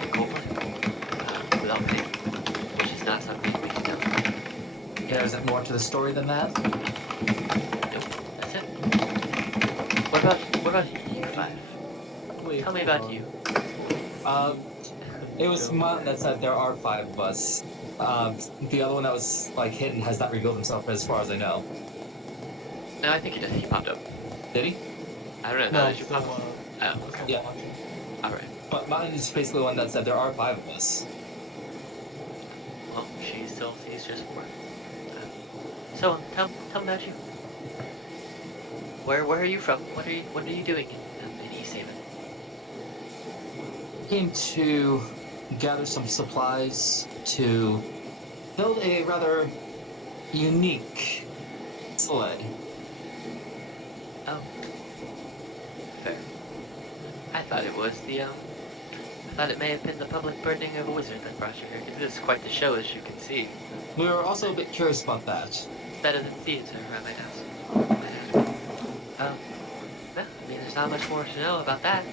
in cold blood, without pay, which is not something we can do. Yeah, is there more to the story than that? Nope, that's it. What about you 5? Tell me about you. It was Mom that said there are 5 of us. The other one that was like hidden has not revealed himself as far as I know. No, I think he did. He popped up. Did he? I don't know. No, How I'm did you still, pop up? I'm Oh, still okay. Yeah. watching. All right. But mine is basically the one that said there are 5 of us. Well, she still sees just 4. So, tell me about you. Where are you from? What are you doing in East Haven? Came to gather some supplies to build a rather unique sleigh. Oh, fair. I thought it was the I thought it may have been the public burning of a wizard that brought you here. 'Cause this is quite the show, as you can see. We were also a bit curious about that. Better than theater, I might ask. Um, no, I mean, there's not much more to know about that.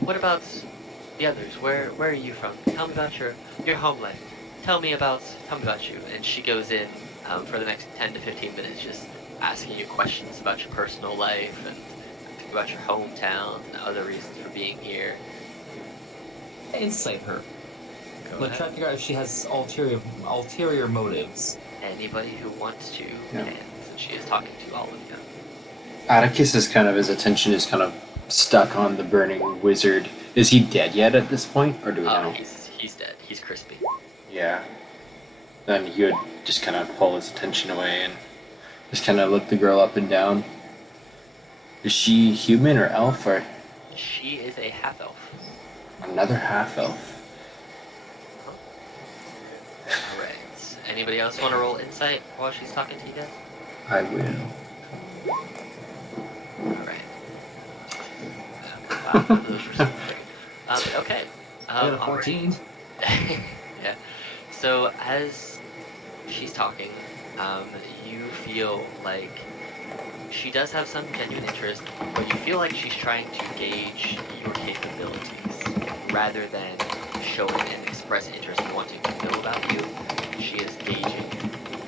What about the others? Where are you from? Tell me about your homeland. Tell me about you. And she goes in for the next 10 to 15 minutes, just asking you questions about your personal life and about your hometown and other reasons for being here. Insight her. Go Like, try to ahead. figure out if she has ulterior motives. Anybody who wants to Yeah. can, since she is talking to all of you. Atticus is kind of, his attention is kind of stuck on the burning wizard. Is he dead yet at this point, or do we Oh, know? he's dead. He's crispy. Yeah. Then he would just kind of pull his attention away and just kind of look the girl up and down. Is she human or elf or She is a half elf. another half elf? All right. Anybody else want to roll insight while she's talking to you guys? I will. All right. Wow, those were so quick. Okay. I got a all right. 14. Yeah. So as she's talking, you feel like she does have some genuine interest, but you feel like she's trying to gauge your capabilities rather than showing and express interest in wanting to know about you. She is gauging,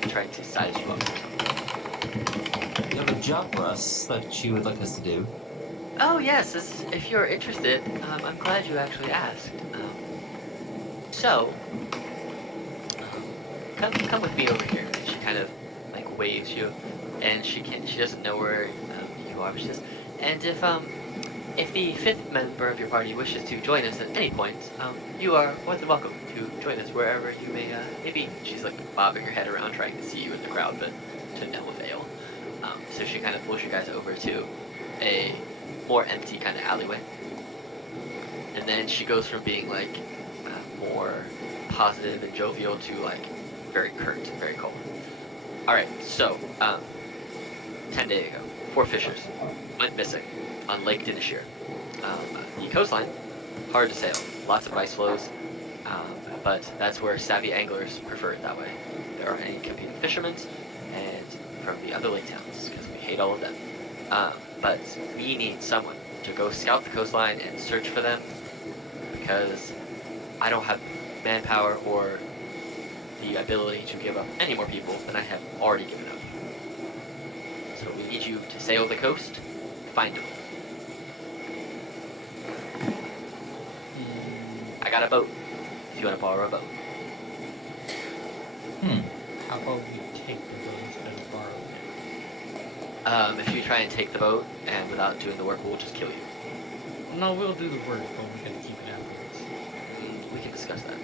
trying to size you up or something. You have a job for us that she would like us to do. Oh yes, if you're interested, I'm glad you actually asked. So, come with me over here. She kind of like waves you, and she doesn't know where you are. She says, and if the 5th member of your party wishes to join us at any point, you are more than welcome to join us wherever you may be. She's like bobbing her head around trying to see you in the crowd, but to no avail. So she kind of pulls you guys over to a more empty kind of alleyway. And then she goes from being like more positive and jovial to like very curt, very cold. All right, so 10 days ago, 4 fishers went missing on Lake Dinishir. The coastline, hard to sail, lots of ice floes, but that's where savvy anglers prefer it that way. There aren't any competing fishermen, and from the other lake towns, because we hate all of them. But we need someone to go scout the coastline and search for them, because I don't have manpower or the ability to give up any more people than I have already given up. So we need you to sail the coast, find them. I got a boat, if you want to borrow a boat. How about we take the boat instead of borrow it? If you try and take the boat and without doing the work, we'll just kill you. No, we'll do the work, but we're gonna keep it afterwards. We can discuss that.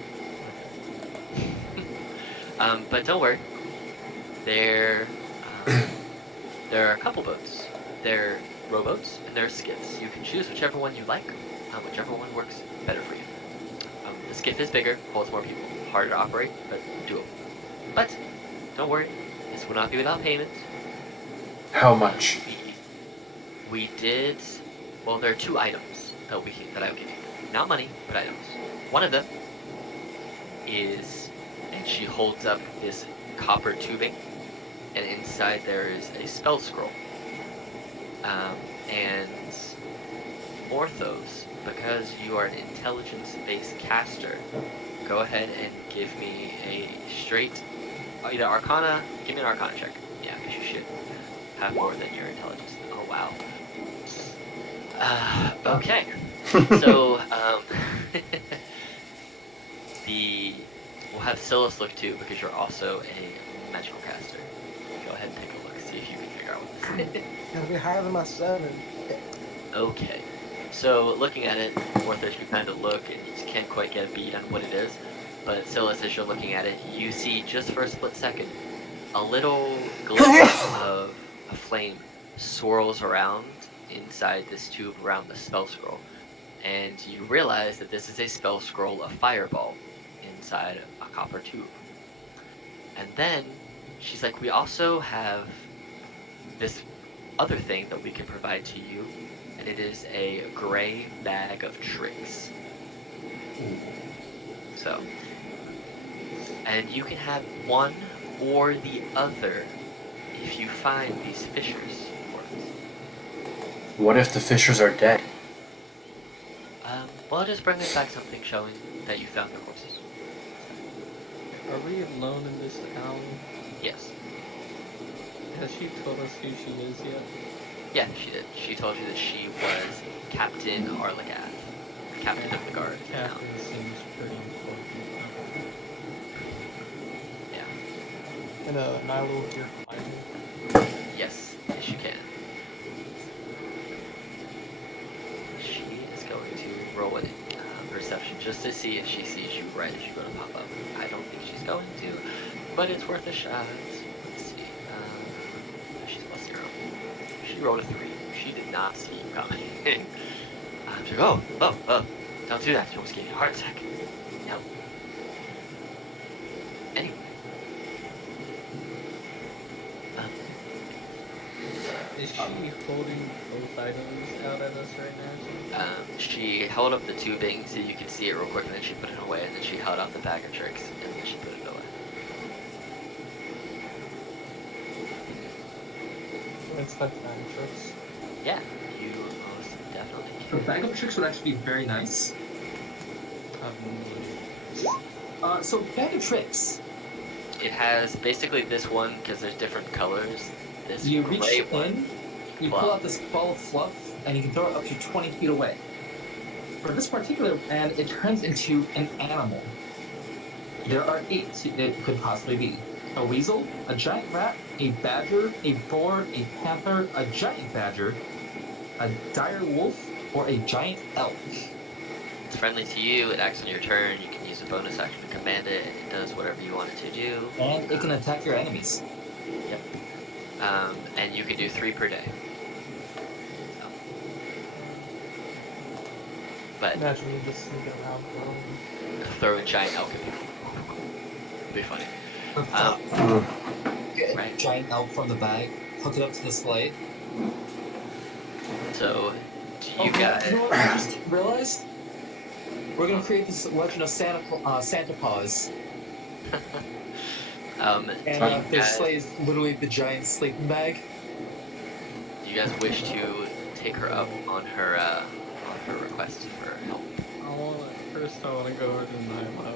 But don't worry. There are a couple boats. There are rowboats and there are skiffs. You can choose whichever one you like, whichever one works better for you. The skiff is bigger, holds more people, harder to operate, but doable. But don't worry, this will not be without payment. How much? We did. Well, there are 2 items that I'll give you. Not money, but items. One of them is, and she holds up this copper tubing, and inside there is a spell scroll. And Orthos, because you are an intelligence-based caster, go ahead and give me a straight, either Arcana. Give me an Arcana check. Yeah, because you should have more than your intelligence. Oh wow. Okay. So we'll have Silas look too, because you're also a magical caster. Go ahead and take a look. See if you can figure out what this is. Gotta be higher than my 7. Okay. So looking at it, Morthish, you kind of look and you just can't quite get a beat on what it is. But Silas, as you're looking at it, you see just for a split second a little glimpse of a flame swirls around inside this tube around the spell scroll. And you realize that this is a spell scroll of fireball inside a copper tube. And then she's like, we also have this other thing that we can provide to you, and it is a gray bag of tricks. So, and you can have one or the other if you find these fissures for us. What if the fishers are dead? Well, just bring us back something showing that you found the corpses. Are we alone in this town? Yes. Has she told us who she is yet? Yeah, she did. She told you that she was Captain Arlagath, captain of the guard. Captain seems pretty important. Yeah. And Nilo here behind me. Yes, yes, you can. She is going to roll a perception just to see if she sees you right as you go to pop up. I don't think she's going to, but it's worth a shot. Let's see. She's plus 0. She rolled a 3. She did not see you coming. She's like, oh, don't do that. You almost gave me a heart attack. No. Anyway. Is she holding both items out at us right now? She held up the tubing so you could see it real quick, and then she put it away, and then she held out the bag of tricks, and then she put it away. I expect bag of tricks. Yeah, you most definitely The can. bag of tricks would actually be very nice. So bag of tricks. It has basically this one, because there's different colors. This You reach gray one. in, you pull out this ball of fluff, and you can throw it up to 20 feet away. For this particular, and it turns into an animal. There are 8 it could possibly be. A weasel, a giant rat, a badger, a boar, a panther, a giant badger, a dire wolf, or a giant elk. It's friendly to you, it acts on your turn, you can use a bonus action to command it, and it does whatever you want it to do. And it can attack your enemies. Yep. And you can do 3 per day. So. But Imagine me just sneaking around throw a giant elk at people. It'd be funny. Get a Right. giant elk from the bag, hook it up to the slate. So, do you You guys... know what I just realized? We're gonna create this legend of Santa Paws. And And do, their you guys, sleigh is literally the giant sleeping bag. do you guys wish to take her up on her request for help? First I wanna go over to Nilo.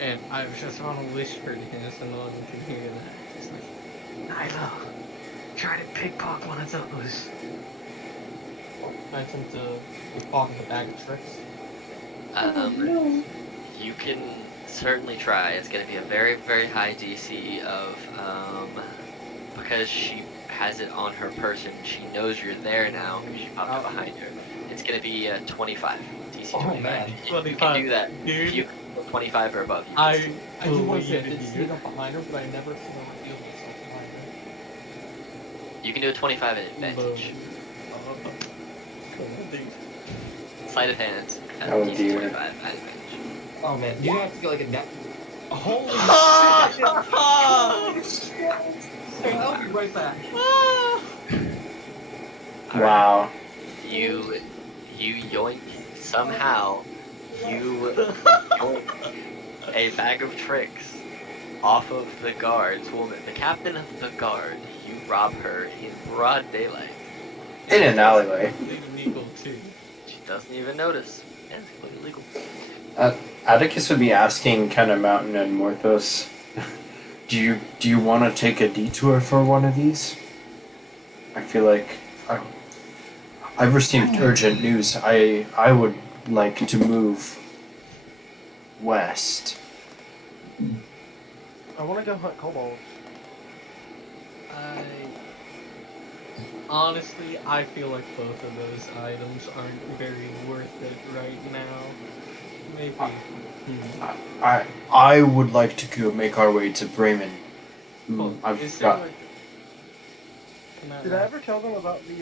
And I just wanna whisper to him so no one can hear that. It's like, Nilo, try to pickpocket one of those. I attempt to pocket the bag of tricks. You can certainly try. It's going to be a very, very high DC of, because she has it on her person, she knows you're there now because you popped up behind her. It's going to be 25, DC 25. man. If you can do that, if Dude, you 25 or above, you can I I do want to say I believe did you. sneak up behind her, but I never seen her reveal myself behind her. You can do a 25 at advantage. Sleight of hand at Oh, DC dear. 25 at advantage. Oh man, you have to get like a net. Holy shit! Hey, I'll be right back. Wow. You yoink, somehow, you yoink a bag of tricks off of the guard's woman, the captain of the guard. You rob her in broad daylight. In an alleyway. Illegal too. She doesn't even notice. Yeah, it's completely legal. Atticus would be asking kind of Mountain and Morthos, do you want to take a detour for one of these? I feel like I've received urgent news. I would like to move west. I want to go hunt kobolds. Honestly, I feel like both of those items aren't very worth it right now. Maybe. I would like to go make our way to Bremen. Well, I've is there got. like? Can Did I ever tell them about the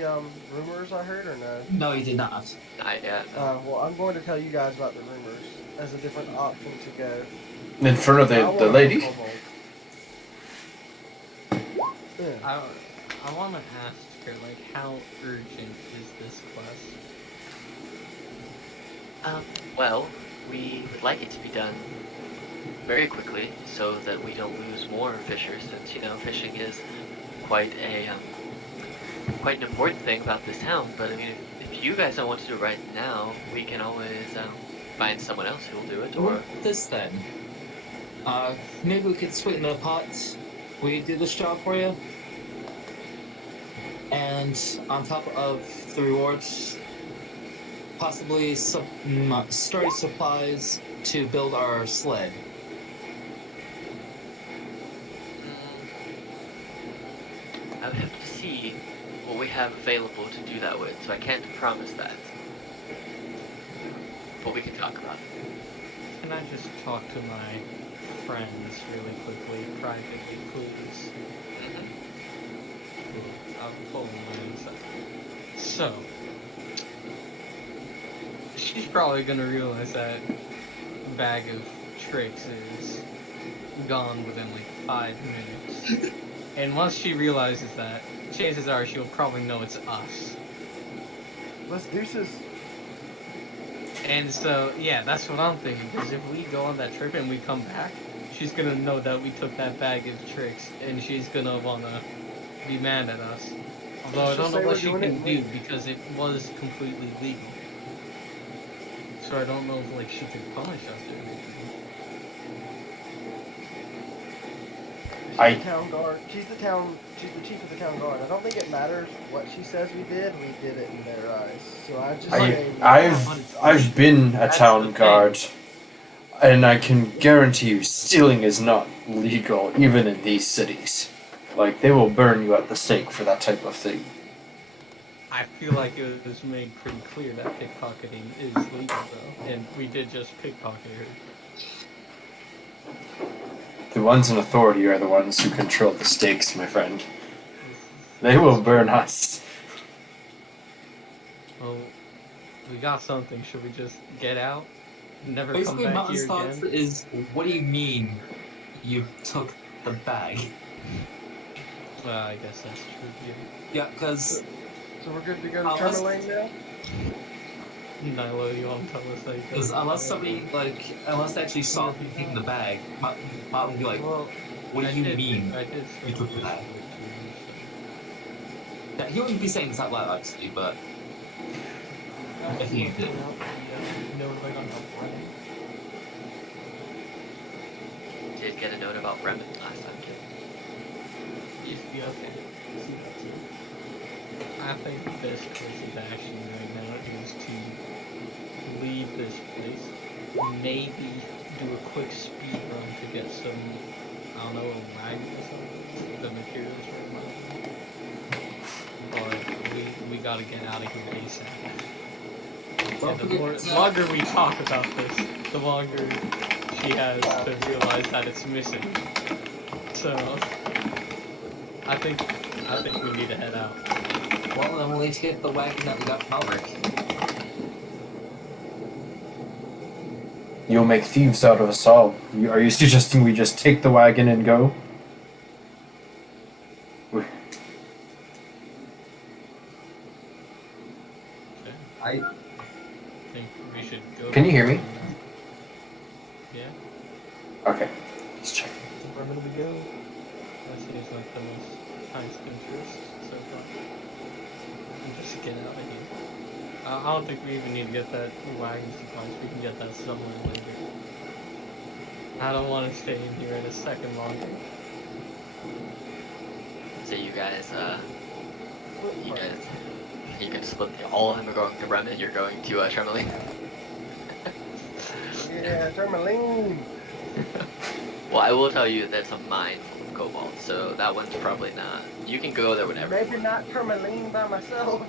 rumors I heard or no? No, you did not. Not yet. No. Well, I'm going to tell you guys about the rumors as a different option to go. In front of I the wanna lady? go home. Yeah. I want to ask her, like, how urgent is this quest? Well, we would like it to be done very quickly so that we don't lose more fishers, since, fishing is quite quite an important thing about this town. But I mean, if you guys don't want to do it right now, we can always find someone else who will do it. What Or about this then? Maybe we could sweeten the pot. We do this job for you. And on top of the rewards, possibly some sturdy supplies to build our sled. I would have to see what we have available to do that with, so I can't promise that. But we can talk about it. Can I just talk to my friends really quickly, privately, please? I'll pull my inside. So, she's probably gonna realize that bag of tricks is gone within like 5 minutes. And once she realizes that, chances are she'll probably know it's us. Let's deuces. And so, yeah, that's what I'm thinking. Because if we go on that trip and we come back, she's gonna know that we took that bag of tricks, and she's gonna wanna be mad at us. Although I Just don't know say what we're she doing can it do late. because it was completely legal. So I don't know if like she could punish us or anything. She's I- the town guard. She's the chief of the town guard. I don't think it matters what she says we did it in their eyes. So I just say I've been a That's town the thing. guard, and I can guarantee you, stealing is not legal, even in these cities. Like, they will burn you at the stake for that type of thing. I feel like it was made pretty clear that pickpocketing is legal though, and we did just pickpocket her. The ones in authority are the ones who control the stakes, my friend. They will burn us. Well, we got something. Should we just get out? Never Basically, come back Mountain's here thoughts again? is, what do you mean you took the bag? Well, I guess that's true. Yeah, because So we're good to go to Unless- Tourmaline now? Nilo, you want to tell us how you got it? unless somebody unless they actually saw me taking the bag, Mountain would be like, Well, what do I you did- mean? I did you took the bag? Yeah, he wouldn't be saying this out loud, obviously, but if he did. Did get a note about Bremen last time, too. Yeah, okay. I think the best course of action right now is to leave this place, maybe do a quick speed run to get some, I don't know, a wagon or something, the materials for a wagon. But we gotta get out of here ASAP. And the longer we talk about this, the longer she has to realize that it's missing. So, I think we need to head out. Well, then we'll need to get the wagon that we got from Albert. You'll make thieves out of us all. Are you suggesting we just take the wagon and go? I Think we should go. Can you hear me? Yeah, Okay, let's check. Where will we go? that seems like the most highest interest so far. And just get out of here. I don't think we even need to get that wagon supplies. We can get that somewhere later. I don't want to stay in here in a second longer. So you guys you can split all of them are going to Bremen, you're going to Tremoli. Yeah, Tourmaline. Well, I will tell you that's a mine full of of cobalt, so that one's probably not. You can go there whenever. Maybe not Tourmaline by myself.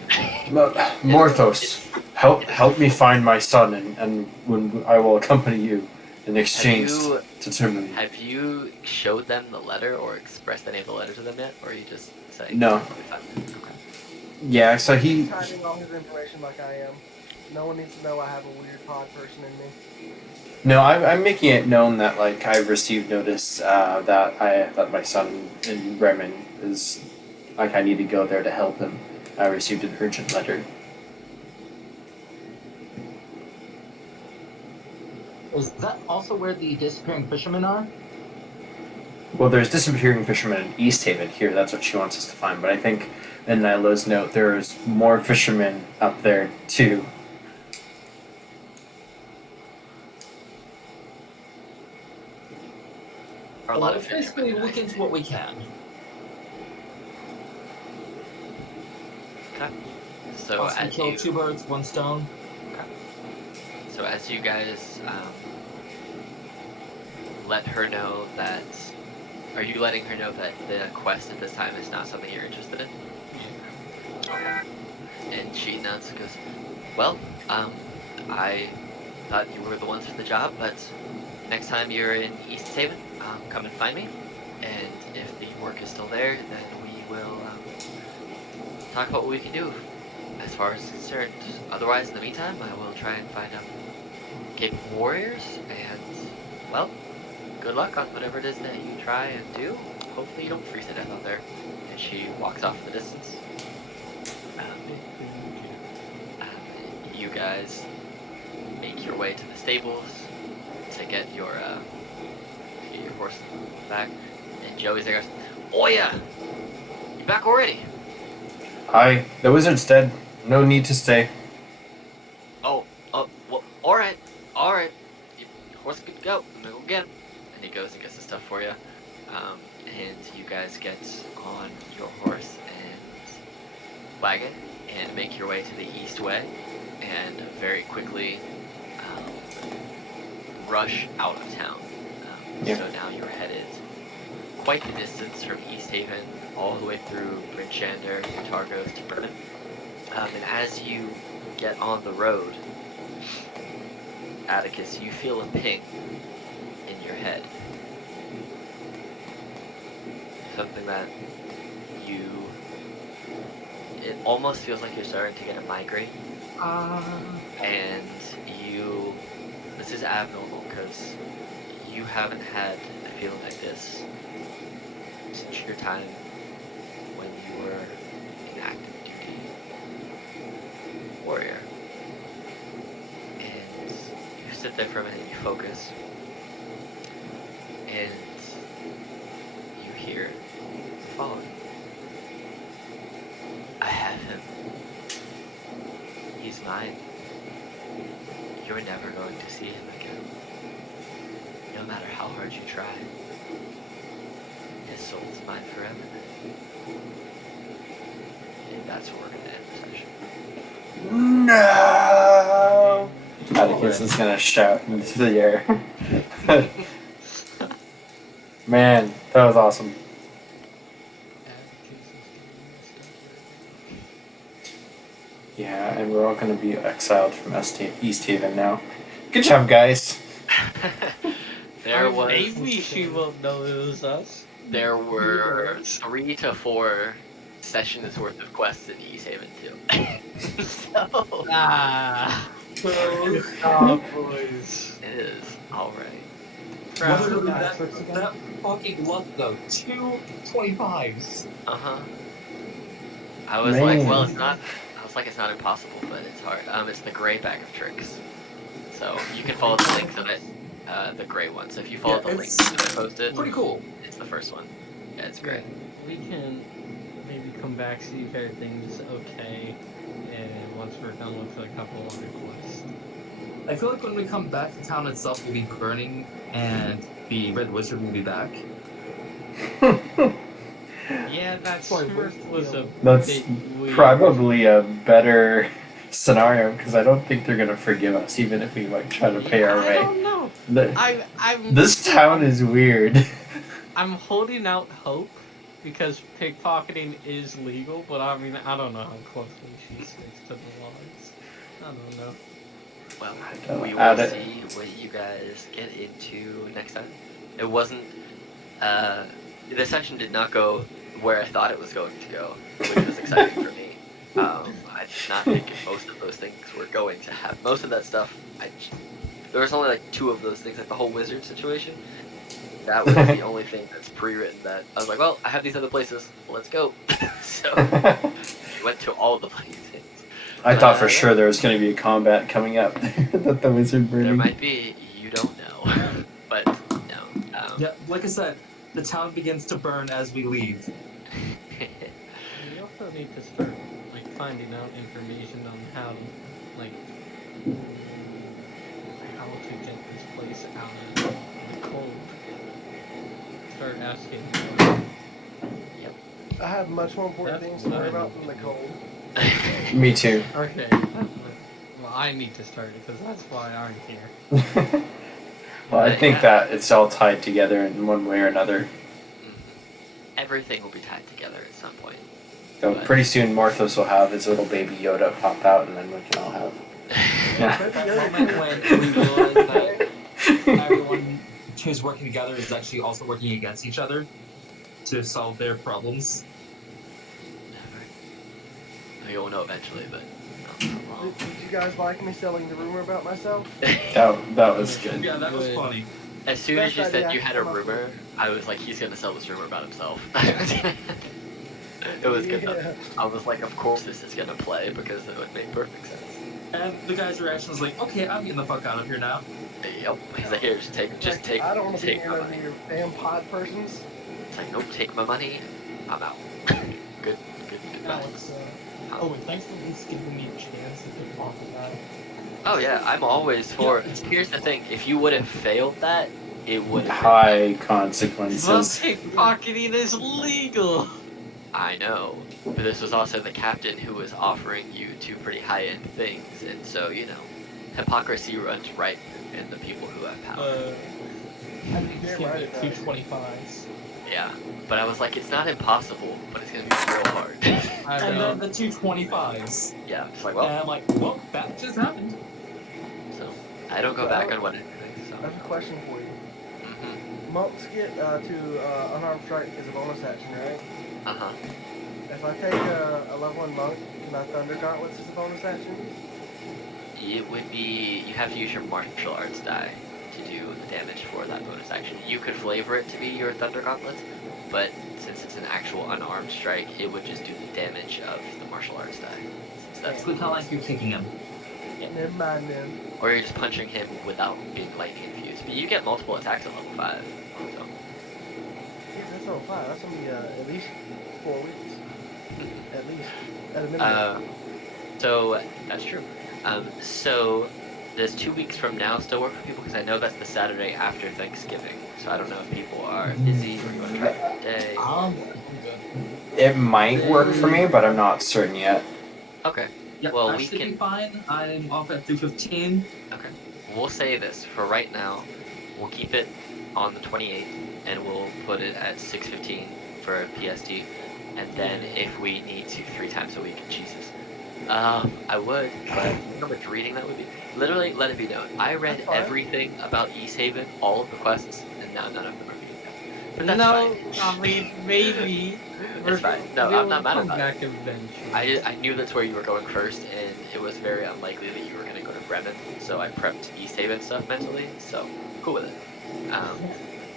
Morthos, help me find my son, and when I will accompany you in exchange you- to Tourmaline. Have you showed them the letter or expressed any of the letter to them yet, or are you just saying? No. Okay. Yeah, so He's hiding all his information like I am. No one needs to know I have a weird pod person in me. No, I'm making it known that like I've received notice that my son in Bremen is like I need to go there to help him. I received an urgent letter. Is that also where the disappearing fishermen are? Well, there's disappearing fishermen in East Haven here. That's what she wants us to find. But I think in Nyla's note there's more fishermen up there too. Or a lot of Basically, fishermen. look into what we can. Okay. So Plus, we as kill you, 2 birds, 1 stone. so as you guys let her know that, are you letting her know that the quest at this time is not something you're interested in? Yeah. And she nods and goes, well, I thought you were the ones for the job, but next time you're in East Haven, come and find me. And if the work is still there, then we will talk about what we can do as far as concerned. Otherwise, in the meantime, I will try and find capable warriors, and, well, good luck on whatever it is that you try and do. Hopefully you don't freeze to death out there. And she walks off in the distance. You guys make your way to the stables to get your horse back. And Joey's there goes, oh yeah! You back already? Hi, the wizard's dead. No need to stay. Oh, well, alright. Your horse is good to go. I'm gonna go get him. And he goes and gets the stuff for you. And you guys get on your horse and wagon and make your way to the east way and very quickly rush out of town. Yeah. So now you're headed quite the distance from East Haven all the way through Bridgechander, Targos to Bremen. And as you get on the road, Atticus, you feel a ping in your head. Something that it almost feels like you're starting to get a migraine. And this is abnormal because you haven't had a feeling like this since your time when you were an active duty warrior. And you sit there for a minute, you focus, and you hear the following. I have him. He's mine. You're never going to see him again. No matter how hard you try. His soul's mine forever. And that's where we're going to end the session. No! Atticus is gonna shout into the air. Man, that was awesome. Yeah, and we're all gonna be exiled from East Haven now. Good job, guys. Maybe she won't know it was us. There were 3 to 4 sessions worth of quests in East Haven too. So Boys. it is alright. Literally, That tricks again? that fucking luck though. 2 25s. I was Man. like, well, it's not. I was like, it's not impossible, but it's hard. It's the gray bag of tricks. So you can follow the link to it, the gray one. So if you follow Yeah, the link it's that I posted, Pretty cool. it's the first one. Yeah, it's great. We can maybe come back, see if everything's okay, and once we're done with a couple other quests. I feel like when we come back, the town itself will be burning, and the Red Wizard will be back. Yeah, that Sorry, Smurf was a That's bit weird. probably a better scenario because I don't think they're gonna forgive us, even if we like try to pay our I way. don't know. The- I'm this town is weird. I'm holding out hope because pickpocketing is legal, but I mean, I don't know how closely she sticks to the laws. I don't know. Well, I'll we will add it. see what you guys get into next time. It wasn't. Uh, the session did not go where I thought it was going to go, which was exciting for me. I did not think most of those things were going to happen. Most of that stuff, there was only like 2 of those things, like the whole wizard situation. That was the only thing that's pre-written that I was like, well, I have these other places, let's go. So we went to all the places. I thought for Yeah. sure there was going to be a combat coming up that the wizard burning. There might be, you don't know. But no. Yeah, like I said, the town begins to burn as we leave. We also need to start like finding out information on how to like how to get this place out of the cold. Start asking. I have much more important That's things to what worry I about need than the to do. cold. Me too. Okay. Well, I need to start it because that's why I'm here. Well, I think that it's all tied together in one way or another. Everything will be tied together at some point. So But- pretty soon Morthos will have his little baby Yoda pop out, and then we can all have. That moment when we realize that everyone who's working together is actually also working against each other to solve their problems. You'll know eventually, but Did you guys like me selling the rumor about myself? That was good. Yeah, that was Good. funny. as soon as Best you said idea you had a I've come up rumor, I was like, he's gonna sell this rumor about himself. It was good enough. I was like, of course this is gonna play because it would make perfect sense. And the guy's reaction was like, okay, I'm getting the fuck out of here now. Yep. He's like, here, just take I don't want to be take here my over money. your damn pod persons. It's like, nope, take my money. I'm out. Good. Goodbye. Alex, wait, thanks for at least giving me a chance to pick off the guy. Oh yeah, I'm always for. Here's the thing: if you would have failed that, it would have. High But consequences. pickpocketing is legal. I know, but this was also the captain who was offering you 2 pretty high-end things, and so hypocrisy runs right in the people who have power. I think Yeah, just give right, it 225s. Yeah, but I was like, it's not impossible, but it's gonna be real hard. I And know. then the 225s. Yeah, it's like, And well, I'm like, well, that just happened. so I don't go back on what I think. So. I have a question for you. Mm-hmm. Monks get to unarmed strike as a bonus action, right? Uh huh. If I take a level 1 monk, can I thunder gauntlets as a bonus action? It would be you have to use your martial arts die to do the damage for that bonus action. You could flavor it to be your thunder gauntlet, but since it's an actual unarmed strike, it would just do the damage of the martial arts die. Since that's It's kind of like you're kicking him. Never mind then. or you're just punching him without being lightning infused. But you get multiple attacks at level 5. So. Yeah, that's level 5. That's gonna be at least 4 weeks. At least. At a minimum. So that's true. So does 2 weeks from now still work for people? Because I know that's the Saturday after Thanksgiving. So I don't know if people are busy or you want to try a day. I'm good. It might work for me, but I'm not certain yet. Okay. Yeah, Well, I we should can- be fine. I'm off at 3:15. Okay. We'll say this for right now. We'll keep it on the 28th, and we'll put it at 6:15 for PST. And then if we need to 3 times a week, Jesus. I would, but how much reading that would be. Literally, let it be known. I read That's fine. everything about East Haven, all of the quests, and now none of them are being done. But that's No, fine. I mean maybe. It's fine. No, I'm not mad Come about it. back eventually. I knew that's where you were going first, and it was very unlikely that you were going to go to Bremen, so I prepped East Haven stuff mentally, so cool with it.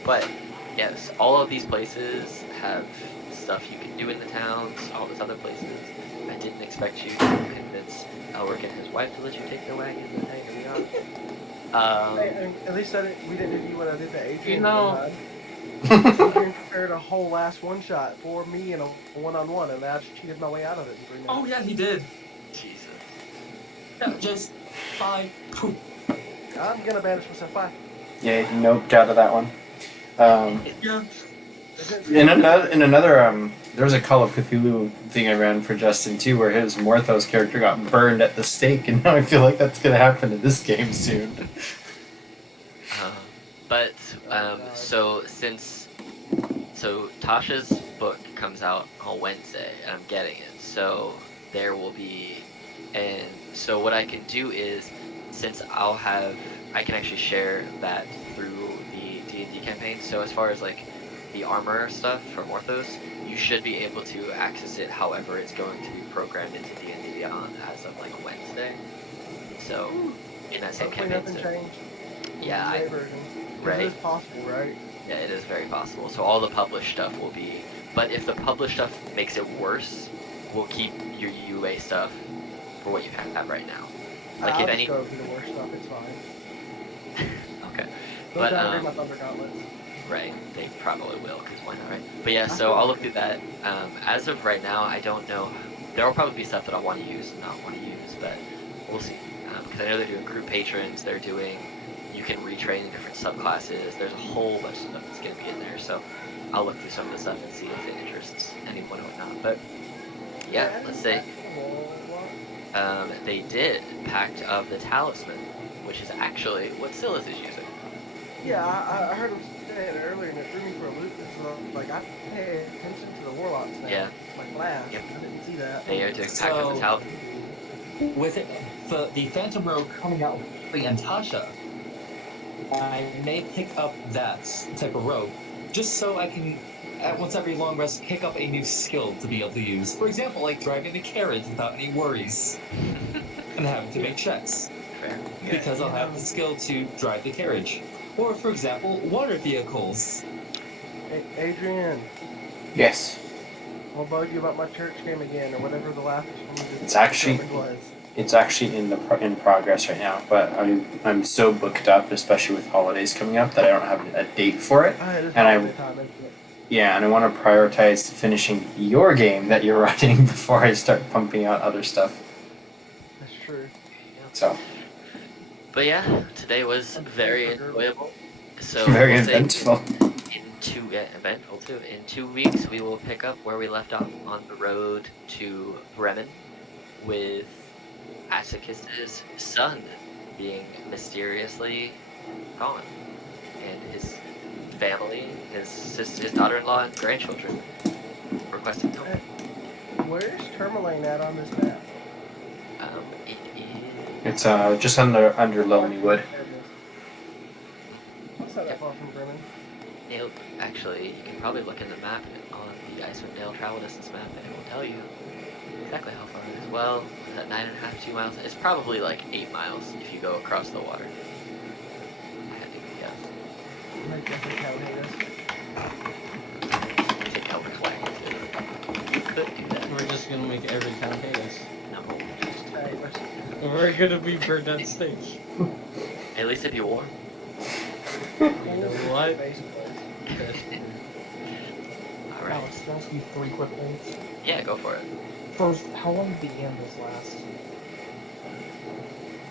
But yes, all of these places have stuff you can do in the towns, all these other places. I didn't expect you to convince Elric and his wife to let you take their wagon, but hey, here we are. Hey, at least we didn't do what I did to Adrian. You know- one time. Adrian prepared a whole last one-shot for me and a one-on-one, and I cheated my way out of it in 3 minutes. Oh yeah, he did. Jesus. Yeah, just 5. Poof. I'm gonna banish myself. Bye. Yeah, he noped out of that one. Yeah. In another there was a Call of Cthulhu thing I ran for Justin too, where his Morthos character got burned at the stake, and now I feel like that's gonna happen in this game soon. But so since So Tasha's book comes out on Wednesday, and I'm getting it. So there will be, and so what I can do is, since I can actually share that through the D&D campaign. So as far as like the armor stuff from Orthos, you should be able to access it however it's going to be programmed into D&D Beyond as of like Wednesday. So in that same Hopefully campaign, nothing so changed. From yeah, the UA version. 'Cause right. it is possible, right? Yeah, it is very possible. So all the published stuff will be, but if the published stuff makes it worse, we'll keep your UA stuff for what you have right now. Like I'll if just any, go through the worst stuff. It's fine. okay, Don't but try to read my Thunder Gauntlets. right, they probably will, because why not, right? But yeah, I so feel I'll like look through that. As of right now, I don't know. There will probably be stuff that I want to use and not want to use, but we'll see. Because I know they're doing group patrons, they're doing, you can retrain in different subclasses. There's a whole bunch of stuff that's going to be in there, so I'll look through some of the stuff and see if it interests anyone or not. But yeah, let's say they did Pact of the Talisman, which is actually what Silas is using. Yeah, I heard him say it earlier and it threw me for a loop. It's like I pay attention to the warlocks now. Yeah. Like flash. Yep. I didn't see that. They are doing Pact of the So- Talisman. With it, the Phantom Rogue coming out with and Tasha, I may pick up that type of rogue, just so I can, at once every long rest, pick up a new skill to be able to use. For example, like driving a carriage without any worries and having to make checks, Fair. because I'll have the skill to drive the carriage. Or, for example, water vehicles. Hey, Adrian, Yes. I'll bug you about my church game again or whatever the last one It's actually- was. It's actually in progress right now, but I'm so booked up, especially with holidays coming up, that I don't have a date for it. And I- time into it. Yeah, and I want to prioritize finishing your game that you're running before I start pumping out other stuff. That's true. So But yeah, today was very enjoyable. So very we'll say eventful. eventful too. In 2 weeks, we will pick up where we left off on the road to Bremen, with Atticus's son being mysteriously gone, and his family, his daughter-in-law and grandchildren requesting help. Where's Tourmaline at on this map? It is. It's just under Lonelywood. What's that far from Bremen? Actually, you can probably look in the map on the Icewind Dale travel distance map, and it will tell you exactly how far it is. Well, is that 9.5, 2 miles? It's probably like 8 miles if you go across the water. I had to guess. Make different town Take Elmer's wagon too. You could do that. We're just gonna make every town hate us. No. Hey, let's We're gonna be Burnett State. At least if you're warm. What? Alright. Alex, can I ask you 3 quick things? Yeah, go for it. First, how long did the animals last?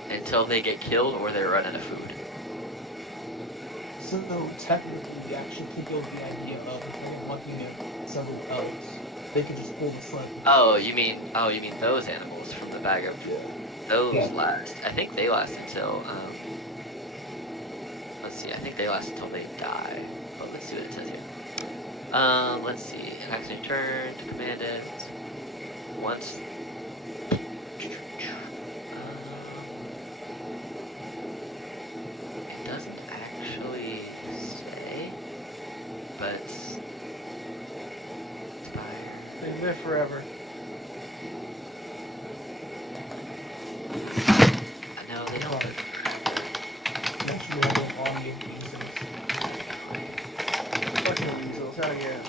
Until they get killed or they run out of food. So technically, we actually could go with the idea of if we were looking at several elves, they could just pull the front. Oh, you mean those animals from the bag of those Yeah. last. I think they last until let's see, I think they last until they die. But let's see what it says here. Let's see. Action turn to command it. Once it doesn't actually say, but expire. They live forever. No, they don't. Next, we have an army of weasels. Fucking weasels, hell yeah.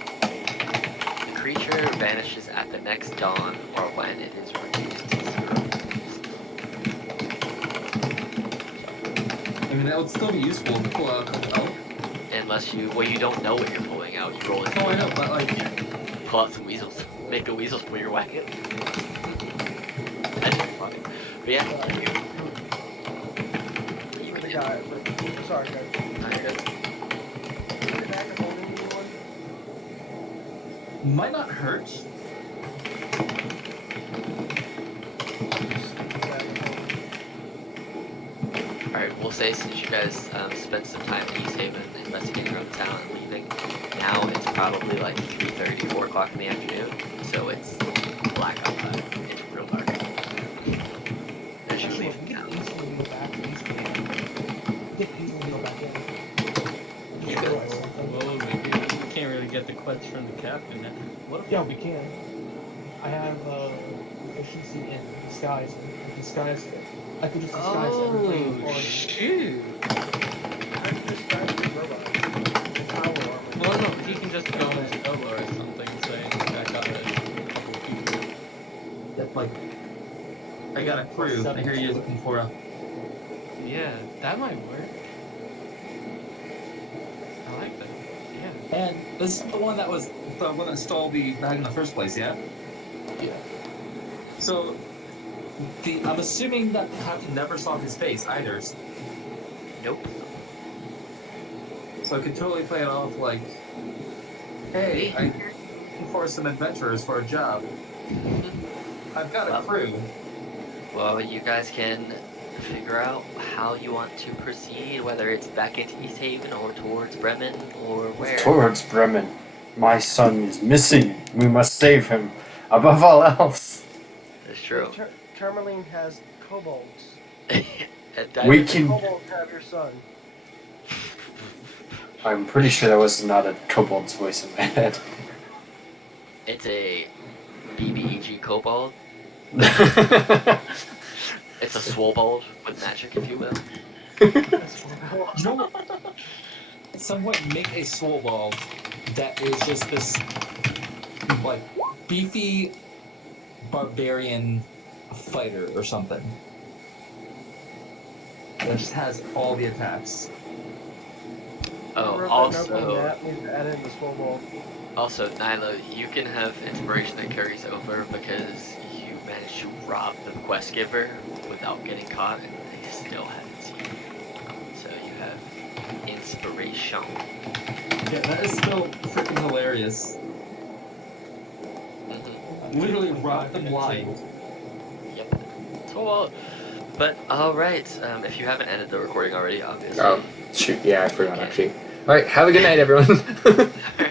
The creature vanishes at the next dawn or when it is reduced to 0. I mean, that would still be useful to pull out a couple elk. Unless you don't know what you're pulling out. You roll it. Oh, I know, but like, Pull out some weasels. Make the weasels pull your wagon. That's funny. But yeah, you For the can guy, but sorry guys. do it. Is it back to holding anyone? might not hurt. Alright, we'll say since you guys spent some time in East Haven investigating around the town and leaving, now it's probably like 3:30, 4 o'clock in the afternoon, so it's black outside. It's real dark. As you Actually, leave we can town. easily go back to East Camp. We can easily go back in. You Just could. realized something. Well, we can't really get the quest from the captain. What if Yeah, we can. I have efficiency in disguise. Disguise. I could just disguise everybody in the Oh, party. shoot. How do you describe the robot? Power armor. Well, no, he can just go in solo or something and say, I got a couple people. Yep, like, I got a crew. I hear you're looking for a. Yeah, that might work. I like that. Yeah. And this is the one that was the one that stole the bag in the first place, yeah? Yeah. So, I'm assuming that the captain never saw his face either. Nope. So I could totally play it off like, hey, I'm looking for some adventurers for a job. I've got a crew. Well, you guys can figure out how you want to proceed, whether it's back into East Haven or towards Bremen or where. Towards Bremen. My son is missing. We must save him. Above all else. That's true. Tourmaline has kobolds. We The can. kobolds have your son. I'm pretty sure that was not a kobold's voice in my head. It's a BBEG kobold. It's a swobold with magic, if you will. You know what? At some point, make a soul ball that is just this, like, beefy barbarian fighter or something. That just has all the attacks. Oh, Whoever wrote that note on also, that needs to add in the swole. Nyla, you can have inspiration that carries over because you managed to rob the quest giver without getting caught, and they still haven't seen you. So you have inspiration. Yeah, that is still freaking hilarious. Mm-hmm. Literally robbed them blind. Yep. So, but all right. If you haven't ended the recording already, obviously. Oh, shoot. Yeah, I forgot actually. Alright, have a good night, everyone. All